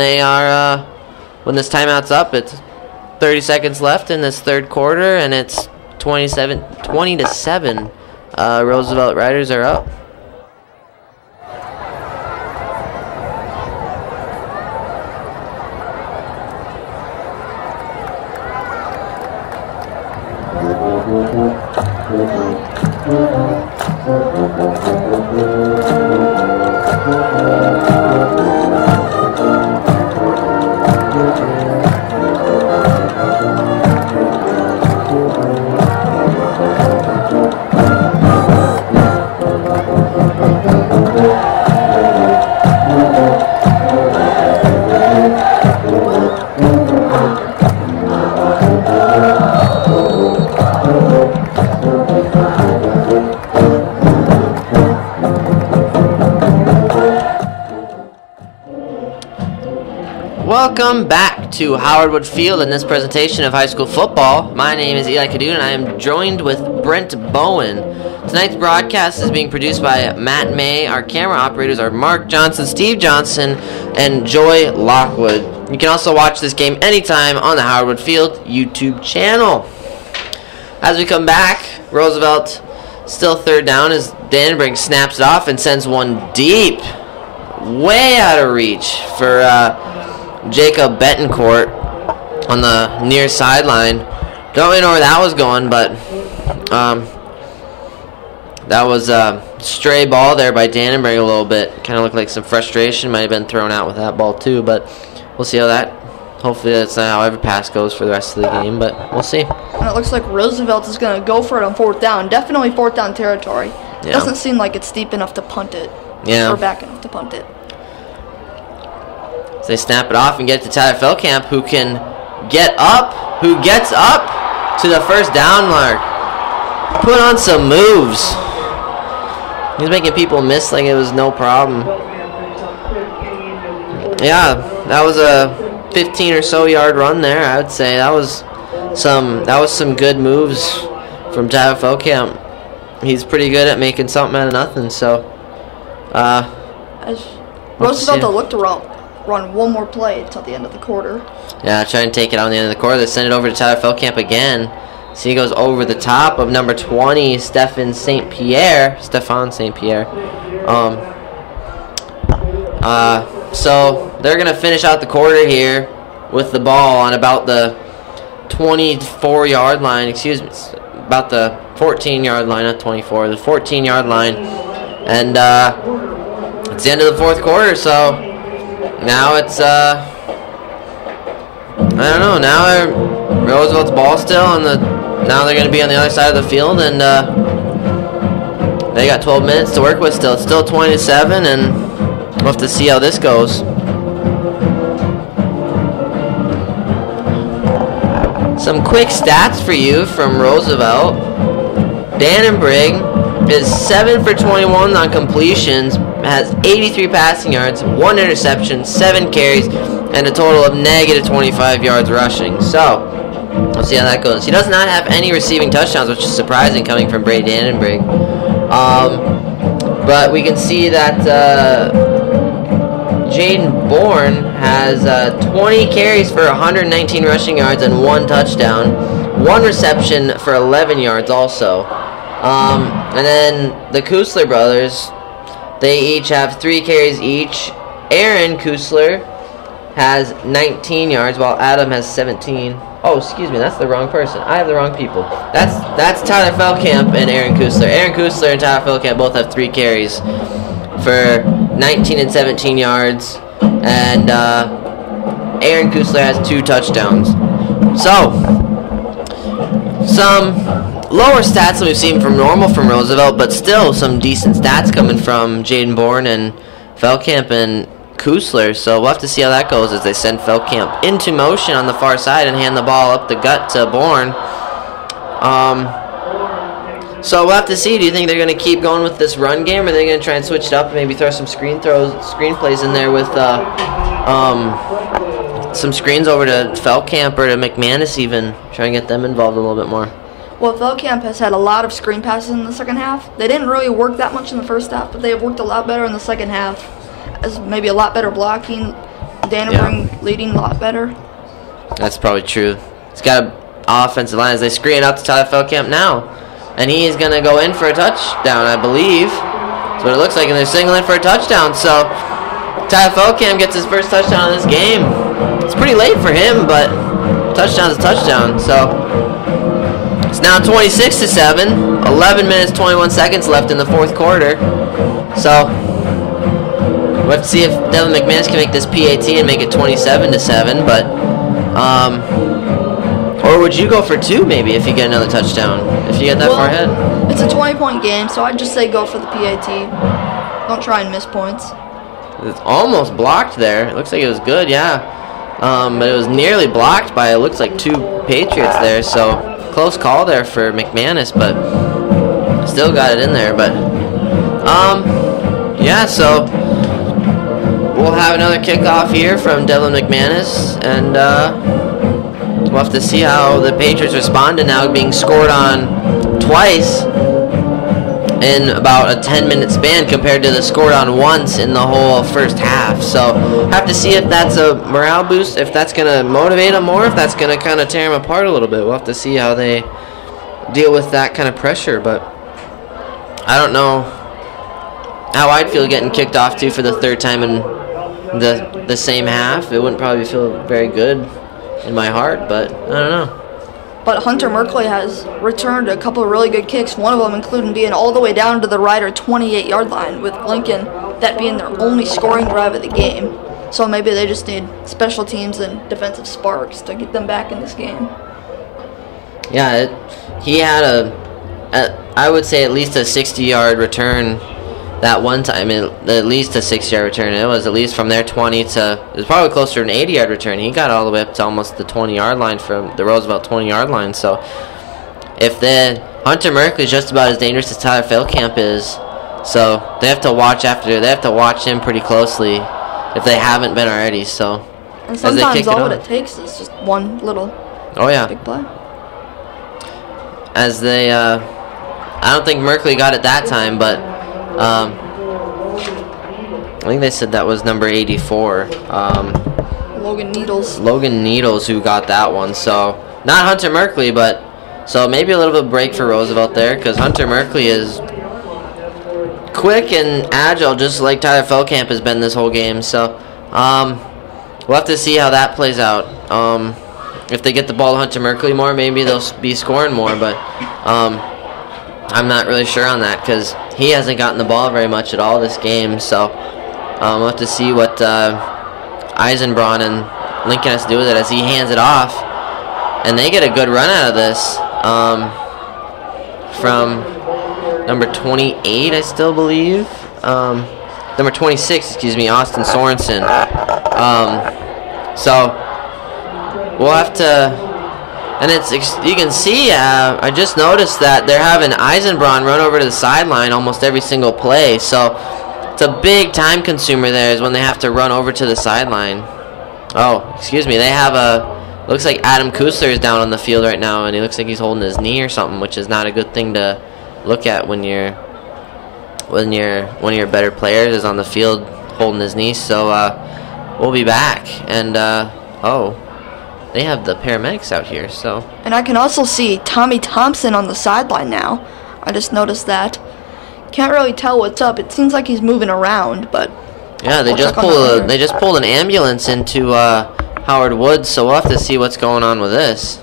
when this timeout's up. It's 30 seconds left in this third quarter, and it's 20-7. Roosevelt Riders are up. Welcome back to Howard Wood Field in this presentation of high school football. My name is Eli Cadoon and I am joined with Brent Bowen. Tonight's broadcast is being produced by Matt May. Our camera operators are Mark Johnson, Steve Johnson, and Joy Lockwood. You can also watch this game anytime on the Howard Wood Field YouTube channel. As we come back, Roosevelt still third down as Dannenberg snaps it off and sends one deep, way out of reach for Jacob Betancourt on the near sideline. Don't really know where that was going, but that was a stray ball there by Dannenberg a little bit. Kind of looked like some frustration might have been thrown out with that ball too, but we'll see how that. Hopefully that's not how every pass goes for the rest of the game, but we'll see. And it looks like Roosevelt is going to go for it on fourth down. Definitely fourth down territory. Yeah. Doesn't seem like it's deep enough to punt it. Yeah. Or back enough to punt it. So they snap it off and get to Tyler Feldkamp, who can get up, who gets up to the first down mark. Put on some moves. He's making people miss like it was no problem. Yeah, that was a 15 or so yard run there. I would say that was some good moves from Tyler Feldkamp. He's pretty good at making something out of nothing. So, as Roosevelt will look to run one more play until the end of the quarter. Yeah, try and take it on the end of the quarter. They send it over to Tyler Feldkamp again. So he goes over the top of number 20, Stefan St. Pierre. So they're going to finish out the quarter here with the ball on about the 24-yard line. Excuse me, about the 14-yard line, not 24, the 14-yard line. And it's the end of the fourth quarter, so now it's, I don't know, now Roosevelt's ball still, and now they're going to be on the other side of the field, and they got 12 minutes to work with still. It's still 20-7, and we'll have to see how this goes. Some quick stats for you from Roosevelt. Dannenberg is 7 for 21 on completions, has 83 passing yards, 1 interception, 7 carries, and a total of negative 25 yards rushing. So, we'll see how that goes. He does not have any receiving touchdowns, which is surprising coming from Brady Dannenberg. But we can see that Jaden Bourne has 20 carries for 119 rushing yards and 1 touchdown, 1 reception for 11 yards also. And then the Kusler brothers, they each have 3 carries each. Aaron Kusler has 19 yards, while Adam has 17. Oh, excuse me, that's the wrong person. I have the wrong people. That's Tyler Feldkamp and Aaron Kusler. Aaron Kusler and Tyler Feldkamp both have 3 carries for 19 and 17 yards, and Aaron Kusler has 2 touchdowns. So, some lower stats than we've seen from Roosevelt, but still some decent stats coming from Jaden Bourne and Feldkamp and Kusler. So we'll have to see how that goes as they send Feldkamp into motion on the far side and hand the ball up the gut to Bourne. So we'll have to see. Do you think they're going to keep going with this run game, or are they going to try and switch it up and maybe throw some screen plays in there with some screens over to Feldkamp or to McManus even, try and get them involved a little bit more? Well, Feldkamp has had a lot of screen passes in the second half. They didn't really work that much in the first half, but they have worked a lot better in the second half. As maybe a lot better blocking, Dannenberg leading a lot better. That's probably true. He's got an offensive line as they screen out to Tyler Feldkamp now. And he is going to go in for a touchdown, I believe. That's what it looks like, and they're signaling for a touchdown. So Tyler Feldkamp gets his first touchdown in this game. It's pretty late for him, but touchdown's a touchdown. So it's now 26-7. 11 minutes, 21 seconds left in the fourth quarter. So we'll have to see if Devin McManus can make this PAT and make it 27-7, but or would you go for 2 maybe if you get another touchdown, if you get that far ahead? It's a 20-point game, so I'd just say go for the PAT. Don't try and miss points. It's almost blocked there. It looks like it was good, yeah. But it was nearly blocked by, it looks like 2 Patriots there, so close call there for McManus, but still got it in there. But yeah, so we'll have another kickoff here from Devlin McManus, and we'll have to see how the Patriots respond to now being scored on twice in about a 10-minute span compared to the scored on once in the whole first half. So have to see if that's a morale boost, if that's going to motivate them more, if that's going to kind of tear them apart a little bit. We'll have to see how they deal with that kind of pressure, but I don't know how I'd feel getting kicked off too for the third time in the same half. It wouldn't probably feel very good in my heart, but I don't know. But Hunter Merkley has returned a couple of really good kicks, one of them including being all the way down to the Rider 28-yard line, with Lincoln that being their only scoring drive of the game. So maybe they just need special teams and defensive sparks to get them back in this game. Yeah, he had I would say at least a 60-yard return that one time, at least a 60-yard return. It was at least from their 20 to, it was probably closer to an 80-yard return. He got all the way up to almost the 20-yard line from the Roosevelt 20-yard line. So if the Hunter Merkley is just about as dangerous as Tyler Feldkamp is, so they have to watch him pretty closely if they haven't been already. So and sometimes all it takes is just one little big play. As they, I don't think Merkley got it that time, but I think they said that was number 84. Logan Needles. Logan Needles who got that one. So not Hunter Merkley, but so maybe a little bit of break for Roosevelt there, because Hunter Merkley is quick and agile, just like Tyler Feldkamp has been this whole game. So we'll have to see how that plays out. If they get the ball to Hunter Merkley more, maybe they'll be scoring more, but I'm not really sure on that because he hasn't gotten the ball very much at all this game. So we'll have to see what Eisenbraun and Lincoln has to do with it as he hands it off. And they get a good run out of this from number 28, I still believe. Number 26, excuse me, Austin Sorensen. So we'll have to, and you can see, I just noticed that they're having Eisenbraun run over to the sideline almost every single play. So it's a big time consumer there is when they have to run over to the sideline. Oh, excuse me, they have looks like Adam Kusler is down on the field right now, and he looks like he's holding his knee or something, which is not a good thing to look at when one of your better players is on the field holding his knee. So we'll be back, and they have the paramedics out here. So, and I can also see Tommy Thompson on the sideline now. I just noticed that. Can't really tell what's up. It seems like he's moving around, but yeah, they just pulled an ambulance into Howard Woods, so we'll have to see what's going on with this.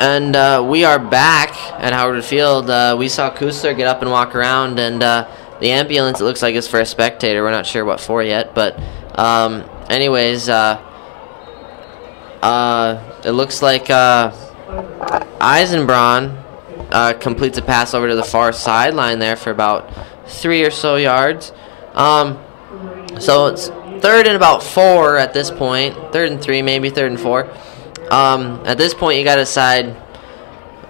And we are back at Howard Field. We saw Kusler get up and walk around, and the ambulance, it looks like, is for a spectator. We're not sure what for yet, but anyways, it looks like Eisenbraun completes a pass over to the far sideline there for about 3 or so yards. So it's 3rd and about 4 at this point. 3rd and 3, maybe 3rd and 4. At this point, you got to decide.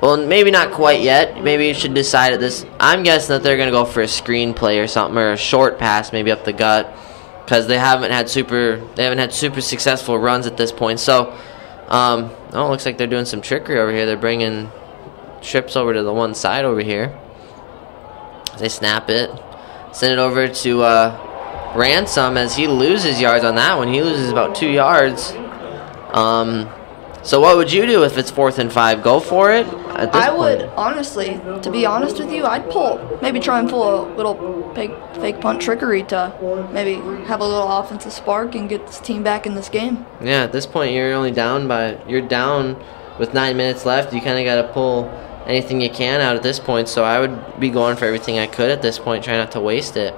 Well, maybe not quite yet. Maybe you should decide at this. I'm guessing that they're going to go for a screen play or something, or a short pass, maybe up the gut, because they haven't had super successful runs at this point. So Oh, it looks like they're doing some trickery over here. They're bringing trips over to the one side over here. They snap it, send it over to Ransom as he loses yards on that one. He loses about 2 yards. So what would you do if it's 4th and 5? Go for it at this I point? would, honestly, to be honest with you, I'd maybe try and pull a little fake punt trickery to maybe have a little offensive spark and get this team back in this game. Yeah, at this point you're down with 9 minutes left. You kind of got to pull anything you can out at this point. So I would be going for everything I could at this point, try not to waste it.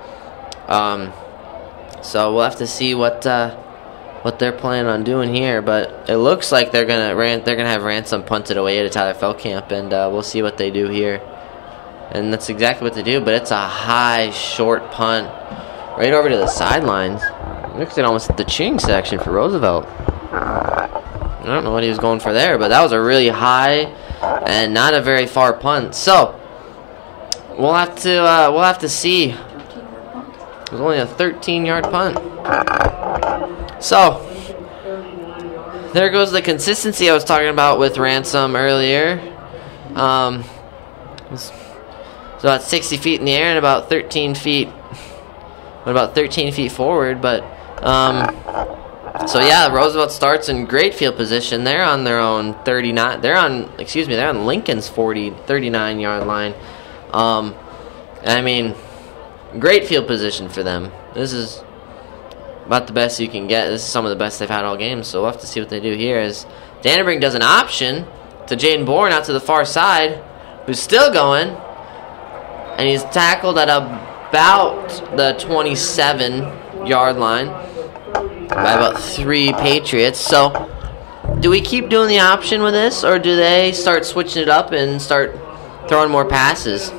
So we'll have to see what they're planning on doing here, but it looks like they're gonna have Ransom punt it away to Tyler Feldkamp, and we'll see what they do here. And that's exactly what they do, but it's a high, short punt right over to the sidelines. Looks like almost at the cheering section for Roosevelt. I don't know what he was going for there, but that was a really high and not a very far punt. So we'll have to see. It was only a 13-yard punt. So there goes the consistency I was talking about with Ransom earlier. It's about 60 feet in the air and about 13 feet forward. But so yeah, Roosevelt starts in great field position. They're on their own 39. They're on Lincoln's 39-yard line. I mean, great field position for them. This is about the best you can get. This is some of the best they've had all game, so we'll have to see what they do here as Dannenberg does an option to Jaden Bourne out to the far side, who's still going, and he's tackled at about the 27-yard line by about 3 Patriots. So do we keep doing the option with this, or do they start switching it up and start throwing more passes?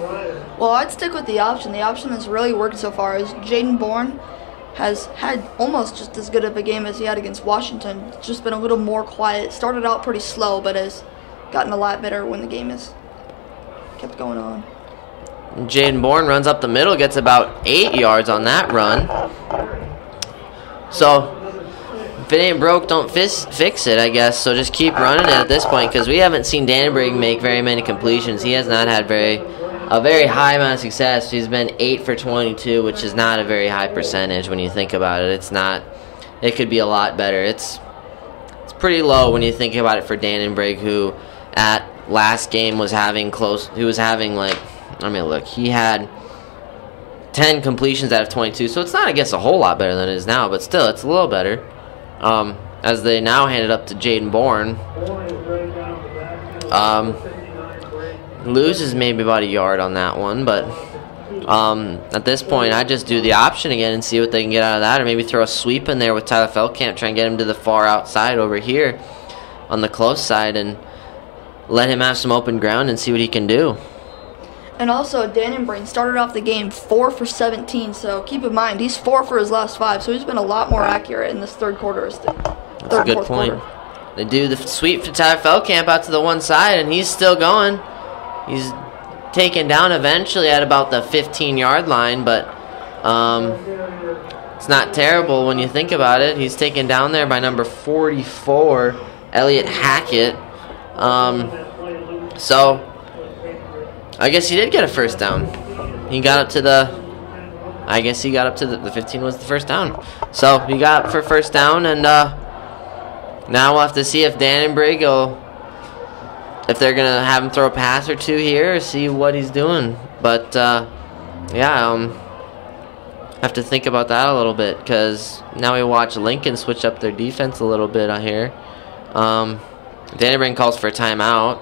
Well, I'd stick with the option. The option has really worked so far as Jaden Bourne has had almost just as good of a game as he had against Washington. It's just been a little more quiet. Started out pretty slow, but has gotten a lot better when the game has kept going on. Jaden Bourne runs up the middle, gets about 8 yards on that run. So if it ain't broke, don't fix it, I guess. So just keep running it at this point, because we haven't seen Dannenberg make very many completions. He has not had a very high amount of success. He's been 8 for 22, which is not a very high percentage when you think about it. It's not. It could be a lot better. It's pretty low when you think about it for Dannenberg, who at last game was having he had 10 completions out of 22, so it's not, I guess, a whole lot better than it is now, but still, it's a little better. As they now hand it up to Jaden Bourne. Loses maybe about a yard on that one, but at this point, I just do the option again and see what they can get out of that, or maybe throw a sweep in there with Tyler Feldkamp, try and get him to the far outside over here on the close side and let him have some open ground and see what he can do. And also, Dannenberg started off the game 4 for 17, so keep in mind, he's 4 for his last 5, so he's been a lot more accurate in this third quarter. That's a good point. They do the sweep to Tyler Feldkamp out to the one side, and he's still going. He's taken down eventually at about the 15-yard line, but it's not terrible when you think about it. He's taken down there by number 44, Elliott Hackett. So I guess he did get a first down. He got up to the 15 was the first down. So he got up for first down, and now we'll have to see if Dannenberg if they're going to have him throw a pass or two here, or see what he's doing. But, have to think about that a little bit, because now we watch Lincoln switch up their defense a little bit on here. Dannenberg calls for a timeout.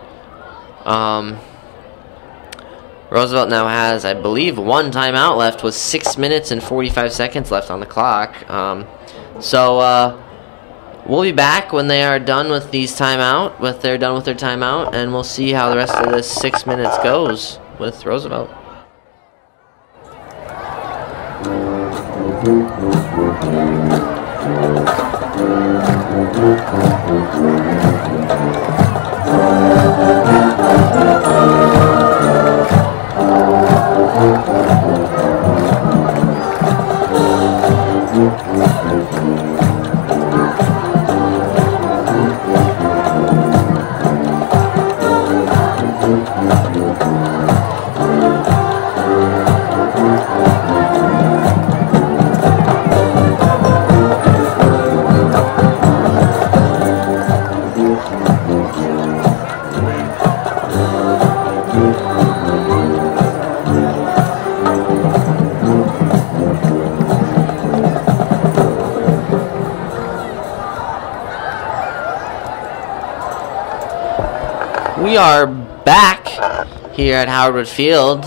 Roosevelt now has, I believe, 1 timeout left with 6 minutes and 45 seconds left on the clock. We'll be back when they are done with their timeout, and we'll see how the rest of this 6 minutes goes with Roosevelt. We are back here at Howardwood Field.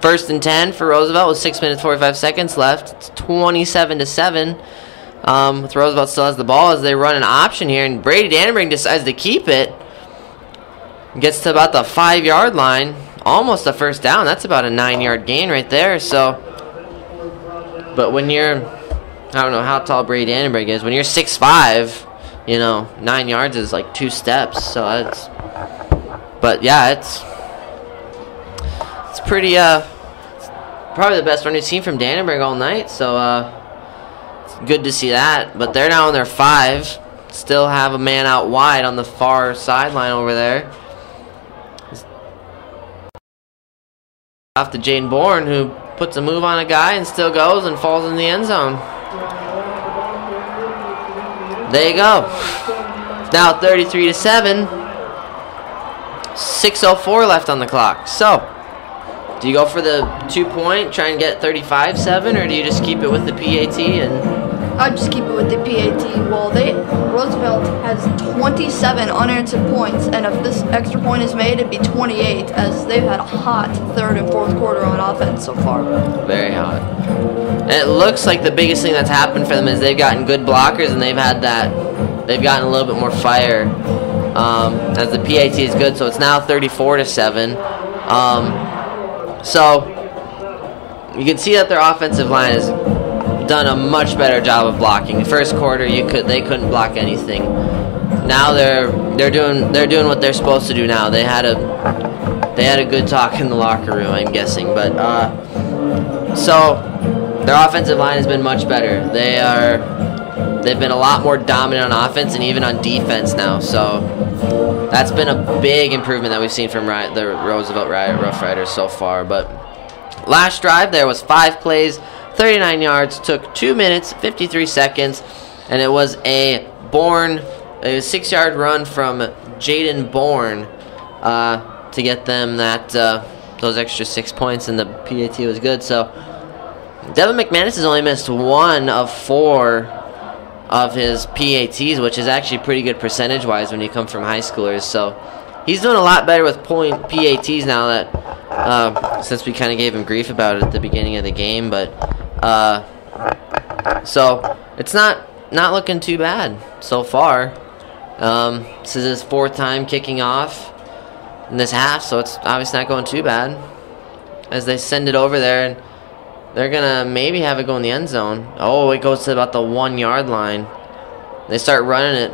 First and 10 for Roosevelt with 6 minutes 45 seconds left. It's 27-7. With Roosevelt still has the ball as they run an option here, and Brady Dannenberg decides to keep it. Gets to about the 5-yard line, almost a first down. That's about a 9-yard gain right there. So, but when you're, I don't know how tall Brady Dannenberg is. When you're 6'5", 9 yards is like 2 steps. So that's, but yeah, it's pretty probably the best run we've seen from Dannenberg all night. So it's good to see that. But they're now on their 5. Still have a man out wide on the far sideline over there. Off to Jaden Bourne, who puts a move on a guy and still goes and falls in the end zone. There you go. It's now 33-7. 6:04 left on the clock. So, do you go for the 2-point, try and get 35-7, or do you just keep it with the PAT? And I'd just keep it with the PAT. Well, Roosevelt has 27 unanswered points, and if this extra point is made, it'd be 28, as they've had a hot third and fourth quarter on offense so far. Very hot. And it looks like the biggest thing that's happened for them is they've gotten good blockers, and they've gotten a little bit more fire. As the PAT is good, so it's now 34-7. So you can see that their offensive line has done a much better job of blocking. The first quarter, they couldn't block anything. Now they're doing what they're supposed to do now. They had a good talk in the locker room, I'm guessing. But so their offensive line has been much better. They've been a lot more dominant on offense and even on defense now. So that's been a big improvement that we've seen from the Roosevelt Rough Riders so far. But last drive there was 5 plays, 39 yards, took 2 minutes, 53 seconds, and it was a 6-yard run from Jaden Bourne to get them those extra 6 points, and the PAT was good. So Devin McManus has only missed 1 of 4 of his PATs, which is actually pretty good percentage-wise when you come from high schoolers. So he's doing a lot better with point PATs now that since we kind of gave him grief about it at the beginning of the game, but so it's not looking too bad so far. This is his 4th time kicking off in this half, so it's obviously not going too bad. As they send it over there, and they're gonna maybe have it go in the end zone. Oh, it goes to about the 1-yard line. They start running it.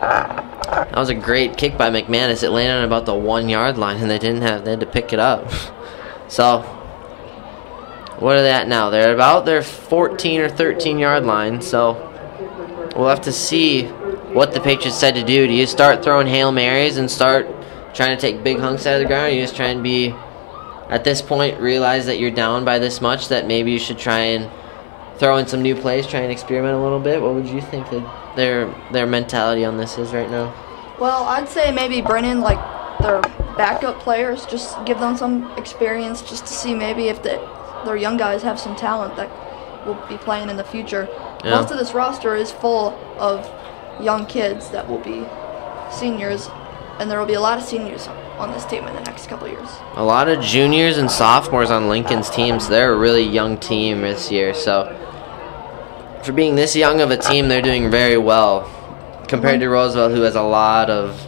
That was a great kick by McManus. It landed on about the 1-yard line, and they had to pick it up. So, what are they at now? They're about their 14 or 13-yard line. So, we'll have to see what the Patriots decide to do. Do you start throwing Hail Marys and start trying to take big hunks out of the ground? Or you just try and be, at this point, realize that you're down by this much, that maybe you should try and throw in some new plays, try and experiment a little bit? What would you think that their mentality on this is right now? Well, I'd say maybe bring in their backup players, just give them some experience, just to see maybe if their young guys have some talent that will be playing in the future. Yeah. Most of this roster is full of young kids that will be seniors, and there will be a lot of seniors on this team in the next couple of years. A lot of juniors and sophomores on Lincoln's teams. They're a really young team this year, so for being this young of a team, they're doing very well compared to Roosevelt, who has a lot of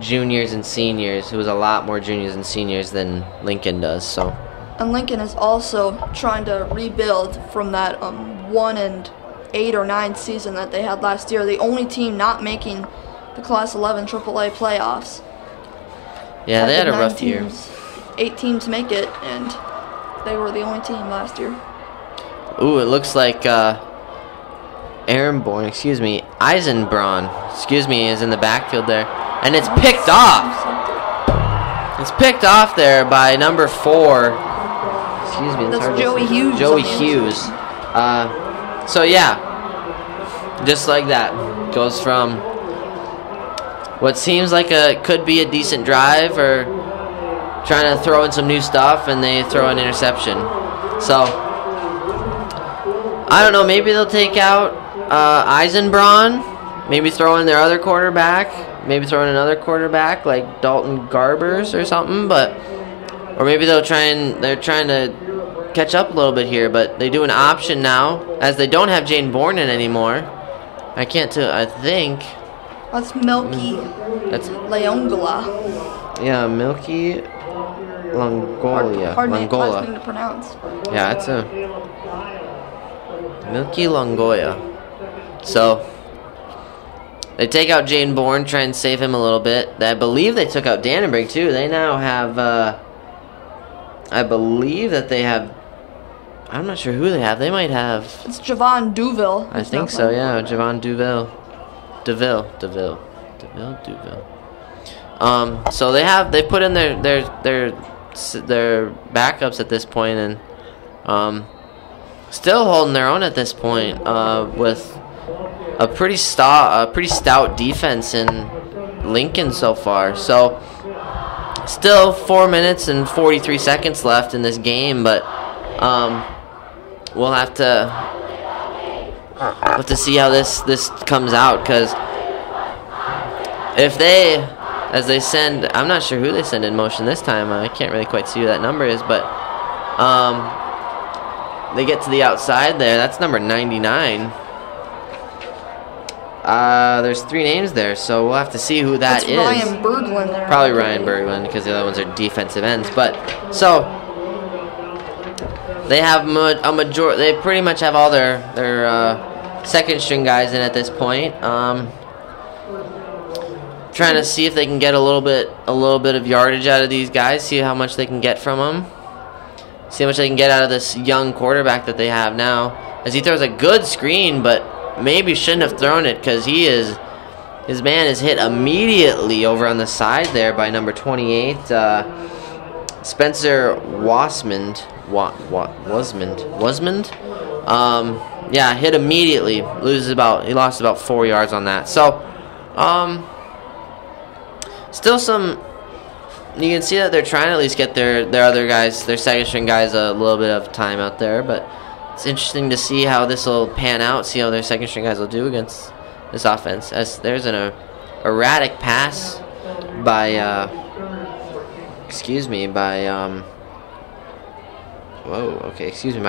juniors and seniors, who has a lot more juniors and seniors than Lincoln does. So, and Lincoln is also trying to rebuild from that 1-8 or 9 season that they had last year. The only team not making the Class 11 AAA playoffs. Yeah, they had a rough year. 8 teams make it, and they were the only team last year. Ooh, it looks like Eisenbraun, is in the backfield there. And it's picked off. It's picked off there by number 4. That's Joey Hughes. Joey Hughes. So, yeah, just like that. Goes from what seems like could be a decent drive or trying to throw in some new stuff, and they throw an interception. So, I don't know, maybe they'll take out Eisenbraun, maybe throw in their other quarterback, maybe throw in another quarterback like Dalton Garbers or something, or maybe they're trying to catch up a little bit here, but they do an option now as they don't have Jane Bourne in anymore. I think That's Milky Leongola. Yeah, Milky Longolia. Hard Longola. name to pronounce. Yeah, it's a Milky Longoya. So they take out Jane Bourne, try and save him a little bit. I believe they took out Dannenberg too. They now have I believe that they have, I'm not sure who they have. They might have, It's Javon Duville. I think so, yeah, Javon Duville. Deville. So they put in their backups at this point, and still holding their own at this point with a pretty stout defense in Lincoln so far. So still 4 minutes and 43 seconds left in this game, but we'll have to see how this comes out, because if as they send, I'm not sure who they send in motion this time. I can't really quite see who that number is, but they get to the outside there. That's number 99. There's 3 names there, so we'll have to see who that is. Ryan Berglund there. Probably Ryan Berglund, because the other ones are defensive ends. But so they have they pretty much have all their second string guys in at this point. Trying to see if they can get a little bit of yardage out of these guys. See how much they can get from them. See how much they can get out of this young quarterback that they have now. As he throws a good screen, but maybe shouldn't have thrown it, because his man is hit immediately over on the side there by number 28, Spencer Wasmond. Yeah, hit immediately. He lost about 4 yards on that. So, still you can see that they're trying to at least get their other guys, their second string guys, a little bit of time out there, but it's interesting to see how this will pan out, see how their second string guys will do against this offense. As there's an erratic pass by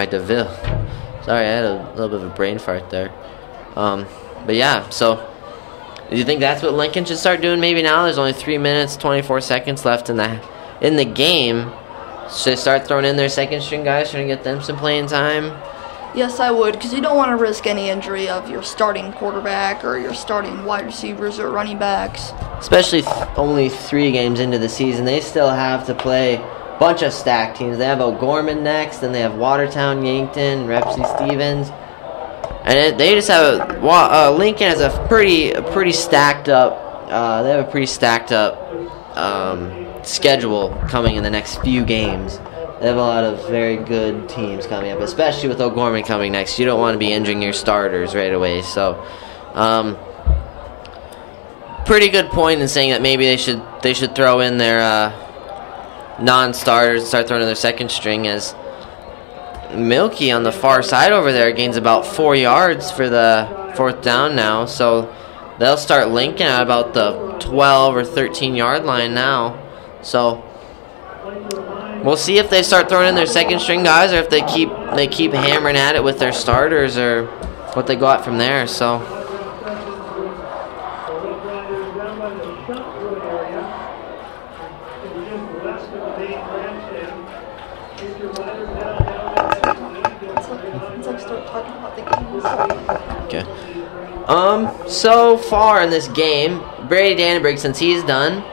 DeVille. Sorry, I had a little bit of a brain fart there. But yeah, so do you think that's what Lincoln should start doing maybe now? There's only 3 minutes, 24 seconds left in the game. Should they start throwing in their second string guys, trying to get them some playing time? Yes, I would, because you don't want to risk any injury of your starting quarterback or your starting wide receivers or running backs. Especially only 3 games into the season. They still have to play a bunch of stacked teams. They have O'Gorman next, then they have Watertown, Yankton, Repsy Stevens. And they just have Lincoln has a pretty stacked up. They have a pretty stacked up schedule coming in the next few games. They have a lot of very good teams coming up, especially with O'Gorman coming next. You don't want to be injuring your starters right away. So, pretty good point in saying that maybe they should throw in their non-starters and start throwing in their second string, as Milky on the far side over there gains about 4 yards for the 4th down now. So they'll start Lincoln at about the 12 or 13 yard line now. So we'll see if they start throwing in their second string guys, or if they keep hammering at it with their starters, or what they go out from there. So okay. So far in this game, Brady Dannenberg, since he's done,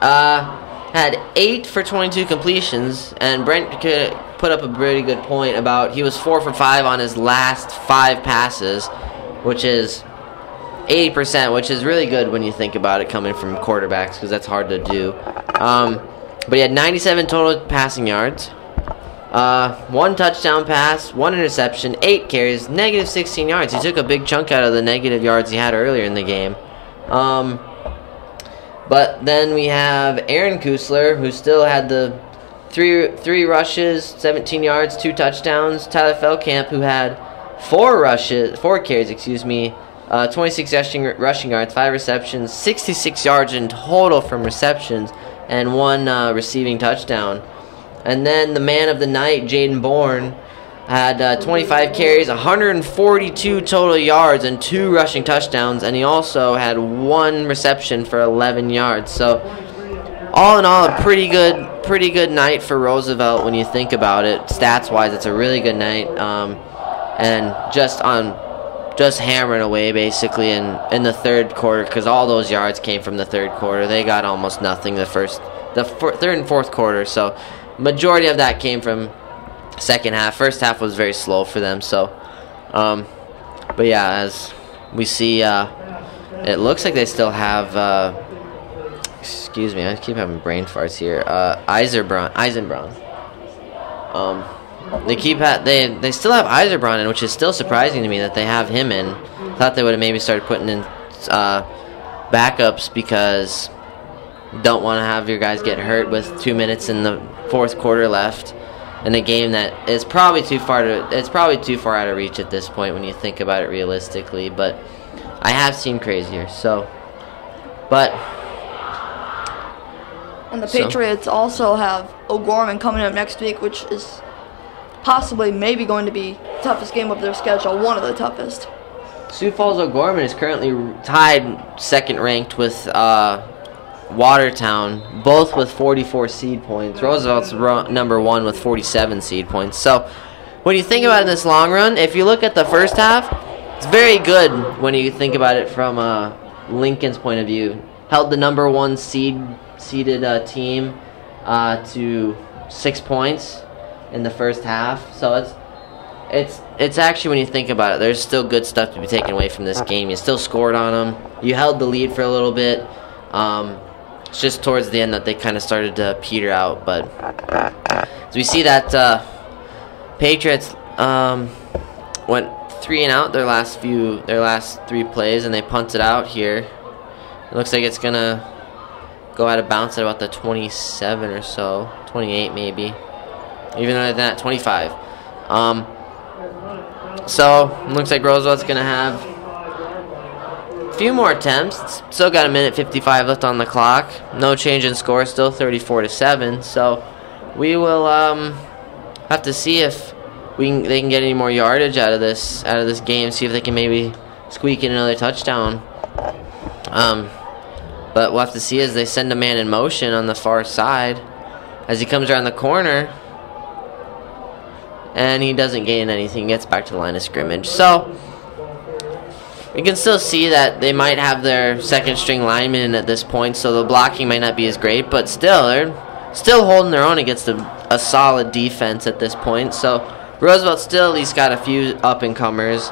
had 8 for 22 completions, and Brent could put up a pretty good point about he was 4 for 5 on his last 5 passes, which is 80%, which is really good when you think about it coming from quarterbacks, because that's hard to do. But he had 97 total passing yards, 1 touchdown pass, 1 interception, 8 carries, negative 16 yards. He took a big chunk out of the negative yards he had earlier in the game. But then we have Aaron Kusler, who still had the 3 rushes, 17 yards, 2 touchdowns. Tyler Feldkamp, who had 4 carries, 26 rushing yards, 5 receptions, 66 yards in total from receptions, and 1 receiving touchdown. And then the man of the night, Jaden Bourne, had 25 carries, 142 total yards, and 2 rushing touchdowns, and he also had 1 reception for 11 yards. So, all in all, a pretty good night for Roosevelt when you think about it. Stats-wise, it's a really good night, and just hammering away basically in the third quarter, because all those yards came from the third quarter. They got almost nothing the third and fourth quarter. So, majority of that came from second half. First half was very slow for them. So, but yeah, as we see, it looks like they still have. Excuse me, I keep having brain farts here. Eisenbraun. They still have Eisenbraun in, which is still surprising to me that they have him in. Thought they would have maybe started putting in backups, because don't want to have your guys get hurt with 2 minutes in the fourth quarter left in a game that is probably too far out of reach at this point when you think about it realistically. But I have seen crazier. So, but. And the Patriots also have O'Gorman coming up next week, which is possibly maybe going to be the toughest game of their schedule, one of the toughest. Sioux Falls O'Gorman is currently tied second ranked with Watertown, both with 44 seed points. Roosevelt's number 1 with 47 seed points. So when you think about it in this long run, if you look at the first half, it's very good when you think about it from Lincoln's point of view. Held the number 1 seeded team to 6 points in the first half. So it's actually, when you think about it, there's still good stuff to be taken away from this game. You still scored on them. You held the lead for a little bit. It's just towards the end that they kind of started to peter out. But as we see that Patriots went 3 and out their last 3 plays, and they punted out here. It looks like it's gonna go out of bounds at about the 27 or so, 28 maybe, even though they're not 25. So it looks like Roosevelt's gonna have a few more attempts. Still got a minute 55 left on the clock. No change in score, still 34-7. So we will have to see if they can get any more yardage out of this game. See if they can maybe squeak in another touchdown. But we'll have to see as they send a man in motion on the far side as he comes around the corner. And he doesn't gain anything. He gets back to the line of scrimmage. So you can still see that they might have their second string lineman in at this point, so the blocking might not be as great, but still, they're still holding their own against a solid defense at this point. So Roosevelt still at least got a few up-and-comers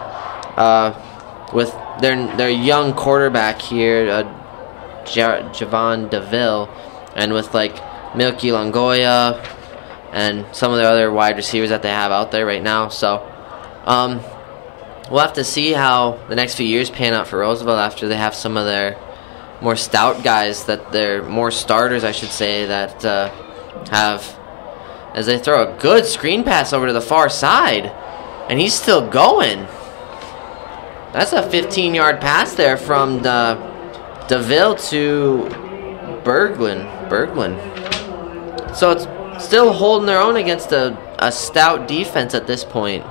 with their young quarterback here, Javon DeVille, and with like Milky Longoya and some of the other wide receivers that they have out there right now. So we'll have to see how the next few years pan out for Roosevelt after they have some of their more stout guys, that they're more starters, I should say, that have, as they throw a good screen pass over to the far side, and he's still going. That's a 15-yard pass there from DeVille to Berglund. So it's still holding their own against a stout defense at this point.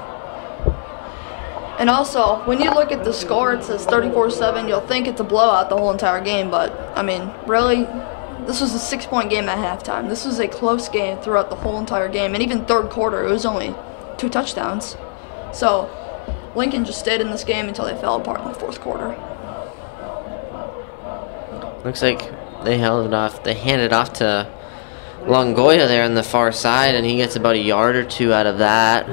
And also, when you look at the score, it says 34-7. You'll think it's a blowout the whole entire game, but, I mean, really, this was a 6-point game at halftime. This was a close game throughout the whole entire game, and even third quarter, it was only 2 touchdowns. So Lincoln just stayed in this game until they fell apart in the fourth quarter. Looks like they held it off. They handed it off to Longoya there on the far side, and he gets about a yard or 2 out of that.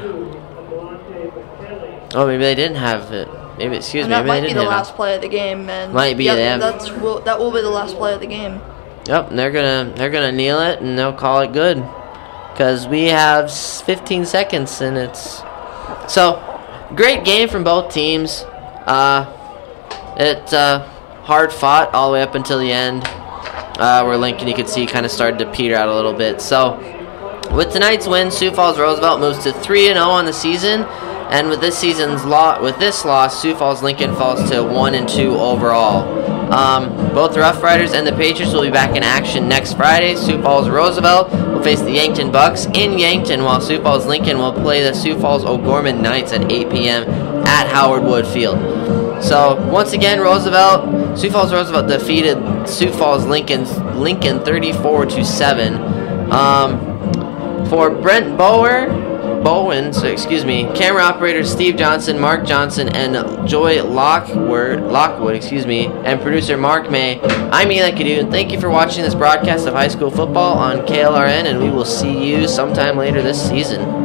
Oh, maybe they didn't have it. Maybe, excuse me, that maybe they might be didn't the have last play of the game. And might be. Yep, that will be the last play of the game. Yep, and they're gonna kneel it, and they'll call it good, because we have 15 seconds, and it's so great game from both teams. It's hard fought all the way up until the end, where Lincoln, you could see, kind of started to peter out a little bit. So with tonight's win, Sioux Falls Roosevelt moves to 3-0 on the season, And with this loss, Sioux Falls Lincoln falls to 1-2 overall. Both the Rough Riders and the Patriots will be back in action next Friday. Sioux Falls Roosevelt will face the Yankton Bucks in Yankton, while Sioux Falls Lincoln will play the Sioux Falls O'Gorman Knights at 8 p.m. at Howard Wood Field. So once again, Sioux Falls Roosevelt defeated Sioux Falls Lincoln 34-7. For Brent Bowen, camera operator Steve Johnson, Mark Johnson, and Joy Lockwood, and producer Mark May, I'm Eli Cadoon. Thank you for watching this broadcast of high school football on KLRN, and we will see you sometime later this season.